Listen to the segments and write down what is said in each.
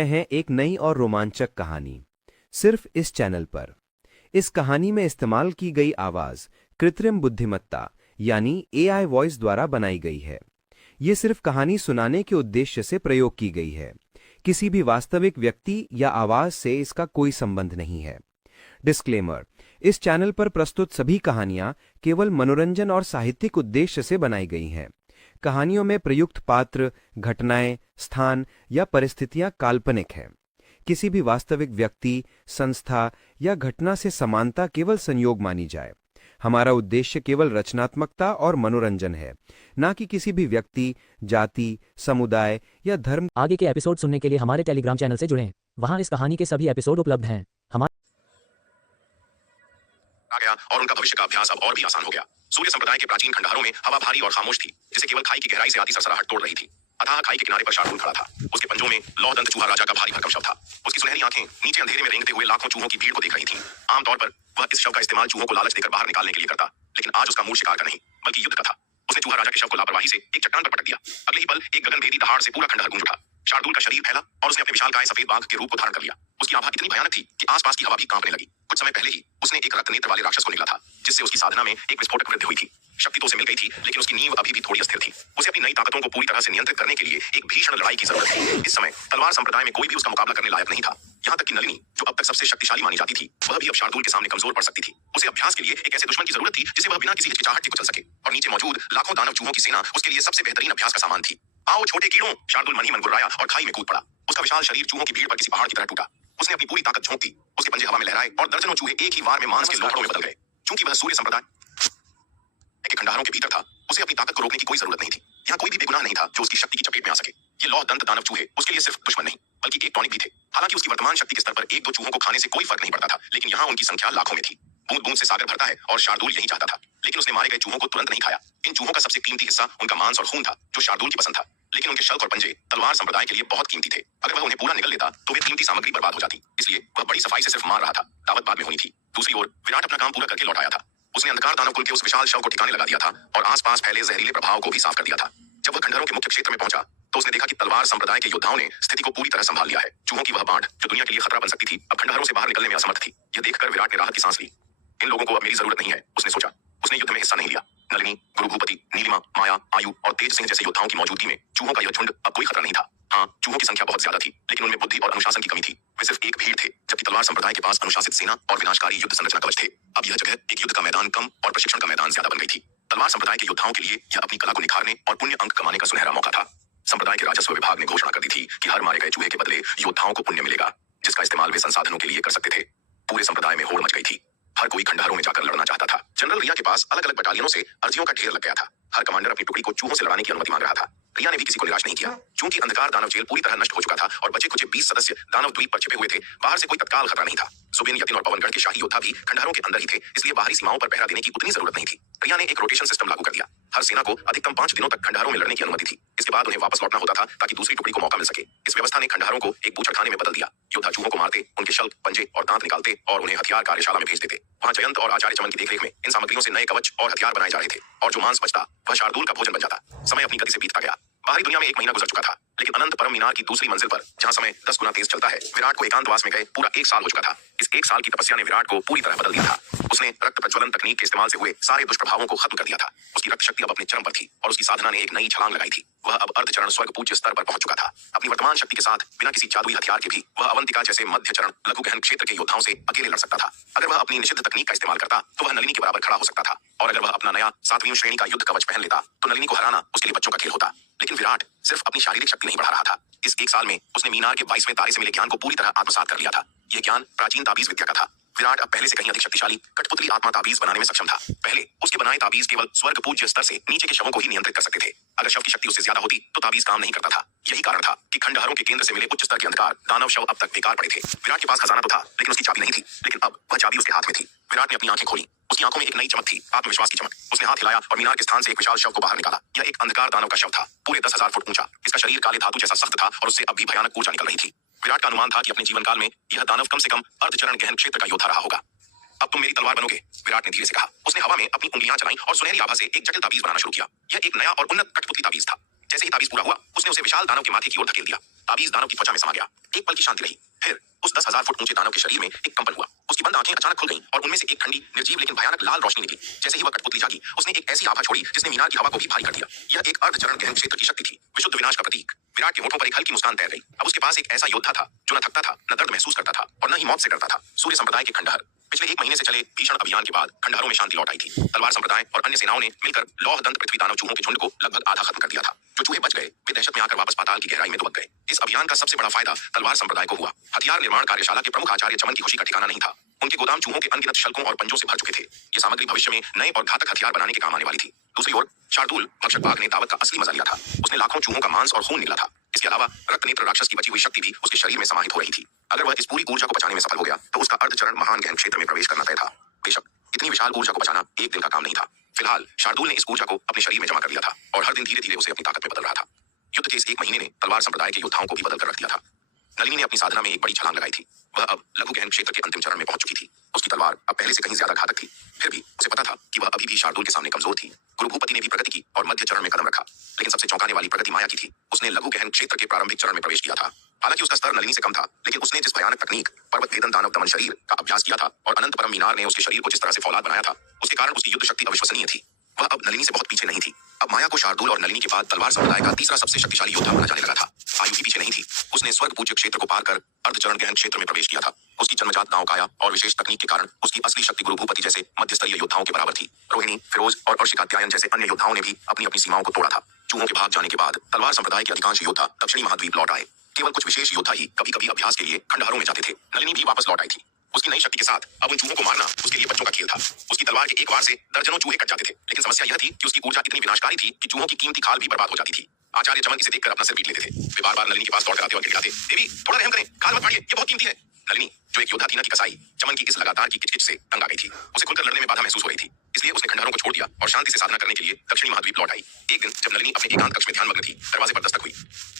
हैं एक नई और रोमांचक कहानी सिर्फ इस चैनल पर। इस कहानी में इस्तेमाल की गई आवाज कृत्रिम बुद्धिमत्ता यानी एआई वॉइस द्वारा बनाई गई है। ये सिर्फ कहानी सुनाने के उद्देश्य से प्रयोग की गई है। किसी भी वास्तविक व्यक्ति या आवाज से इसका कोई संबंध नहीं है। डिस्क्लेमर: इस चैनल पर प्रस्तुत सभी कहानियां केवल मनोरंजन और साहित्यिक उद्देश्य से बनाई गई हैं। कहानियों में प्रयुक्त पात्र, घटनाएं, स्थान या परिस्थितियां काल्पनिक हैं। किसी भी वास्तविक व्यक्ति, संस्था या घटना से समानता केवल संयोग मानी जाए। हमारा उद्देश्य केवल रचनात्मकता और मनोरंजन है, न कि किसी भी व्यक्ति, जाति, समुदाय या धर्म। आगे के एपिसोड सुनने के लिए हमारे टेलीग्राम चैनल से जुड़ें। वहां इस कहानी के सभी एपिसोड उपलब्ध हैं। आ गया और उनका भविष्य का अभ्यास अब और भी आसान हो गया। सूर्य संप्रदाय के प्राचीन खंडहरों में हवा भारी और खामोश थी, जिसे केवल खाई की गहराई से आती सरसराहट तोड़ रही थी। अथाह खाई के किनारे पर शार्दूल खड़ा था। उसके पंजों में लौहदंत चूहा राजा का भारी भरकम शव था। उसकी सुनहरी आंखें नीचे अंधेरे में रेंगते हुए लाखों चूहों की भीड़ को देख रही थीं। आमतौर पर वह इस शव का इस्तेमाल चूहों को लालच देकर बाहर निकालने के लिए करता, लेकिन आज उसका मूल शिकार का नहीं बल्कि युद्ध का था। उसने चूहा राजा के शव को लापरवाही से एक चट्टान पर पटक दिया। अगले ही पल एक गगनभेदी दहाड़ से पूरा खंडहर गूंज उठा। शार्दूल का शरीर फैला और उसने अपने विशालकाय सफेद बाघ के रूप को धारण कर लिया। उसकी आभा इतनी भयानक थी कि आसपास की हवा भी कांपने लगी। कुछ समय पहले ही उसने एक रक्त नेत्र वाले राक्षस को निकला था, जिससे उसकी साधना में एक विस्फोटक वृद्धि हुई थी। शक्ति तो उसे मिल गई थी, लेकिन उसकी नींव अभी भी थोड़ी अस्थिर थी। उसे अपनी नई ताकतों को पूरी तरह से नियंत्रित करने के लिए एक भीषण लड़ाई की जरूरत थी। इस समय तलवार संप्रदाय में कोई भी उसका मुकाबला करने लायक नहीं था। यहाँ तक कि नलिनी, जो अब तक सबसे शक्तिशाली मानी जाती थी, वह भी अब शार्दूल के सामने कमजोर पड़ सकती थी। उसे अभ्यास के लिए एक ऐसे दुश्मन की जरूरत थी जिसे वह बिना किसी हिचकिचाहट के कुचल सके, और नीचे मौजूद लाखों दानव चूहों की सेना उसके लिए सबसे बेहतरीन अभ्यास का सामान थी। आओ छोटे कीड़ों, शार्दूल मन ही मन गुर्राया और खाई में कूद पड़ा। उसका विशाल शरीर चूहों की भीड़ पर किसी पहाड़ की तरह टूटा। उसने अपनी पूरी ताकत झोंक दी। उसके पंजे हवा में लहराए और दर्जनों चूहे एक ही वार में मांस के लोथड़ों में बदल गए। क्योंकि वह सूर्य संप्रदाय के खंडहरों के भीतर था, उसे अपनी ताकत को रोकने की कोई जरूरत नहीं थी। यहाँ कोई भी बेगुनाह नहीं था जो उसकी शक्ति की चपेट में आ सके। ये लौह दंत दानव चूहे उसके लिए सिर्फ दुश्मन नहीं बल्कि एक टॉनिक भी थे। हालांकि उसकी वर्तमान शक्ति के स्तर पर एक दो चूहों को खाने से कोई फर्क नहीं पड़ता था, लेकिन यहाँ उनकी संख्या लाखों में थी। बूंद बूंद से सागर भरता है और शार्दूल यही चाहता था। लेकिन उसने मारे गए चूहों को तुरंत नहीं खाया। इन चूहों का सबसे कीमती हिस्सा उनका मांस और खून था, जो शार्दूल की पसंद था। लेकिन उनके शल्क और पंजे तलवार संप्रदाय के लिए बहुत कीमती थे। अगर वह उन्हें पूरा निगल लेता तो वे कीमती सामग्री बर्बाद हो जाती। इसलिए वह बड़ी सफाई से सिर्फ मार रहा था। दावत बाद में होनी थी। दूसरी ओर विराट अपना काम पूरा करके लौट आया था। उसने अंधकार दानव कुल के उस विशाल शव को ठिकाने लगा दिया था और आसपास फैले जहरीले प्रभाव को भी साफ कर दिया था। जब वह खंडहरों के मुख्य क्षेत्र में पहुंचा तो उसने देखा कि तलवार संप्रदाय के योद्धाओं ने स्थिति को पूरी तरह संभाल लिया है। चूहों की वह बाढ़, जो दुनिया के लिए खतरा बन सकती थी, अब खंडहरों से बाहर निकलने में असमर्थ थी। यह देखकर विराट ने राहत की सांस ली। इन लोगों को अब मेरी जरूरत नहीं है, उसने सोचा। उसने युद्ध में हिस्सा नहीं लिया। नलिनी, गुरु भूपति, नीलिमा, माया, आयु और तेज सिंह जैसे योद्धाओं की मौजूदगी में चूहों का यह झुंड अब कोई खतरा नहीं था। हाँ, चूहों की संख्या बहुत ज्यादा थी, लेकिन उनमें बुद्धि और अनुशासन की कमी थी। वे सिर्फ एक भीड़ थे, जबकि तलवार संप्रदाय के पास अनुशासित सेना और विनाशकारी युद्ध संरचना कवच थे। अब यह जगह एक युद्ध का मैदान कम और प्रशिक्षण का मैदान ज्यादा बन गई थी। तलवार संप्रदाय के योद्धाओं के लिए यह अपनी कला को निखारने और पुण्य अंक कमाने का सुनहरा मौका था। संप्रदाय के राजस्व विभाग ने घोषणा कर दी थी कि हर मारे गए चूहे के बदले योद्धाओं को पुण्य मिलेगा, जिसका इस्तेमाल वे संसाधनों के लिए कर सकते थे। पूरे संप्रदाय में होड़ मच गई थी। हर कोई खंडहरों में जाकर लड़ना चाहता था। जनरल रिया के पास अलग अलग बटालियनों से अर्जियों का ढेर लग गया था। हर कमांडर अपनी टुकड़ी को चूहों से लड़ाने की अनुमति मांग रहा था। रिया ने भी किसी को निराश नहीं किया। क्योंकि अंधकार दानव जेल पूरी तरह नष्ट हो चुका था और बचे कुछ 20 सदस्य दानव द्वीप पर छिपे हुए थे। बाहर से कोई तत्काल खतरा नहीं था। जुबिन, यतिन और पवनगढ़ के शाही योद्धा भी खंडहरों के अंदर ही थे, इसलिए बाहरी सीमाओं पर पहरा देने की उतनी जरूरत नहीं थी। रिया ने एक रोटेशन सिस्टम लागू कर दिया। हर सेना को अधिकतम 5 दिनों तक खंडहरों में लड़ने की अनुमति थी। इसके बाद उन्हें वापस लौटना होता था ताकि दूसरी टुकड़ी को मौका मिल सके। इस व्यवस्था ने खंडहरों को एक बूचड़खाने में बदल दिया। योद्धा चूहों को मारते, उनके शल्क, पंजे और दांत निकालते और उन्हें हथियार कार्यशाला में भेज देते। वहां जयंत और आचार्य चमन की देखरेख में इन सामग्रियों से नए कवच और हथियार बनाए जा रहे थे, और जो मांस बचता वह शार्दूल का भोजन बन जाता। समय अपनी गति से बीतता गया। बाहरी दुनिया में 1 महीना गुजर चुका था, लेकिन अनंत परम मीनार की दूसरी मंजिल पर, जहां समय 10 गुना तेज चलता है, विराट को एकांतवास में गए पूरा 1 साल हो चुका था। इस 1 साल की तपस्या ने विराट को पूरी तरह बदल दिया था। उसने रक्त प्रज्वलन तकनीक के इस्तेमाल से हुए सारे दुष्प्रभावों को खत्म कर दिया था। उसकी रक्त शक्ति अब अपने चरम पर थी और उसकी साधना ने एक नई छलांग लगाई थी। वह अब अर्धचरण स्वर्ग पूज्य स्तर पर पहुंच चुका था। अपनी वर्तमान शक्ति के साथ बिना किसी जादुई हथियार के भी वह अवंतिका जैसे मध्य चरण लघु गहन क्षेत्र के योद्धाओं से अकेले लड़ सकता था। अगर वह अपनी निषिद्ध तकनीक का इस्तेमाल करता तो वह नलिनी के बराबर खड़ा हो सकता था, और अगर वह अपना नया 7वीं श्रेणी का युद्ध कवच पहन लेता तो नलिनी को हराना उसके लिए बच्चों का खेल होता। लेकिन विराट सिर्फ अपनी शारीरिक शक्ति नहीं बढ़ा रहा था। इस 1 साल में उसने मीनार के 22वें तारे से मिले ज्ञान को पूरी तरह आत्मसात कर लिया था। यह ज्ञान प्राचीन ताबीज विद्या का था। विराट अब पहले से कहीं अधिक शक्तिशाली कठपुतली आत्मा ताबीज बनाने में सक्षम था। पहले उसके बनाए ताबीज केवल स्वर्ग पूज्य स्तर से नीचे के शवों को ही नियंत्रित कर सकते थे। अगर शव की शक्ति उससे ज्यादा होती तो ताबीज काम नहीं करता था। यही कारण था कि खंडहरों के केंद्र से मिले उच्च स्तर के अंधकार दानव शव अब तक बेकार पड़े थे। विराट के पास खजाना तो था, लेकिन उसकी चाबी नहीं थी। लेकिन अब वह चाबी उसके हाथ में थी। विराट ने अपनी आंखें खोली। उसकी आंखों में एक नई चमक थी, आत्मविश्वास की चमक। उसने हाथ हिलाया और मीनार के स्थान से एक विशाल शव को बाहर निकाला। यह एक अंधकार दानव का शव था, पूरे 10,000 फुट ऊंचा। इसका शरीर काले धातु जैसा सख्त था और उससे अब भी भयानक ऊर्जा निकल रही थी। विराट का अनुमान था कि अपने जीवन काल में यह दानव कम से कम अर्धचरण गहन क्षेत्र का योद्धा रहा होगा। अब तुम मेरी तलवार बनोगे, विराट ने धीरे से कहा। उसने हवा में अपनी उंगलियां चलाई और सुनहरी आभा से एक जटिल ताबीज बनाना शुरू किया। यह एक नया और उन्नत कठपुतली ताबीज था। जैसे ही ताबीज पूरा हुआ, उसने उसे विशाल दानव के माथे की ओर धकेल दिया। ताबीज दानव की त्वचा में समा गया। एक पल की शांति रही। फिर उस 10,000 फुट ऊंचे दानव के शरीर में एक कंपन हुआ। उसकी बंद आंखें अचानक खुल गईं और उनमें से एक ठंडी, निर्जीव लेकिन भयानक लाल रोशनी निकली। जैसे ही वह कठपुतली जागी, उसने एक ऐसी आभा छोड़ी जिसने मीनार की हवा को भी भारी कर दिया। यह एक अर्धचरण गहन क्षेत्र की शक्ति थी, विशुद्ध विनाश का प्रतीक। विराट के होठों पर एक हल्की मुस्कान तैर गई। अब उसके पास एक ऐसा योद्धा था जो न थकता था, न दर्द महसूस करता था और न ही मौत से डरता था। सूर्य संप्रदाय के खंडहर। पिछले 1 महीने से चले भीषण अभियान के बाद खंडहरों में शांति लौट आई थी। तलवार संप्रदाय और अन्य सेनाओं ने मिलकर लौह दंत पृथ्वी दानव चूहों के झुंड को लगभग आधा खत्म कर दिया था। जो चूहे बच गए, वे दहशत में आकर वापस पाताल की गहराई में दुबक गए। इस अभियान का सबसे बड़ा फायदा तलवार संप्रदाय को हुआ। हथियार निर्माण कार्यशाला के प्रमुख आचार्य चमन की खुशी का ठिकाना नहीं था। उनके गोदाम चूहों के अनगिनत शल्कों और पंजों से भर चुके थे। ये सामग्री भविष्य में नए और घातक हथियार बनाने के काम आने वाली थी। दूसरी ओर शार्दूल भक्षक बाघ ने दावत का असली मजा लिया था। उसने लाखों चूहों का मांस और खून निगला था। इसके अलावा रक्तनेत्र राक्षस की बची हुई शक्ति भी उसके शरीर में समाहित हो रही थी। अगर वह इस पूरी ऊर्जा को बचाने में सफल हो गया, तो उसका अर्धचरण महान गहन क्षेत्र में प्रवेश करना तय था। बेशक इतनी विशाल ऊर्जा को बचाना एक दिन का काम नहीं था। फिलहाल शार्दूल ने इस ऊर्जा को अपने शरीर में जमा कर लिया था और हर दिन धीरे धीरे उसे अपनी ताकत में बदल रहा था। युद्ध के इस 1 महीने ने तलवार संप्रदाय के योद्धाओं को भी बदल कर रख दिया था। नलिनी ने अपनी साधना में एक बड़ी छलांग लगाई थी। वह अब लघु गहन क्षेत्र के अंतिम चरण में पहुंच चुकी थी। उसकी तलवार अब पहले से कहीं ज्यादा घातक थी। फिर भी उसे पता था कि वह अभी भी शार्दूल के सामने कमजोर थी। गुरु भूपति ने भी प्रगति की और मध्य चरण में कदम रखा। लेकिन सबसे चौंकाने वाली प्रगति माया की थी। उसने लघु गहन क्षेत्र के प्रारंभिक चरण में प्रवेश किया था। हालांकि उसका स्तर नलिनी से कम था, लेकिन उसने जिस भयानक तकनीक पर्वत भेदन दानव दमन शरीर का अभ्यास किया था और अनंत परम मीनार ने उसके शरीर को जिस तरह से फौलाद बनाया था, उसके कारण उसकी युद्ध शक्ति अविश्वसनीय थी। वह अब नलिनी से बहुत पीछे नहीं थी। अब माया को शार्दूल और नलिनी के बाद तलवार संप्रदाय का तीसरा सबसे शक्तिशाली योद्धा माना जाने लगा था। आयु भी पीछे नहीं थी। उसने स्वर्ग पूज्य क्षेत्र को पार कर अर्धचरण गहन क्षेत्र में प्रवेश किया था। उसकी जन्मजात दांव काया और विशेष तकनीक के कारण उसकी असली शक्ति गुरु भूपति जैसे मध्यस्तरीय योद्धाओं के बराबर थी। रोहिणी, फिरोज और अर्शिकात्यायन जैसे अन्य योद्धाओं ने भी अपनी अपनी सीमाओं को तोड़ा था। चूहों के भाग जाने के बाद तलवार संप्रदाय के अधिकांश योद्धा दक्षिणी महाद्वीप लौट आए। केवल कुछ विशेष योद्धा ही कभी कभी अभ्यास के लिए खंडहरों में जाते थे। नलिनी भी वापस लौट आई थी। उसकी नई शक्ति के साथ अब उन चूहों को मारना उसके लिए बच्चों का खेल था। उसकी तलवार के एक वार से दर्जनों चूहे कट जाते थे। लेकिन समस्या यह थी कि उसकी ऊर्जा इतनी विनाशकारी थी कि चूहों की कीमती खाल भी बर्बाद हो जाती थी। आचार्य चमन इसे देखकर अपना सिर पीट लेते थे। वे बार बार नलिनी के पास दौड़ कर आते और गिड़गिड़ाते, देवी थोड़ा रहम करें, खाल मत फाड़िए, ये बहुत कीमती है। नलिनी, जो एक योद्धा थी ना की कसाई, चमन की इस लगातार की किचकिच से तंग आ गई थी। उसे खुलकर लड़ने में बाधा महसूस हो रही थी। इसलिए उसने खंडहरों को छोड़ दिया और शांति से साधना करने के लिए दक्षिणी महाद्वीप लौट आई। एक दिन जब नलिनी अपने एकांत कक्ष में ध्यानमग्न थी, दरवाजे पर दस्तक हुई।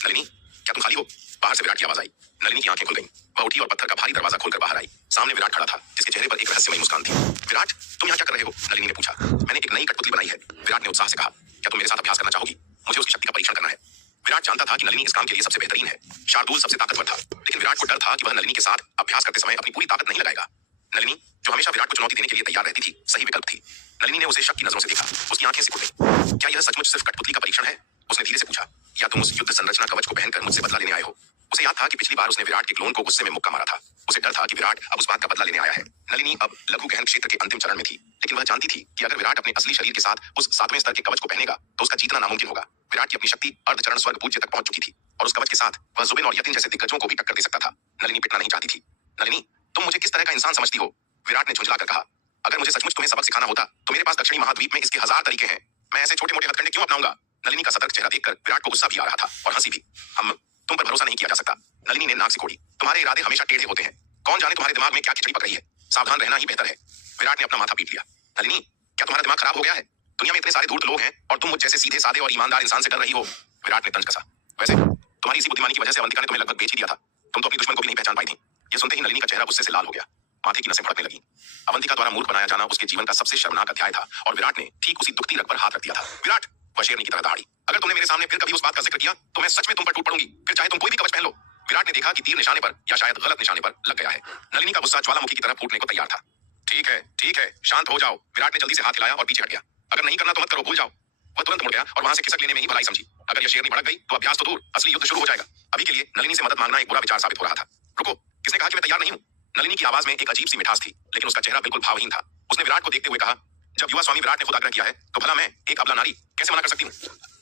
नलिनी, क्या तुम खाली हो? बाहर से विराट की आवाज आई। नलिनी की आंखें खुल गईं। वह उठी और पत्थर का भारी दरवाजा खोलकर बाहर आई। सामने विराट खड़ा था, जिसके चेहरे पर एक रहस्यमयी मुस्कान थी। विराट, तुम यहाँ क्या कर रहे हो? नलिनी ने पूछा। मैंने एक नई कठपुतली बनाई है। विराट ने उत्साह से कहा। क्या तुम मेरे साथ अभ्यास करना चाहोगी? मुझे उसकी शक्ति का परीक्षण करना है। विराट जानता था कि नलिनी इस काम के लिए सबसे बेहतरीन है। शार्दूल सबसे ताकतवर था, लेकिन विराट को डर था कि वह नलिनी के साथ अभ्यास करते समय अपनी पूरी ताकत नहीं लगाएगा। नलिनी, जो हमेशा विराट को चुनौती देने के लिए तैयार रहती थी, सही विकल्प थी। नलिनी ने उसे शक की नजरों से देखा। उसकी आंखें सिकुड़ गईं। क्या यह सचमुच सिर्फ कठपुतली का परीक्षण है? उसने धीरे से पूछा। या तुम उस युद्ध संरचना कवच को पहनकर मुझसे बदला लेने आए हो? उसे याद था कि पिछली बार उसने विराट के क्लोन को गुस्से में मुक्का मारा था। उसे डर था कि विराट अब उस बात का बदला लेने आया है। नलिनी अब लघु गहन क्षेत्र के अंतिम चरण में थी, लेकिन वह जानती थी कि अगर विराट अपने असली शरीर के साथ उस 7वें स्तर के कवच को पहनेगा, तो उसका जीतना नामुमकिन होगा। विराट की अपनी शक्ति अर्धचरण स्वर्ग पूज्य तक पहुंच चुकी थी और उस कवच के साथ वह जुबिन और यतिन जैसे दिग्गजों को भी टक्कर दे सकता था। नलिनी पिटना नहीं चाहती थी। नलिनी, तुम मुझे किस तरह का इंसान समझती हो? विराट ने झुंझलाकर कहा। अगर मुझे सचमुच तुम्हें सबक सिखाना होता, तो मेरे पास दक्षिणी महाद्वीप में इसके 1000 तरीके हैं। मैं ऐसे छोटे मोटे हथकंडे क्यों अपनाऊंगा? नलिनी का सतर्क चेहरा देखकर विराट को गुस्सा भी आ रहा था और हंसी भी। हम तुम पर भरोसा नहीं किया जा सकता। नलिनी ने नाक सिकोड़ी। तुम्हारे इरादे हमेशा टेढ़े होते हैं। कौन जाने तुम्हारे दिमाग में क्या खिचड़ी पक रही है। सावधान रहना ही बेहतर है। विराट ने अपना माथा पीट लिया। नलिनी, क्या तुम्हारा दिमाग खराब हो गया है? दुनिया में इतने सारे धूर्त लोग हैं और तुम मुझ जैसे सीधे साधे और ईमानदार इंसान से डर रही हो। विराट ने तंज कसा। वैसे तुम्हारी इसी बुद्धिमानी की वजह से अवंतिका ने तुम्हें लगभग बेच ही दिया था। तुम तो अपनी दुश्मन को भी नहीं पहचान पाई थी। ये सुनते ही नलिनी का चेहरा गुस्से से लाल हो गया। माथे की नसें भड़कने लगी। अवंतिका द्वारा मूर्ख बनाया जाना उसके जीवन का सबसे शर्मनाक अध्याय था और विराट ने ठीक उसी दुखती रग पर हाथ रख दिया था। विराट, वह शेरनी की तरह दहाड़ी। अगर तुमने मेरे सामने फिर कभी उस बात का जिक्र किया, तो मैं सच में तुम पर टूट पड़ूंगी, फिर चाहे तुम कोई भी कवच पहन लो। विराट ने देखा कि तीर निशाने पर या शायद गलत निशाने पर लग गया है। नलिनी का गुस्सा ज्वालामुखी की तरह फूटने को तैयार था। ठीक है, शांत हो जाओ। विराट ने जल्दी से हाथ हिलाया और पीछे हट गया। अगर नहीं करना तो मत करो, भूल जाओ। वह तुरंत मुड़ गया और वहां से खिसक लेने में ही भलाई समझी। अगर यह शेरनी भड़क गई तो अभ्यास तो दूर, असली युद्ध शुरू हो जाएगा। अभी के लिए नलिनी से मदद मांगना एक बुरा विचार साबित हो रहा था। रुको, किसने कहा कि मैं तैयार नहीं हूं? नलिनी की आवाज में एक अजीब सी मिठास थी, लेकिन उसका चेहरा बिल्कुल भावहीन था। उसने विराट को देखते हुए कहा, जब युवा स्वामी विराट ने खुद आग्रह किया है, तो भला मैं एक अबला नारी कैसे मना कर सकती हूँ?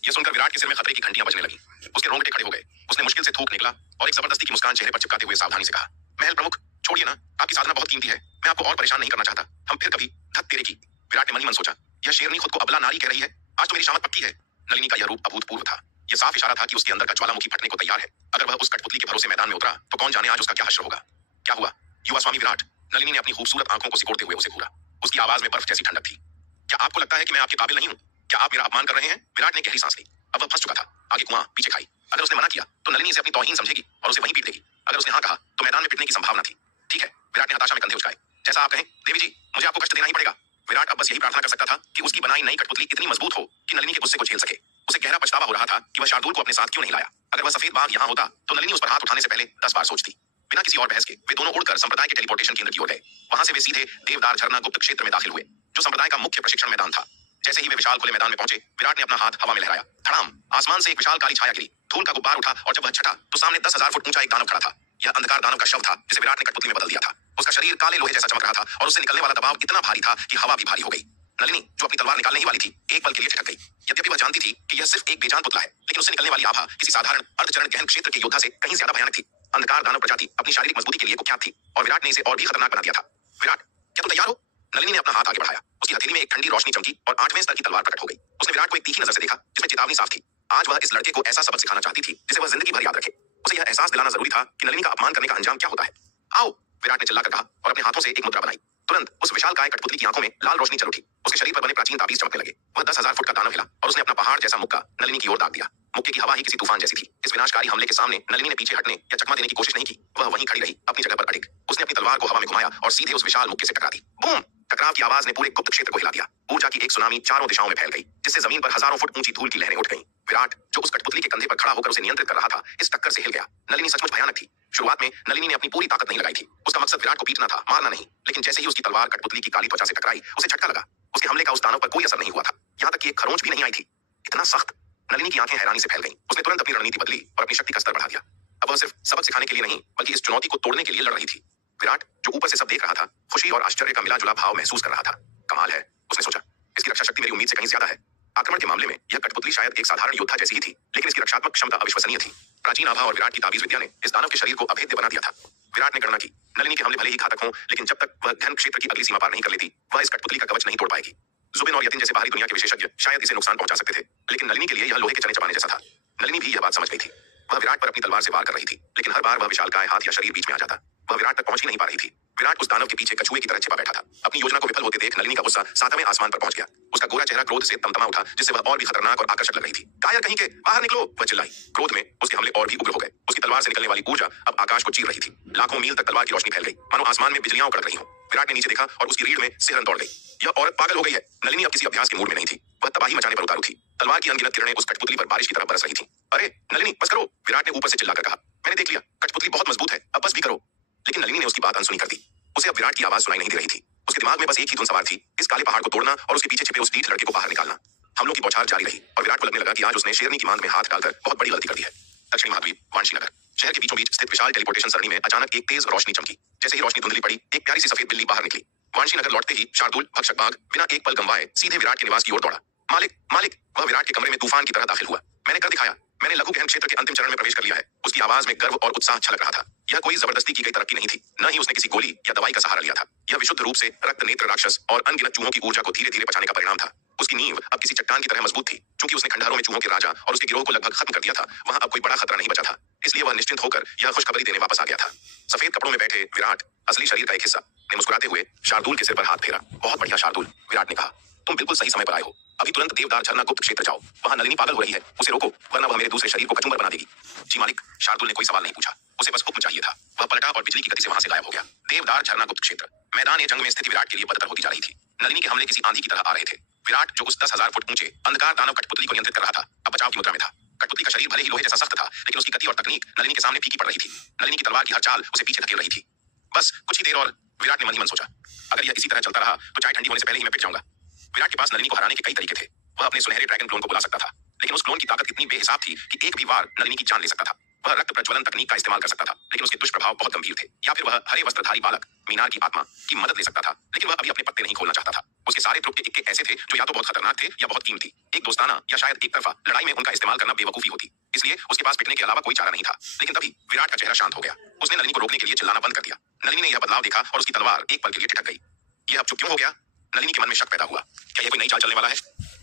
यह सुनकर विराट के सिर में खतरे की घंटियां बजने लगी। उसके रोंगटे खड़े हो गए। उसने मुश्किल से थूक निकला और एक जबरदस्ती की मुस्कान चेहरे पर चिपकाते हुए सावधानी से कहा, महल प्रमुख, छोड़िए ना, आपकी साधना बहुत कीमती है। मैं आपको और परेशान नहीं करना चाहता। हम फिर कभी धत तेरे की। विराट ने मन ही मन सोचा, यह शेरनी खुद को अबला नारी कह रही है। आज तो मेरी शामत पक्की है। नलिनी का यह रूप अभूतपूर्व था। यह साफ इशारा था कि उसके अंदर का ज्वालामुखी फटने को तैयार है। अगर वह उस कठपुतली के भरोसे मैदान में उतरा, तो कौन जाने आज उसका क्या हश्र होगा। क्या हुआ युवा स्वामी विराट? नलिनी ने अपनी खूबसूरत आंखों को सिकोड़ते हुए उसे घूरा। उसकी आवाज में बर्फ जैसी ठंडक थी। क्या आपको लगता है कि मैं आपके काबिल नहीं हूं? क्या आप मेरा अपमान कर रहे हैं? विराट ने गहरी सांस ली। अब वह फंस चुका था। आगे कुआं, पीछे खाई। अगर उसने मना किया तो नलिनी इसे अपनी तौहीन समझेगी और उसे वहीं पीट देगी। अगर उसने हाँ कहा तो मैदान में पिटने की संभावना थी। ठीक है, विराट ने हताशा में कंधे उचकाए। जैसा आप कहें देवी जी, मुझे आपको कष्ट देना ही पड़ेगा। विराट अब बस यही प्रार्थना कर सकता था कि उसकी बनाई नई कठपुतली इतनी मजबूत हो कि नलिनी के गुस्से को झेल सके। उसे गहरा पछतावा हो रहा था कि वह शार्दूल शार्दुल को अपने साथ क्यों नहीं लाया? अगर वह सफेद बाघ यहाँ होता तो नलिनी उस पर हाथ उठाने से पहले 10 बार सोचती। बिना किसी और बहस के वे दोनों उड़कर संप्रदाय के टेलीपोर्टेशन केंद्र की ओर गए। वहां से वे सीधे देवदार झरना गुप्त क्षेत्र में दाखिल हुए, जो संप्रदाय का मुख्य प्रशिक्षण मैदान था। जैसे ही वे विशाल खुले मैदान में पहुंचे, विराट ने अपना हाथ हवा में लहराया। धड़ाम! आसमान से एक विशाल काली छाया गिरी, धूल का गुब्बार उठा और जब वह छटा तो सामने 10,000 फुट ऊंचा एक दानव खड़ा था। यह अंधकार दानव का शव था जिसे विराट ने कठपुतली में बदल दिया था। उसका शरीर काले लोहे जैसा चमक रहा था और उससे निकलने वाला दबाव इतना भारी था कि हवा भी भारी हो गई। नलिनी, जो अपनी तलवार निकालने ही वाली थी, एक पल के लिए ठिठक गई। यद्यपि वह जानती थी कि यह सिर्फ एक बेजान पुतला है, लेकिन उससे निकलने वाली आभा किसी साधारण अर्धचरण गहन क्षेत्र के योद्धा से कहीं ज्यादा भयानक थी। अंधकार दानव प्रजाति अपनी शारीरिक मजबूती के लिए कुख्यात थी और विराट ने इसे और भी खतरनाक बना दिया था। विराट, क्या तुम तैयार हो? नलिनी ने अपना हाथ आगे बढ़ाया। उसकी हथेली में एक ठंडी रोशनी चमकी और 8वें स्तर की तलवार प्रकट हो गई। उसने विराट को एक तीखी नजर से देखा जिसमें चेतावनी साफ थी। आज वह इस लड़के को ऐसा सबक सिखाना चाहती थी जिसे वह जिंदगी भर याद रखे। उसे यह एहसास दिलाना जरूरी था कि नलिनी का अपमान करने का अंजाम क्या होता है। आओ, विराट ने चिल्लाकर कहा और अपने हाथों से एक मुद्रा बनाई। तुरंत उस विशालकाय कठपुतली की आंखों में लाल रोशनी चल उठी। उसके शरीर पर बने प्राचीन ताबीज चमकने लगे। वह 10,000 फुट का दानव हिला और उसने अपना पहाड़ जैसा मुक्का नलिनी की ओर दाग दिया। मुक्के की हवा ही किसी तूफान जैसी थी। इस विनाशकारी हमले के सामने नलिनी ने पीछे हटने या चकमा देने की कोशिश नहीं की। वह वहीं खड़ी रही, अपनी जगह पर अडिग। उसने अपनी तलवार को हवा में घुमाया और सीधे उस विशाल मुक्के से टकरा दी। बूम! टकराव की आवाज ने पूरे गुप्त क्षेत्र को हिला दिया। ऊर्जा की एक सुनामी चारों दिशाओं में फैल गई, जिससे जमीन पर हजारों फुट ऊंची धूल की लहरें उठ गईं। विराट, जो उस कठपुतली के कंधे पर खड़ा होकर उसे नियंत्रित कर रहा था, इस टक्कर से हिल गया। नलिनी सचमुच भयानक थी। शुरुआत में नलिनी ने अपनी पूरी ताकत नहीं लगाई थी। उसका मकसद विराट को पीटना था, मारना नहीं। लेकिन जैसे ही उसकी तलवार कठपुतली की काली त्वचा से टकराई, उसे झटका लगा। उसके हमले का उस दानव पर कोई असर नहीं हुआ था। यहाँ तक कि एक खरोंच भी नहीं आई थी। इतना सख्त! नलिनी की आंखें हैरानी से फैल गईं। उसने तुरंत अपनी रणनीति बदली और अपनी शक्ति का स्तर बढ़ा दिया। अब वह सिर्फ सबक सिखाने के लिए नहीं, बल्कि इस चुनौती को तोड़ने के लिए लड़ रही थी। विराट, जो ऊपर से सब देख रहा था, खुशी और आश्चर्य का मिला-जुला भाव महसूस कर रहा था। कमाल है, उसने सोचा। इसकी रक्षा शक्ति मेरी उम्मीद से कहीं ज्यादा है। आक्रमण के मामले में यह कठपुतली शायद एक साधारण योद्धा जैसी ही थी, लेकिन इसकी रक्षात्मक क्षमता अविश्वसनीय थी। प्राचीन आभा और विराट की ताबीज विद्या ने इस दानव के शरीर को अभेद्य बना दिया था। विराट ने गणना की, नलिनी के हमले भले ही घातक हों, लेकिन जब तक वह घन क्षेत्र की अगली सीमा पार नहीं कर लेती, वह इस कठपुतली का कवच नहीं तोड़ पाएगी। जुबिन और यतिन जैसे बाहरी दुनिया के विशेषज्ञ शायद इसे नुकसान पहुंचा सकते थे, लेकिन नलिनी के लिए यह लोहे के चने चबाने जैसा था। नलिनी भी यह बात समझ गई थी। वह विराट पर अपनी तलवार से वार कर रही थी, लेकिन हर बार वह विशालकाय हाथ या शरीर बीच में आ जाता। वह विराट तक पहुंच ही नहीं पा रही थी। विराट उस दानव के पीछे कछुए की तरह छिपा बैठा था। अपनी योजना को विफल होते देख नलिनी का गुस्सा 7वें आसमान पर पहुंच गया। उसका गोरा चेहरा क्रोध से तमतमा उठा, जिससे वह और भी खतरनाक और आकर्षक लग रही थी। कायर कहीं के, बाहर निकलो! वह चिल्लाई। क्रोध में उसके हमले और भी उग्र हो गए। उसकी तलवार से निकलने वाली ऊर्जा अब आकाश को चीर रही थी। लाखों मील तक तलवार की रोशनी फैल गई, मानो आसमान में बिजलियां कड़क रही हों। विराट ने नीचे देखा और उसकी रीढ़ में सिहरन दौड़ गई। यह औरत पागल हो गई है। नलिनी अब किसी अभ्यास के मूड में नहीं थी। वह तबाही मचाने पर उतारू थी। तलवार की अनगिनत किरणें उस कठपुतली पर बारिश की तरह बरस रही थीं। अरे नलिनी, बस करो! विराट ने ऊपर से चिल्लाकर कहा। मैंने देख लिया, कठपुतली बहुत मजबूत है, अब बस भी करो। लेकिन नलिनी ने उसकी बात अनसुनी कर दी। उसे अब विराट की आवाज सुनाई नहीं दे रही थी। उसके दिमाग में बस एक ही धुन सवार थी, इस काले पहाड़ को तोड़ना और उसके पीछे छिपे उस ढीठ लड़के को बाहर निकालना। हमलों की बौछार जारी रही और विराट को लगने लगा कि आज उसने शेरनी की मांद में हाथ डालकर बहुत बड़ी गलती कर दी है। दक्षिणी महाद्वीप, वांशीनगर। शहर के बीचों बीच स्थित विशाल टेलीपोर्टेशन सरणी में अचानक एक तेज रोशनी चमकी। जैसे ही रोशनी धुंधली पड़ी, एक प्यारी सी सफेद बिल्ली बाहर निकली। वांशीनगर लौटते ही शार्दुल भक्षक बाघ बिना एक पल गंवाए सीधे विराट के निवास की ओर दौड़ा। मालिक, मालिक! वह विराट के कमरे में तूफान की तरह दाखिल हुआ। मैंने कर दिखाया, मैंने लघु गहन क्षेत्र के अंतिम चरण में प्रवेश कर लिया है। उसकी आवाज में गर्व और उत्साह छलक रहा था। यह कोई जबरदस्ती की गई तरक्की नहीं थी, न ही उसने किसी गोली या दवाई का सहारा लिया था। यह विशुद्ध रूप से रक्त नेत्र राक्षस और अनगिनत चूहों की ऊर्जा को धीरे धीरे पचाने का परिणाम था। उसकी नींव अब किसी चट्टान की तरह मजबूत थी। चूंकि उसने खंडहरों में चूहों के राजा और उसके गिरोह को लगभग खत्म कर दिया था, वहां अब कोई बड़ा खतरा नहीं बचा था। इसलिए वह निश्चिंत होकर यह खुशखबरी देने वापस आ गया था। सफेद कपड़ों में बैठे विराट, असली शरीर का एक हिस्सा, ने मुस्कुराते हुए शार्दुल के सिर पर हाथ फेरा। बहुत बढ़िया शार्दुल, विराट ने कहा। तुम बिल्कुल सही समय पर आए हो। अभी तुरंत देवदार झरना गुप्त क्षेत्र जाओ। वहां नलिनी पागल हो रही है, उसे रोको, वरना वह मेरे दूसरे शरीर को कचुम्बर बना देगी। जी मालिक। शार्दुल ने कोई सवाल नहीं पूछा, उसे बस हुक्म चाहिए था। वह पलटा और बिजली की गति से वहां से गायब हो गया। देवदार झरना गुप्त क्षेत्र, मैदान जंग में स्थित विराट के लिए बदतर होती जा रही थी। नलिनी के हमले किसी आंधी की तरह आ रहे थे। विराट, जो उस 10,000 फुट ऊंचे अंधकार दानव कठपुतली को नियंत्रित कर रहा था, अब बचाव की मुद्रा में था। कठपुतली का शरीर भले ही लोहे जैसा सख्त था, लेकिन उसकी गति और तकनीक नलिनी के सामने फीकी पड़ रही थी। नलिनी की तलवार की हर चाल उसे पीछे धकेल रही थी। बस कुछ ही देर और, विराट ने मन ही मन सोचा। अगर यह इसी तरह चलता रहा तो चाय ठंडी होने से पहले ही मैं पिट जाऊंगा। विराट के पास नलिनी को हराने के कई तरीके थे। वह अपने सुनहरे ड्रैगन क्लोन को बुला सकता था, लेकिन उस क्लोन की ताकत इतनी बेहिसाब थी कि एक भी वार नलिनी की जान ले सकता था। वह रक्त प्रज्वलन तकनीक का इस्तेमाल कर सकता था, लेकिन उसके दुष्प्रभाव बहुत गंभीर थे। या फिर वह हरे वस्त्रधारी बालक मीनार की आत्मा की मदद ले सकता था, लेकिन वह अभी अपने पत्ते नहीं खोलना चाहता था। उसके सारे तुर्क के इक्के ऐसे थे जो या तो बहुत खतरनाक थे या बहुत कीमती। एक दोस्ताना या शायद एक तरफा लड़ाई में उनका इस्तेमाल करना बेवकूफी होती। इसलिए उसके पास पिटने के अलावा कोई चारा नहीं था। लेकिन तभी विराट का चेहरा शांत हो गया। उसने नलिनी को रोकने के लिए चिल्लाना बंद कर दिया। नलिनी ने यह बदलाव देखा और उसकी तलवार एक पल के लिए ठिठक गई। यह अब चुप क्यों हो गया? नलिनी के मन में शक पैदा हुआ। क्या यह कोई नई चाल चलने वाला है?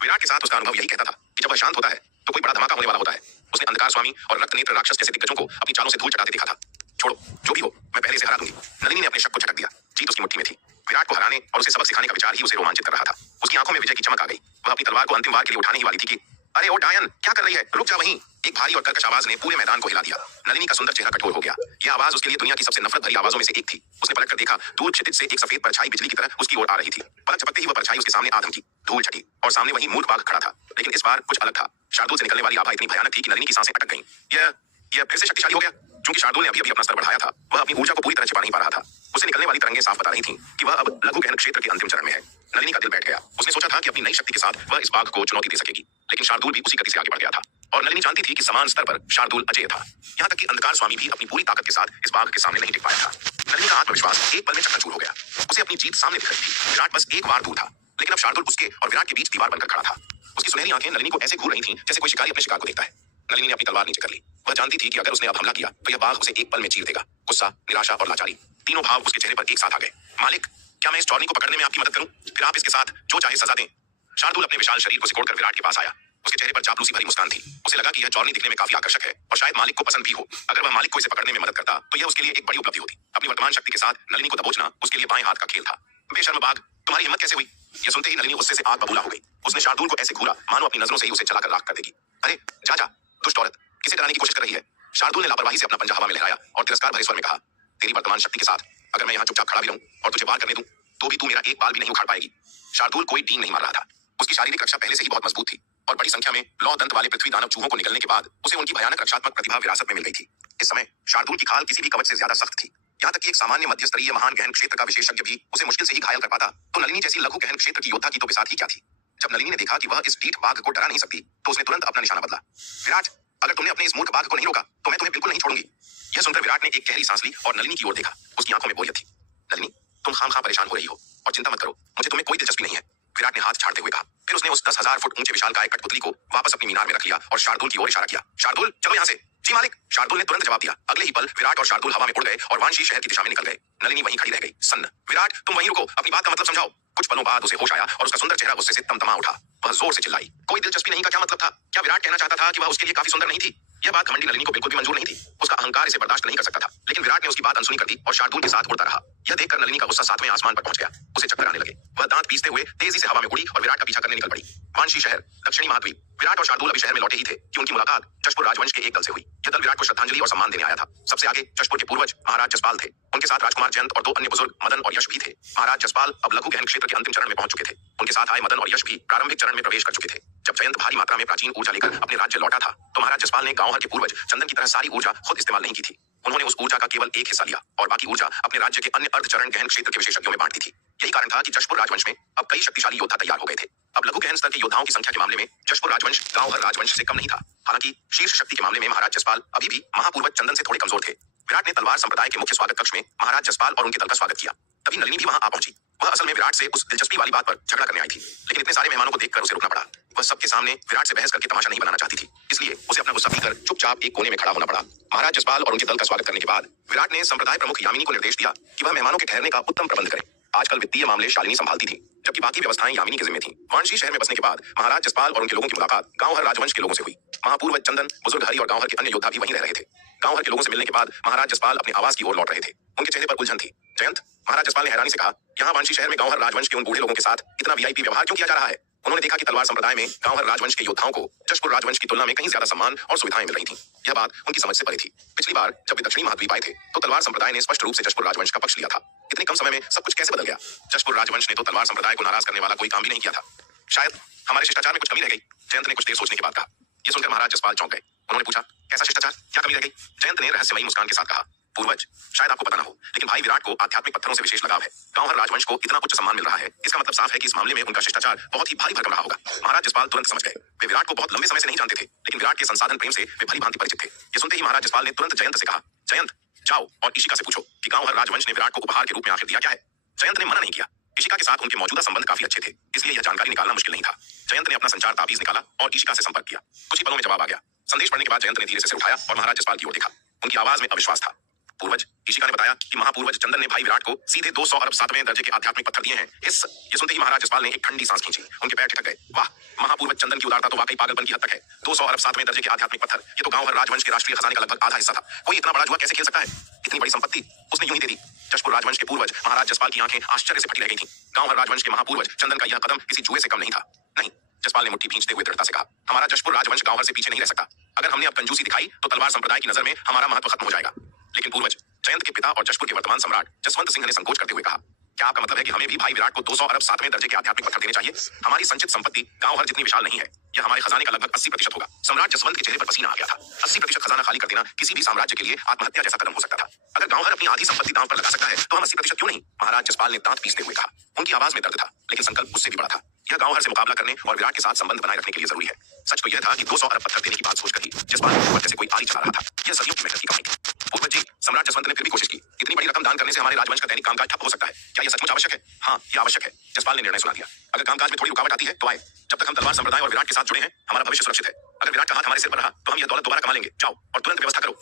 विराट के साथ उसका अनुभव यही कहता था कि जब वह शांत होता है तो कोई बड़ा धमाका होने वाला होता है। उसने अंधकार स्वामी और रक्त नेत्र राक्षस जैसे दिग्गजों को अपनी चालों से धूल चटाते देखा था। छोड़ो, जो भी हो, मैं पहले से हरा दूंगी। नलिनी ने अपने शक को झटक दिया। जीत उसकी मुट्ठी में थी। विराट को हराने और उसे सबक सिखाने का विचार ही उसे रोमांचित कर रहा था। उसकी आंखों में विजय की चमक आ गई। वह अपनी तलवार को अंतिम वार के लिए उठाने ही वाली थी कि अरे ओ डायन, क्या कर रही है? रुक जा वहीं। एक भारी और कर्कश आवाज ने पूरे मैदान को हिला दिया। नलिनी का सुंदर चेहरा कठोर हो गया। यह आवाज उसके लिए दुनिया की सबसे नफरत भरी आवाजों में से एक थी। उसने पलटकर देखा, दूर क्षितिज से एक सफेद परछाई बिजली की तरह उसकी ओर आ रही थी। पलक झपकते ही वह परछाई उसके सामने आ धमकी, धूल छटी और सामने वही मूर्ख बाघ खड़ा था। लेकिन इस बार कुछ अलग था। शार्दुल से निकलने वाली आभा इतनी भयानक थी कि नलिनी की सांसें अटक गईं। यह फिर से शक्तिशाली हो गया। क्योंकि शार्दुल ने अभी अपना स्तर बढ़ाया था, वह अपनी ऊर्जा को पूरी तरह छिपा नहीं पा रहा था। उसे निकलने वाली तरंगें साफ बता रही थीं कि वह अब लघु गहन क्षेत्र के अंतिम चरण में है। नलिनी का दिल बैठ गया। उसने सोचा था कि अपनी नई शक्ति के साथ वह इस बाघ को चुनौती दे सकेगी, लेकिन शार्दुल भी उसी गति से आगे बढ़ गया था और नलिनी जानती थी कि समान स्तर पर शार्दुल अजेय था। यहाँ तक कि अंधकार स्वामी भी अपनी पूरी ताकत के साथ इस बाघ के सामने नहीं टिक पाया था। नलिनी का आत्मविश्वास एक पल में चकनाचूर हो गया। उसे अपनी जीत सामने दिख रही थी। विराट बस एक बार दूर था, लेकिन अब शार्दुल उसके और विराट के बीच दीवार बनकर खड़ा था। उसकी सुनहरी आंखें नलिनी को ऐसे घूर रही थीं जैसे कोई शिकारी अपने शिकार को देखता है। नलिनी ने अपनी तलवार नीचे कर ली। वह जानती थी कि अगर उसने अब हमला किया तो यह बाघ उसे एक पल में चीर देगा। गुस्सा, निराशा और लाचारी, तीनों भाव उसके चेहरे पर एक साथ आ गए। मालिक, क्या मैं इस चौरनी को पकड़ने में आपकी मदद करूं? फिर आप इसके साथ जो चाहे सजा दें। शार्दुल अपने विशाल शरीर को सिकोड़कर विराट के पास आया। उसके चेहरे पर चापलूसी भरी मुस्कान थी। उसे लगा कि यह चौरनी दिखने में काफी आकर्षक है और शायद मालिक को पसंद भी हो। अगर वह मालिक को इसे पकड़ने में मदद करता तो यह उसके लिए एक बड़ी उपलब्धि होती। अपनी वर्तमान शक्ति के साथ नलिनी को दबोचना उसके लिए बाएं हाथ का खेल था। बेशर्म बाघ, तुम्हारी हिम्मत कैसे हुई? यह सुनते ही नलिनी गुस्से से आग बबूला हो गई। उसने शार्दुल को ऐसे घूरा मानो अपनी नजरों से ही उसे जलाकर राख कर देगी। अरे जा, दुष्ट औरत, किसे डराने की कोशिश कर रही है? शार्दुल ने लापरवाही से अपना पंजा हवा में लहराया और तिरस्कार भरे स्वर में कहा, तेरी वर्तमान शक्ति के साथ अगर मैं यहाँ चुपचाप खड़ा भी रहूं और तुझे वार करने दूं तो भी तू मेरा एक बाल भी नहीं उखाड़ पाएगी। शार्दुल कोई डींग नहीं मार रहा था। उसकी शारीरिक रक्षा पहले से ही बहुत मजबूत थी और बड़ी संख्या में लौ दंत वाले पृथ्वी दानव चूहों को निकलने के बाद उसे उनकी भयानक रक्षात्मक प्रतिभा विरासत में मिल गई थी। इस समय शार्दुल की खाल किसी भी कवच से ज्यादा सख्त थी। यहाँ तक कि एक सामान्य मध्यस्तरीय महान गहन क्षेत्र का विशेषज्ञ भी उसे मुश्किल से ही घायल कर पाता, तो नलिनी जैसी लघु गहन क्षेत्र की योद्धा की तो बिसात ही क्या थी। जब नलिनी ने देखा कि वह इस ढीठ बाघ को डरा नहीं सकती तो उसने तुरंत अपना निशाना बदला। विराट, अगर तुमने अपने इस मूर्ख बाघ को नहीं रोका तो मैं तुम्हें बिल्कुल नहीं छोड़ूंगी। यह सुनकर विराट ने एक गहरी सांस ली और नलिनी की ओर देखा। उसकी आंखों में बोरियत थी। नलिनी, तुम खामखा परेशान हो रही हो और चिंता मत करो, मुझे तुम्हें कोई दिलचस्पी नहीं है, विराट ने हाथ झाड़ते हुए कहा। फिर उसने उस 10,000 फुट ऊंचे विशालकाय कठपुतली को वापस अपनी मीनार में रख लिया और शार्दुल की ओर इशारा किया। शार्दुल, चलो यहाँ से। जी मालिक, शार्दुल ने तुरंत जवाब दिया। अगले ही पल विराट और शार्दुल हवा में उड़ गए और वानशी शहर की दिशा में निकल गए। नलिनी वहीं खड़ी रह गई, सन्न। विराट, तुम वहीं रुको, अपनी बात का मतलब समझाओ। कुछ पलों बाद उसे होश आया और उसका सुंदर चेहरा गुस्से से तमतमा उठा। वह जोर से चिल्लाई, कोई दिलचस्पी नहीं का क्या मतलब था? क्या विराट कहना चाहता था कि वह उसके लिए काफी सुंदर नहीं थी? यह बात घमंडी नलिनी को बिल्कुल भी मंजूर नहीं थी। उसका अहंकार इसे बर्दाश्त नहीं कर सकता था, लेकिन विराट ने उसकी बात अनसुनी कर दी और शार्दुल के साथ उड़ता रहा। यह देखकर नलिनी का गुस्सा 7वें आसमान पर पहुंच गया। उसे चक्कर आने लगे। वह दांत पीसते हुए तेजी से हवा में उड़ी और विराट का पीछा करने निकल पड़ी। वानशी शहर, दक्षिणी महाद्वीप। विराट और शार्दुल अभी शहर में लौटे ही थे कि उनकी मुलाकात जशपुर राजवंश के एक दल से हुई। यह दल विराट को श्रद्धांजलि और सम्मान देने आया था। सबसे आगे जशपुर के पूर्वज महाराज जसपाल थे। उनके साथ राजकुमार जयंत और 2 अन्य बुजुर्ग मदन और यश भी थे। महाराज जसपाल अब लघु गहन क्षेत्र के अंतिम चरण में पहुंच चुके थे। उनके साथ आए मदन और यश भी प्रारंभिक चरण में प्रवेश कर चुके थे। जब जयंत भारी मात्रा में प्राचीन ऊर्जा लेकर अपने राज्य लौटा था तो महाराज जसपाल ने गांव हर के पूर्वज चंदन की तरह सारी ऊर्जा खुद इस्तेमाल नहीं की थी। उन्होंने उस ऊर्जा का केवल एक हिस्सा लिया और बाकी ऊर्जा अपने राज्य के अन्य अर्धचरण गहन क्षेत्र के विशेषज्ञों में बांट दी थी। यही कारण था कि जशपुर राजवंश में अब कई शक्तिशाली योद्धा तैयार हो गए थे। अब लघु गहन स्तर के योद्धाओं की संख्या के मामले में जशपुर राजवंश गांव हर राजवंश से कम नहीं था। हालांकि शीर्ष शक्ति के मामले में महाराज जसपाल अभी भी महापूर्वज चंदन से थोड़े कमजोर थे। विराट ने तलवार संप्रदाय के मुख्य स्वागत कक्ष में महाराज जसपाल और उनके दल का स्वागत किया। तभी नलिनी भी वहां आ पहुंची। वह असल में विराट से उस दिलचस्पी वाली बात पर झगड़ा करने आई थी, लेकिन इतने सारे मेहमानों को देखकर उसे रुकना पड़ा। वह सबके सामने विराट से बहस करके तमाशा नहीं बनाना चाहती थी, इसलिए उसे अपना गुस्सा पीकर चुपचाप एक कोने में खड़ा होना पड़ा। महाराज जसपाल और उनके दल का स्वागत करने के बाद विराट ने संप्रदाय प्रमुख यामिनी को निर्देश दिया कि वह मेहमानों के ठहरने का उत्तम प्रबंध करे। आजकल वित्तीय मामले शालिनी संभालती थी, जबकि बाकी व्यवस्थाएं यामिनी के जिम्मे थीं। वानशी शहर में बसने के बाद महाराज जसपाल और उनके लोगों की मुलाकात गांव हर राजवंश के लोगों से हुई। महापूर्वज चंदन, बुजुर्ग हरि और गांव हर के अन्य योद्धा भी वहीं रह रहे थे। गांव हर के लोगों से मिलने के बाद महाराज जसपाल अपने आवास की ओर लौट रहे थे। उनके चेहरे पर उलझन थी। जयंत, महाराज जसपाल ने हैरानी से कहा, यहाँ वानशी शहर में गांव हर राजवंश के उन बूढ़े लोगों के साथ इतना वीआईपी व्यवहार क्यों किया जा रहा है? उन्होंने देखा कि तलवार संप्रदाय में गांव हर राजवंश के योद्धाओं को जशपुर राजवंश की तुलना में कहीं ज्यादा सम्मान और सुविधाएं मिल रही थीं। यह बात उनकी समझ से परे थी। पिछली बार जब वे दक्षिणी महाद्वीप आए थे तो तलवार संप्रदाय ने स्पष्ट रूप से जशपुर राजवंश का पक्ष लिया था। इतने कम समय में सब कुछ कैसे बदल गया? जशपुर राजवंश ने तो तलवार संप्रदाय को नाराज करने वाला कोई काम भी नहीं किया था। शायद हमारे शिष्टाचार में कुछ कमी रह गई, जयंत ने कुछ देर सोचने के बाद कहा। यह सुनकर महाराज जसपाल चौंक गए। उन्होंने पूछा, कैसा शिष्टाचार, क्या कमी रह गई? जयंत ने रहस्यमयी मुस्कान के साथ कहा, पूर्वज, शायद आपको पता ना हो, लेकिन भाई विराट को आध्यात्मिक पत्थरों से विशेष लगाव है। गांव हर राजवंश को इतना उच्च सम्मान मिल रहा है, इसका मतलब साफ है कि इस मामले में उनका शिष्टाचार बहुत ही भारी भरकम रहा होगा। महाराज जसपाल तुरंत समझ गए। वे विराट को बहुत लंबे समय से नहीं जानते थे, लेकिन विराट के संसाधन प्रेम से वे भली भांति परिचित थे। ये सुनते ही महाराज जसपाल ने तुरंत जयंत से कहा, जयंत, जाओ और इशिका से पूछो कि गांव हर राजवंश ने विराट को उपहार के रूप में आखिर दिया क्या है। जयंत ने मना नहीं किया। इशिका के साथ उनके मौजूदा संबंध काफी अच्छे थे, इसलिए यह जानकारी निकालना मुश्किल नहीं था। जयंत ने अपना संचार ताबीज निकाला और इशिका से संपर्क किया। कुछ ही पलों में जवाब आ गया। संदेश पढ़ने के बाद जयंत ने धीरे से सिर उठाया और महाराज जसपाल की ओर देखा। उनकी आवाज में अविश्वास था। पूर्वज, इशिका ने बताया कि महापूर्वज चंदन ने भाई विराट को सीधे 200 अरब 7वें दर्जे के आध्यात्मिक पत्थर दिए हैं। ये सुनते ही महाराज जसपाल ने एक ठंडी सांस खींची। उनके पैर ठिठक गए। वाह, महापूर्वज चंदन की उदारता तो वाकई पागलपन की हद तक है। 200 अरब 7वें दर्जे के आध्यात्मिक पत्थर, ये तो गांव हर राजवंश के राष्ट्रीय खजाने का लगभग आधा हिस्सा था। कोई इतना बड़ा जुआ कैसे खेल सकता है? इतनी बड़ी संपत्ति उसने यूं ही दे दी। जशपुर राजवंश के पूर्वज महाराज जसपाल की आंखें आश्चर्य से फटी रह गई थीं। गांव हर राजवंश के महापूर्वज चंदन का यह कदम किसी जुए से कम नहीं था। नहीं, जसपाल ने मुट्ठी भींचते हुए दृढ़ता से कहा, हमारा जशपुर राजवंश गांव भर से पीछे नहीं रह सकता। अगर हमने अब कंजूसी दिखाई तो तलवार संप्रदाय की नजर में हमारा महत्व खत्म हो जाएगा। लेकिन पूर्वज जयंत के पिता और जशपुर के वर्तमान सम्राट जसवंत सिंह ने संकोच करते हुए कहा, क्या आपका मतलब है कि हमें भी भाई विराट को 200 अरब 7वें दर्जे के आध्यात्मिक पत्थर देने चाहिए? हमारी संचित संपत्ति गांव भर जितनी विशाल नहीं है, यह हमारे खजाने का लगभग 80% होगा। सम्राट जसवंत के चेहरे पर पसीना आ गया था। 80% खजाना खाली कर देना किसी भी साम्राज्य के लिए आत्महत्या जैसा कदम हो सकता था। अगर गांव भर अपनी आधी संपत्ति दांव पर लगा सकता है तो हम 80% क्यों नहीं? महाराज जसपाल ने दांत पीसते हुए कहा। उनकी आवाज में दर्द था, लेकिन संकल्प उससे भी बड़ा था। यह गांव भर से मुकाबला करने और विराट के साथ संबंध बनाए रखने के लिए जरूरी है। सच तो यह था कि 200 अरब पत्थर देने की बात सोचकर ही जसपाल के ऊपर जैसे कोई आरी चला रहा था। यह सदियों की मेहनत की कमाई थी। पूर्वज जी, सम्राट जसवंत ने फिर भी कोशिश की। इतनी बड़ी रकम दान करने से हमारे राजवंश का दैनिक कामकाज ठप हो सकता है। क्या यह सचमुच आवश्यक है? हाँ, यह आवश्यक है। जसपाल ने निर्णय सुना दिया। अगर कामकाज में थोड़ी रुकावट आती है तो आए। जब तक हम तलवार संप्रदाय और विराट के साथ जुड़े हैं, हमारा भविष्य सुरक्षित है। अगर विराट का हाथ हमारे सिर पर रहा तो हम यह दौलत दोबारा कमा लेंगे। जाओ और तुरंत व्यवस्था करो।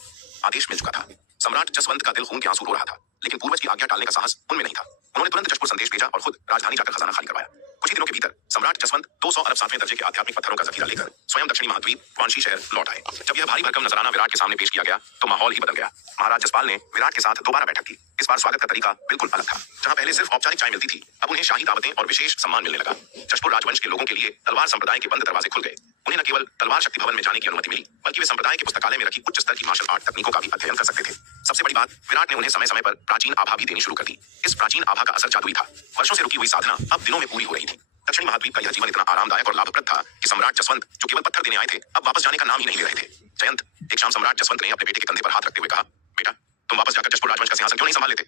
आदेश मिल चुका था। सम्राट जसवंत का दिल खून के आंसू रो रहा था, लेकिन पूर्वज की आज्ञा टालने का साहस उनमें नहीं था। उन्होंने तुरंत जशपुर संदेश भेजा और खुद राजधानी जाकर खजाना खाली करवाया। कुछ ही दिनों के भीतर सम्राट जसवंत 200 अरब 7वें दर्जे के आध्यात्मिक पत्थरों का जखीरा लेकर स्वयं दक्षिणी महाद्वीप वांशी शहर लौट आए। जब यह भारी भरकम नजराना विराट के सामने पेश किया गया तो माहौल ही बदल गया। महाराज जसपाल ने विराट के साथ दोबारा बैठक की। इस बार स्वागत का तरीका बिल्कुल अलग था। जहां पहले सिर्फ औपचारिक चाय मिलती थी, अब उन्हें शाही दावतें और विशेष सम्मान मिलने लगा। जशपुर राजवंश के लोगों के लिए तलवार संप्रदाय के बंद दरवाजे खुल गए। उन्हें न केवल तलवार शक्ति भवन में जाने की अनुमति मिली, बल्कि वे संप्रदाय के पुस्तकालय में रखी उच्च स्तर की मार्शल आर्ट तकनीकों का भी अध्ययन कर सकते थे। सबसे बड़ी बात, विराट ने उन्हें समय समय पर प्राचीन आभा भी देनी शुरू कर दी। इस प्राचीन आभा का असर जादुई था। वर्षों से रुकी हुई साधना अब दिनों में पूरी हो रही थी। दक्षिणी महाद्वीप का यह जीवन इतना आरामदायक और लाभप्रद था कि सम्राट जसवंत, जो केवल पत्थर देने आए थे, अब वापस जाने का नाम ही नहीं ले रहे थे। जयंत, एक शाम सम्राट जसवंत ने अपने बेटे के कंधे पर हाथ रखते हुए कहा, बेटा, तुम वापस जाकर जशपुर राजवंश का सिंहासन क्यों नहीं संभाल लेते?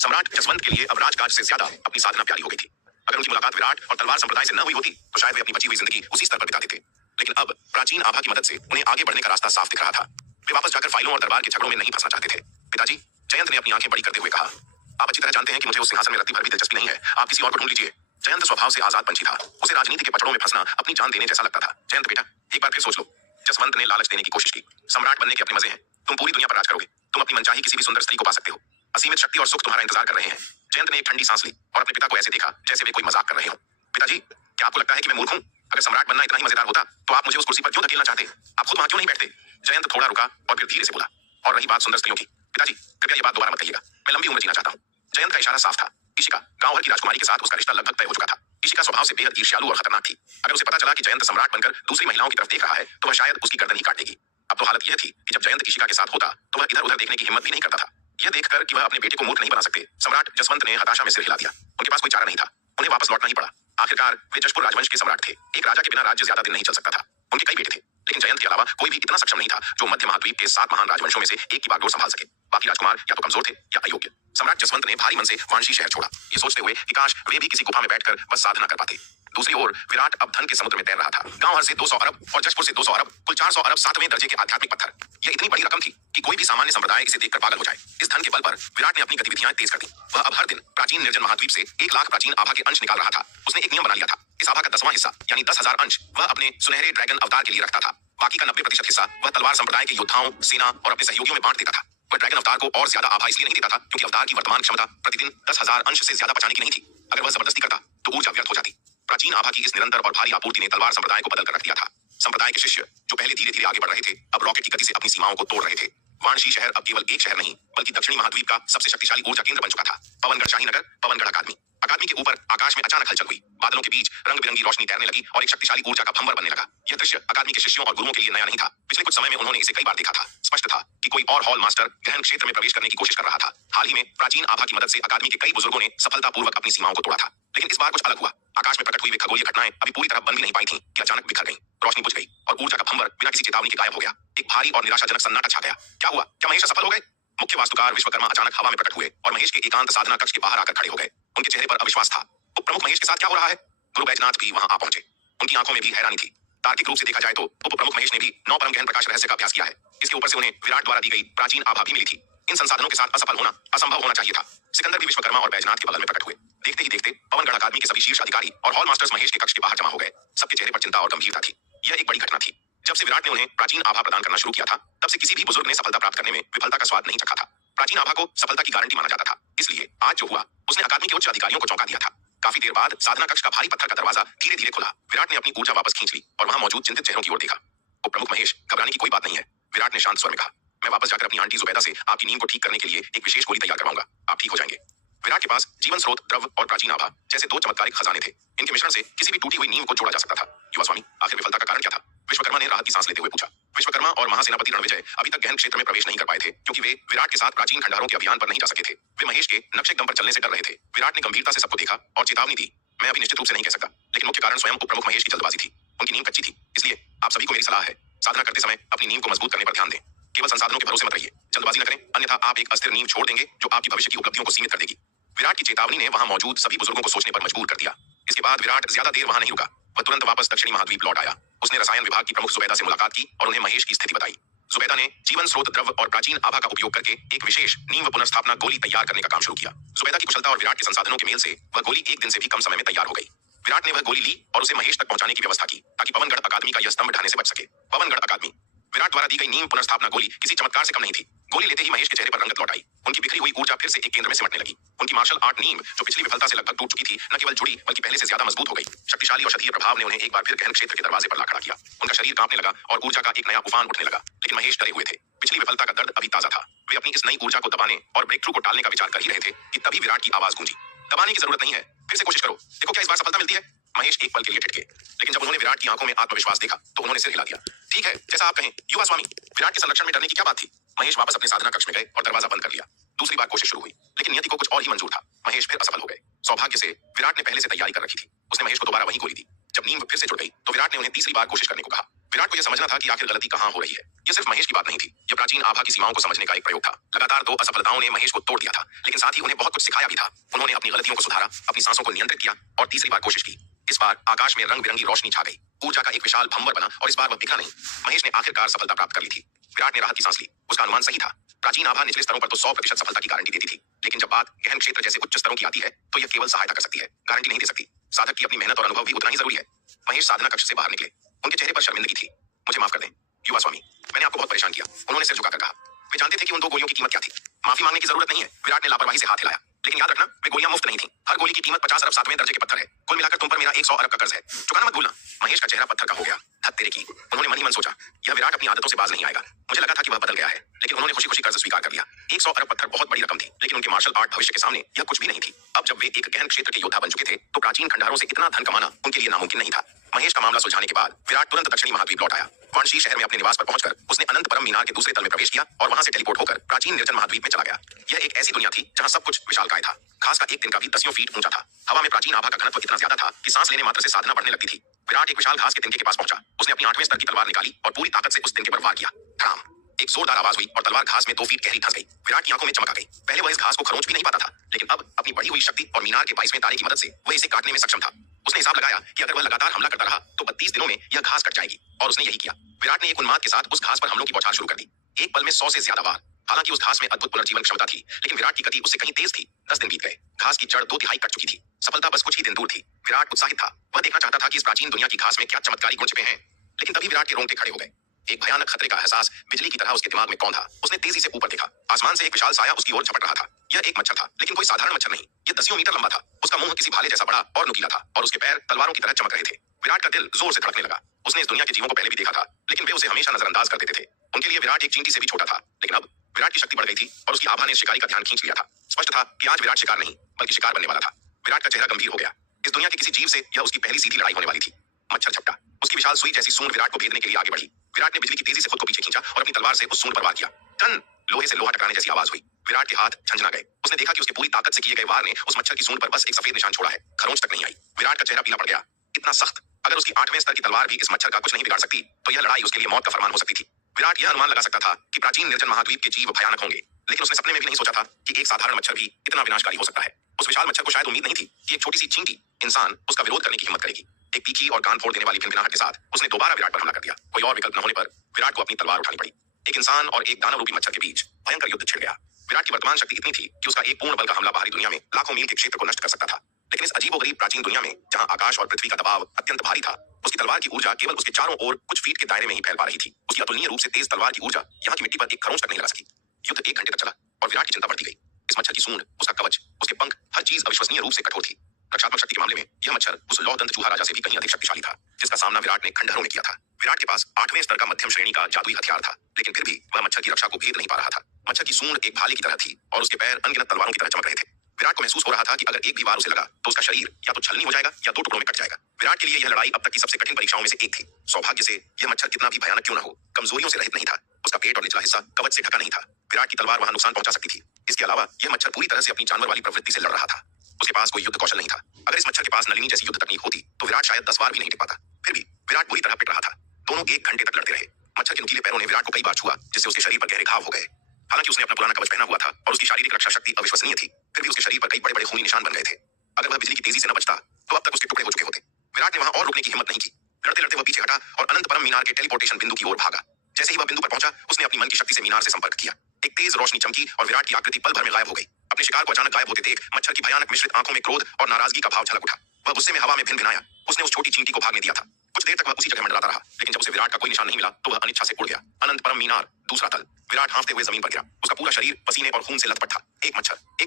सम्राट जसवंत के लिए अब राजकाज से ज्यादा अपनी साधना प्यारी हो गई थी। अगर उनकी मुलाकात विराट और तलवार संप्रदाय से न हुई होती तो शायद वे अपनी बची हुई जिंदगी उसी स्तर पर बिता देते। लेकिन अब प्राचीन आभा की मदद से उन्हें आगे बढ़ने का रास्ता साफ दिख रहा था। वे वापस जाकर फाइलों और दरबार के झगड़ों में नहीं फंसना चाहते थे। पिताजी, जयंत ने अपनी आंखें बड़ी करते हुए कहा, आप अच्छी तरह जानते हैं कि मुझे उस सिंहासन में रत्ती भर भी दिलचस्पी नहीं है। आप किसी और को ढूंढ लीजिए। जयंत स्वभाव से आजाद पंछी था। उसे राजनीति के पचड़ों में फंसना अपनी जान देने जैसा लगता था। जयंत बेटा, एक बार फिर सोच लो। जसवंत ने लालच देने की कोशिश की। सम्राट बनने के अपने मजे हैं। तुम पूरी दुनिया पर राज करोगे। तुम अपनी मनचाही किसी भी सुंदर स्त्री को पा सकते हो। असीमित शक्ति और सुख तुम्हारा इंतजार कर रहे हैं। जयंत ने एक ठंडी सांस ली और अपने पिता को ऐसे देखा जैसे वे कोई मजाक कर रहे हो। पिताजी, क्या आपको लगता है कि मैं मूर्ख हूं? अगर सम्राट बनना इतना ही मजेदार होता तो आप मुझे उस कुर्सी पर क्यों धकेलना चाहते? आप खुद वहां क्यों नहीं बैठते? जयंत थोड़ा रुका और फिर धीरे से बोला, और रही बात सुंदर स्त्रियों की, पिताजी कृपया ये बात दोबारा मत कहिएगा। मैं लंबी उम्र जीना चाहता हूँ। जयंत का इशारा साफ था। इशिका, गांव भर की राजकुमारी के साथ उसका रिश्ता लगभग तय हो चुका था। इशिका स्वभाव से बेहद ईर्ष्यालु और खतरनाक थी। अगर उसे पता चला कि जयंत सम्राट बनकर दूसरी महिलाओं की तरफ देख रहा है तो वह शायद उसकी गर्दन ही काट देगी। अब तो हालत यह थी कि जब जयंत इशिका के साथ होता तो वह इधर उधर देखने की हिम्मत भी नहीं करता था। यह देखकर कि वह अपने बेटे को मूर्ख नहीं बना सकते, सम्राट जसवंत ने हताशा में सिर हिला दिया। उनके पास कोई चारा नहीं था। उन्हें वापस लौटना ही पड़ा। आखिरकार वे जशपुर राजवंश के सम्राट थे। एक राजा के बिना राज्य ज्यादा दिन नहीं चल सकता था। उनके कई बेटे थे, लेकिन जयंत के अलावा कोई भी इतना सक्षम नहीं था जो मध्य महाद्वीप के 7 महान राजवंशों में से एक की बागडोर संभाल सके। बाकी राजकुमार या तो कमजोर थे या अयोग्य। सम्राट जसवंत ने भारी मन से वांशी शहर छोड़ा, ये सोचते हुए कि काश वे भी किसी गुफा में बैठकर बस साधना कर पाते। दूसरी ओर विराट अब धन के समुद्र में तैर रहा था। गांव भर से 200 अरब और जशपुर से 200 अरब, कुल 400 अरब 7वें दर्जे के आध्यात्मिक पत्थर। यह इतनी बड़ी रकम थी कि कोई भी सामान्य संप्रदाय इसे देखकर पागल हो जाए। इस धन के बल पर विराट ने अपनी गतिविधियां तेज कर दी। वह अब हर दिन प्राचीन निर्जन महाद्वीप से 1 लाख प्राचीन आभा के अंश निकाल रहा था। उसने एक नियम बना लिया था। इस आभा का 10वां हिस्सा यानी 10,000 अंश वह अपने सुनहरे ड्रैगन अवतार के लिए रखता था। बाकी का 90% हिस्सा वह तलवार संप्रदाय के योद्धाओं, सेना और अपने सहयोगियों में बांट देता था। वह ड्रैगन अवतार को और ज्यादा आभा इसलिए नहीं देता था क्योंकि अवतार की वर्तमान क्षमता प्रतिदिन 10,000 अंश से ज्यादा बचाने की नहीं थी। अगर वह जबरदस्ती करता तो ऊर्जा व्यर्थ हो जाती। प्राचीन आभा की इस निरंतर और भारी आपूर्ति ने तलवार संप्रदाय को बदल कर रख दिया था। संप्रदाय के शिष्य जो पहले धीरे धीरे आगे बढ़ रहे थे, अब रॉकेट की गति से अपनी सीमाओं को तोड़ रहे थे। वांशी शहर अब केवल एक शहर नहीं बल्कि दक्षिणी महाद्वीप का सबसे शक्तिशाली ऊर्जा केंद्र बन चुका था। पवनगढ़ शाही नगर, पवनगढ़ अकादमी। अकादमी के ऊपर आकाश में अचानक हलचल हुई। बादलों के बीच रंग बिरंगी रोशनी तैरने लगी और एक शक्तिशाली ऊर्जा का भंवर बनने लगा। यह दृश्य अकादमी के शिष्यों और गुरुओं के लिए नया नहीं था। पिछले कुछ समय में उन्होंने इसे कई बार देखा था। स्पष्ट था कि कोई और हॉल मास्टर गहन क्षेत्र में प्रवेश करने की कोशिश कर रहा था। हाल ही में प्राचीन आभा की मदद से अकादमी के कई बुजुर्गों ने सफलतापूर्वक अपनी सीमाओं को तोड़ा था। लेकिन इस बार कुछ अलग हुआ। आकाश में प्रकट हुई वे खगोलीय घटनाएं अभी पूरी तरह बन भी नहीं पाई थीं कि अचानक बिखर गईं। रोशनी बुझ गई और ऊर्जा का भंवर बिना किसी चेतावनी के गायब हो गया। एक भारी और निराशाजनक सन्नाटा छा गया। क्या हुआ? क्या महेश असफल हो गए? मुख्य वास्तुकार विश्वकर्मा अचानक हवा में प्रकट हुए और महेश के एकांत साधना कक्ष के बाहर आकर खड़े हो गए। उनके चेहरे पर अविश्वास था। उप प्रमुख महेश के साथ क्या हो रहा है? गुरु बैजनाथ भी वहां आ पहुंचे। उनकी आंखों में भी हैरानी थी। तार्किक रूप से देखा जाए तो उप प्रमुख महेश ने भी 9 परम गहन प्रकाश रहस्य का अभ्यास किया है। इसके ऊपर से उन्हें विराट द्वारा दी गई प्राचीन आभा भी मिली थी। इन संसाधनों के साथ असफल होना असंभव होना चाहिए था। सिकंदर भी विश्वकर्मा और बैजनाथ के बगल में प्रकट हुए। देखते ही देखते पवनगढ़ अकादमी के सभी शीर्ष अधिकारी और हॉल मास्टर्स महेश के कक्ष के बाहर जमा हो गए। सबके चेहरे पर चिंता और गंभीरता थी। यह एक बड़ी घटना थी। जब से विराट ने उन्हें प्राचीन आभा प्रदान करना शुरू किया था, तब से किसी भी बुजुर्ग ने सफलता प्राप्त करने में विफलता का स्वाद नहीं चखा था। प्राचीन आभा को सफलता की गारंटी माना जाता था। इसलिए आज जो हुआ उसने अकादमी के उच्च अधिकारियों को चौंका दिया था। काफी देर बाद साधना कक्ष का भारी पत्थर का दरवाजा धीरे धीरे खुला। विराट ने अपनी ऊर्जा वापस खींच ली और वहां मौजूद चिंतित चेहरों की ओर देखा। उप प्रमुख महेश, घबराने की कोई बात नहीं है, विराट ने शांत स्वर में कहा। मैं वापस जाकर अपनी आंटी जुबैदा से आपकी नींद को ठीक करने के लिए एक विशेष गोली तैयार करवाऊंगा। आप ठीक हो जाएंगे। विराट के पास जीवन स्रोत, द्रव और प्राचीन आभा जैसे दो चमत्कारिक खजाने थे। इनके मिश्रण से किसी भी टूटी हुई नींव को जोड़ा जा सकता था। युवा स्वामी, आखिर विफलता का कारण क्या था? विश्वकर्मा ने राहत की सांस लेते हुए पूछा। विश्वकर्मा और महासेनापति रणविजय अभी तक गहन क्षेत्र में प्रवेश नहीं कर पाए थे, क्योंकि वे विराट के साथ प्राचीन खंडहरों के अभियान पर नहीं जा सके थे। वे महेश के नक्शेकदम पर चलने से डर रहे थे। विराट ने गंभीरता से सबको देखा और चेतावनी दी। मैं अभी निश्चित रूप से नहीं कह सकता, लेकिन मुख्य कारण स्वयं उपप्रमुख महेश की जल्दबाजी थी। उनकी नींव कच्ची थी, इसलिए आप सभी को मेरी सलाह है, साधना करते समय अपनी नींव को मजबूत करने पर ध्यान दें। केवल संसाधनों के भरोसे मत रहिए, जल्दबाजी न करें, अन्यथा आप एक अस्थिर नींव छोड़ देंगे जो आपकी भविष्य की उपलब्धियों को सीमित कर देगी। विराट की चेतावनी ने वहां मौजूद सभी बुजुर्गों को सोचने पर मजबूर कर दिया। इसके बाद विराट ज्यादा देर वहां नहीं रुका। वह तुरंत वापस दक्षिणी महाद्वीप लौट आया। उसने रसायन विभाग की प्रमुख जुबैदा से मुलाकात की और उन्हें महेश की स्थिति बताई। जुबैदा ने जीवन स्रोत, द्रव और प्राचीन आभा का उपयोग करके एक विशेष नींव पुनर्स्थापना गोली तैयार करने का काम शुरू किया। जुबैदा की कुशलता और विराट के संसाधनों के मेल से वह गोली एक दिन से भी कम समय में तैयार हो गई। विराट ने वह गोली ली और उसे महेश तक पहुंचाने की व्यवस्था की, ताकि पवनगढ़ अकादमी का यह स्तंभ ढहने से बच सके। पवनगढ़ अकादमी। विराट द्वारा दी गई नींव पुनर्स्थापना गोली किसी चमत्कार से कम नहीं थी। गोली लेते ही महेश के चेहरे पर रंगत लौट आई। उनकी बिखरी हुई ऊर्जा फिर से एक केंद्र में सिमटने लगी। उनकी मार्शल आर्ट नींव, जो पिछली विफलता से लगभग टूट चुकी थी, न केवल जुड़ी बल्कि पहले से ज्यादा मजबूत हो गई। शक्तिशाली औषधीय प्रभाव ने उन्हें एक बार फिर गहन क्षेत्र के दरवाजे पर ला खड़ा किया। उनका शरीर कांपने लगा और ऊर्जा का एक नया उफान उठने लगा। लेकिन महेश डरे हुए थे। पिछली विफलता का दर्द अभी ताजा था। वे अपनी इस नई ऊर्जा को दबाने और ब्रेक थ्रू को टालने का विचार कर ही रहे थे कि तभी विराट की आवाज गूंजी। दबाने की जरूरत नहीं है, फिर से कोशिश करो, देखो क्या इस बार सफलता मिलती है। महेश एक पल के लिए ठिठके, लेकिन जब उन्होंने विराट की आंखों में आत्मविश्वास देखा तो उन्होंने सिर हिला दिया। ठीक है, जैसा आप कहें युवा स्वामी। विराट के संरक्षण में डरने की क्या बात थी? महेश वापस अपने साधना कक्ष में गए और दरवाजा बंद कर लिया। दूसरी बार कोशिश शुरू हुई, लेकिन नियति को कुछ और ही मंजूर था। महेश फिर असफल हो गए। सौभाग्य से विराट ने पहले से तैयारी कर रखी थी। उसने महेश को दोबारा वही गोली दी। जब नींव फिर से जुड़ गई तो विराट ने उन्हें तीसरी बार कोशिश करने को कहा। विराट को यह समझना था कि आखिर गलती कहां हो रही है। यह सिर्फ महेश की बात नहीं थी, यह प्राचीन आभा की सीमाओं को समझने का एक प्रयोग था। लगातार 2 असफलताओं ने महेश को तोड़ दिया था, लेकिन साथ ही उन्हें बहुत कुछ सिखाया भी था। उन्होंने अपनी गलतियों को सुधारा, अपनी सांसों को नियंत्रित किया और तीसरी बार कोशिश की। इस बार आकाश में रंग बिरंगी रोशनी छा गई। ऊर्जा का एक विशाल भंवर बना और इस बार वह बिखरा नहीं। महेश ने आखिरकार सफलता प्राप्त कर ली थी। विराट ने राहत की सांस ली। उसका अनुमान सही था। प्राचीन आभा निचले स्तरों पर तो 100% सफलता की गारंटी देती थी, लेकिन जब बात गहन क्षेत्र जैसे उच्च स्तरों की आती है तो यह केवल सहायता कर सकती है, गारंटी नहीं दे सकती। साधक की अपनी मेहनत और अनुभव भी उतना ही जरूरी है। महेश साधना कक्ष से बाहर निकले। उनके चेहरे पर शर्मिंदगी थी। मुझे माफ कर दें युवा स्वामी, मैंने आपको बहुत परेशान किया। उन्होंने सिर झुकाकर कहा। वे जानते थे कि उन 2 गोलियों की कीमत क्या थी। माफी मांगने की जरूरत नहीं है। विराट ने लापरवाही से हाथ हिलाया। लेकिन याद रखना, वे गोलियां मुफ्त नहीं थी। हर गोली की कीमत 50 अरब 7वें दर्जे के पत्थर है। कुल मिलाकर तुम पर मेरा 100 अरब का कर्ज है। चुकाना मत भूलना। महेश का चेहरा पत्थर का हो गया। धत तेरे की। उन्होंने मन ही मन सोचा, यह विराट अपनी आदतों से बाज नहीं आएगा। मुझे लगा था कि वह बदल गया है, लेकिन उन्होंने खुशी खुशी कर्ज स्वीकार कर लिया। 100 अरब पत्थर बहुत बड़ी रकम थी, लेकिन उनके मार्शल आर्ट भविष्य के सामने यह कुछ भी नहीं थी। अब जब वे एक गहन क्षेत्र के योद्धा बन चुके थे तो प्राचीन खंडहरों से इतना धन कमाना उनके लिए नामुमकिन नहीं था। महेश का मामला सुलझाने के बाद विराट तुरंत दक्षिणी महाद्वीप लौट आया। वाराणसी शहर में अपने निवास पर पहुंचकर उसने अनंत परम मीनार के दूसरे तल में प्रवेश किया और वहां से टेलीपोर्ट होकर प्राचीन निर्जन महाद्वीप में चला गया। यह एक ऐसी दुनिया थी जहां सब कुछ विशालकाय था। घास का एक तिनका भी 10 फीट ऊंचा था। हवा में प्राचीन आभा का घनत्व इतना ज्यादा था कि सांस लेने मात्र से साधना बढ़ने लगती थी। विराट एक विशाल घास के तिनके के पास पहुंचा। उसने अपनी 8वें स्तर की तलवार निकाली और पूरी ताकत से उस तिनके पर वार किया। धड़ाम! एक जोरदार आवाज हुई और तलवार घास में 2 फीट गहरी धंस गई। विराट की आंखों में चमक आ गई। पहले वह इस घास को खरोंच भी नहीं पाता था, लेकिन अब अपनी बढ़ी हुई शक्ति और मीनार के 22वें तारे की मदद से वह इसे काटने में सक्षम था। उसने हिसाब लगाया कि अगर वह लगातार हमला करता रहा तो 32 दिनों में यह घास कट जाएगी, और उसने यही किया। विराट ने एक उन्माद के साथ उस घास पर हमलों की बौछार शुरू कर दी। एक पल में 100 से ज्यादा वार। हालांकि उस घास में अद्भुत पुनर्जीवन क्षमता थी, लेकिन विराट की गति उससे कहीं तेज थी। 10 दिन बीत गए। घास की जड़ 2/3 कट चुकी थी। सफलता बस कुछ ही दिन दूर थी। विराट उत्साहित था। वह देखना चाहता था कि इस प्राचीन दुनिया की घास में क्या चमत्कारी गुण छिपे हैं। लेकिन तभी विराट के रोंगटे खड़े हो गए। एक भयानक खतरे का एहसास बिजली की तरह उसके दिमाग में कौंधा। उसने तेजी से ऊपर देखा। आसमान से एक विशाल साया उसकी ओर झपट रहा था। यह एक मच्छर था, लेकिन कोई साधारण मच्छर नहीं। यह 10 मीटर लंबा था। उसका मुंह किसी भाले जैसा बड़ा और नुकीला था और उसके पैर तलवारों की तरह चमक रहे थे। विराट का दिल जोर से धड़कने लगा। उसने इस दुनिया के जीवों को पहले भी देखा था, लेकिन वे उसे हमेशा नजरअंदाज कर देते थे। उनके लिए विराट एक चींटी से भी छोटा था। लेकिन अब विराट की शक्ति बढ़ गई थी और उसकी आभा ने शिकारी का ध्यान खींच लिया था। स्पष्ट था कि आज विराट शिकार नहीं बल्कि शिकार बनने वाला था। विराट का चेहरा गंभीर हो गया। इस दुनिया के किसी जीव से यह उसकी पहली सीधी लड़ाई होने वाली थी। मच्छर झपटा। उसकी विशाल सुई जैसी सूंड विराट को भेदने के लिए आगे बढ़ी। विराट ने बिजली की तेजी से खुद को पीछे खींचा और अपनी तलवार से उस सूंड पर वार किया। टन! लोहे से लोहा टकराने जैसी आवाज हुई। विराट के हाथ झंझना गए। उसने देखा कि उसकी पूरी ताकत से किए गए वार ने उस मच्छर की सूंड पर बस एक सफेद निशान छोड़ा है। खरोंच तक नहीं आई। विराट का चेहरा पीला पड़ गया। इतना सख्त! अगर उसकी 8वें स्तर की तलवार भी इस मच्छर का कुछ नहीं बिगाड़ सकती तो यह लड़ाई उसके लिए मौत का फरमान हो सकती थी। विराट यह अनुमान लगा सकता था कि प्राचीन निर्जन महाद्वीप के जीव भयानक होंगे, लेकिन उसने सपने में भी नहीं सोचा था कि एक साधारण मच्छर भी इतना विनाशकारी हो सकता है। उस विशाल मच्छर को शायद उम्मीद नहीं थी कि एक छोटी सी चींटी इंसान उसका विरोध करने की हिम्मत करेगी। एक तीखी और कान फोड़ देने वाली भिनभिनाहट के साथ उसने दोबारा विराट पर हमला कर दिया। कोई और विकल्प न होने पर विराट को अपनी तलवार उठानी पड़ी। एक इंसान और एक दानव रूपी मच्छर के बीच भयंकर युद्ध छिड़ गया। विराट की वर्तमान शक्ति इतनी थी कि उसका एक पूर्ण बल का हमला बाहरी दुनिया में लाखों मील के क्षेत्र को नष्ट कर सकता था। लेकिन इस अजीबोगरीब प्राचीन दुनिया में जहां आकाश और पृथ्वी का दबाव अत्यंत भारी था, उसकी तलवार की ऊर्जा केवल उसके चारों ओर कुछ फीट के दायरे में ही फैल पा रही थी। उसकी अतुलनीय रूप से तेज तलवार की ऊर्जा यहाँ की मिट्टी पर एक खरोंच तक नहीं लगा सकी। युद्ध 1 घंटे तक चला और विराट की चिंता बढ़ती गई। इस मच्छर की सूंड, उसका कवच, उसके पंख, हर चीज अविश्वसनीय रूप से कठोर थी। रक्षात्मक शक्ति के मामले में यह मच्छर उस लौहदंत चूहा राजा से भी कहीं अधिक शक्तिशाली था, जिसका सामना विराट ने खंडहरों में किया था। विराट के पास 8वें स्तर का मध्यम श्रेणी का जादुई हथियार था, लेकिन फिर भी वह मच्छर की रक्षा को भेद नहीं पा रहा था। मच्छर की सूंड एक भाले की तरह थी और उसके पैर अनगिनत तलवारों की तरह चमक रहे थे। विराट को महसूस हो रहा था कि अगर एक भी बार उसे लगा तो उसका शरीर या तो छलनी हो जाएगा या दो टुकड़ों में कट जाएगा। विराट के लिए यह लड़ाई अब तक की सबसे कठिन परीक्षाओं में से एक थी। सौभाग्य से यह मच्छर कितना भी भयानक क्यों न हो, कमजोरियों से रहित नहीं था। उसका पेट और निचला हिस्सा कवच से ढका नहीं था। विराट की तलवार वहां नुकसान पहुंचा सकती थी। इसके अलावा यह मच्छर पूरी तरह से अपनी जानवर वाली प्रवृत्ति से लड़ रहा था। उसके पास कोई युद्ध कौशल नहीं था। अगर इस मच्छर के पास नलिनी जैसी युद्ध तकनीक होती तो विराट शायद 10 बार भी नहीं टिक पाता। फिर भी विराट बुरी तरह पिट रहा था। दोनों 1 घंटे तक लड़ते रहे। मच्छर के नुकीले पैरों ने विराट को कई बार छुआ, जिससे उसके शरीर पर गहरे घाव हो गए। हालांकि उसने अपना पुराना कवच पहना हुआ था और उसकी शारीरिक रक्षा शक्ति अविश्वसनीय थी, फिर भी उसके शरीर पर कई बड़े बड़े खूनी निशान बन गए थे। अगर वह बिजली की तेजी से न बचता तो अब तक उसके टुकड़े हो चुके होते। विराट ने वहां और रुकने की हिम्मत नहीं की। लड़ते लड़ते वह पीछे हटा और अनंत परम मीनार के टेलीपोर्टेशन बिंदु की ओर भागा। जैसे ही वह बिंदु पर पहुंचा, उसने अपनी मन की शक्ति से मीनार से संपर्क किया। एक तेज रोशनी चमकी और विराट की आकृति पल भर में गायब हो गई। अपने शिकार को अचानक गायब होते देख मच्छर की भयानक मिश्रित आंखों में क्रोध और नाराजगी का भाव झलक उठा। वह गुस्से में हवा में भिन-भिनाया। उसने उस छोटी चींटी को भागने दिया था। कुछ देर तक वह उसी जगह मंडराता रहा, लेकिन जब उसे विराट का कोई निशान नहीं मिला तो वह अनिच्छा से उड़ गया। अनंत परम मीनार, दूसरा तल। विराट हांफते हुए जमीन पर गिरा। उसका पूरा शरीर पसीने और खून से लथपथ था। एक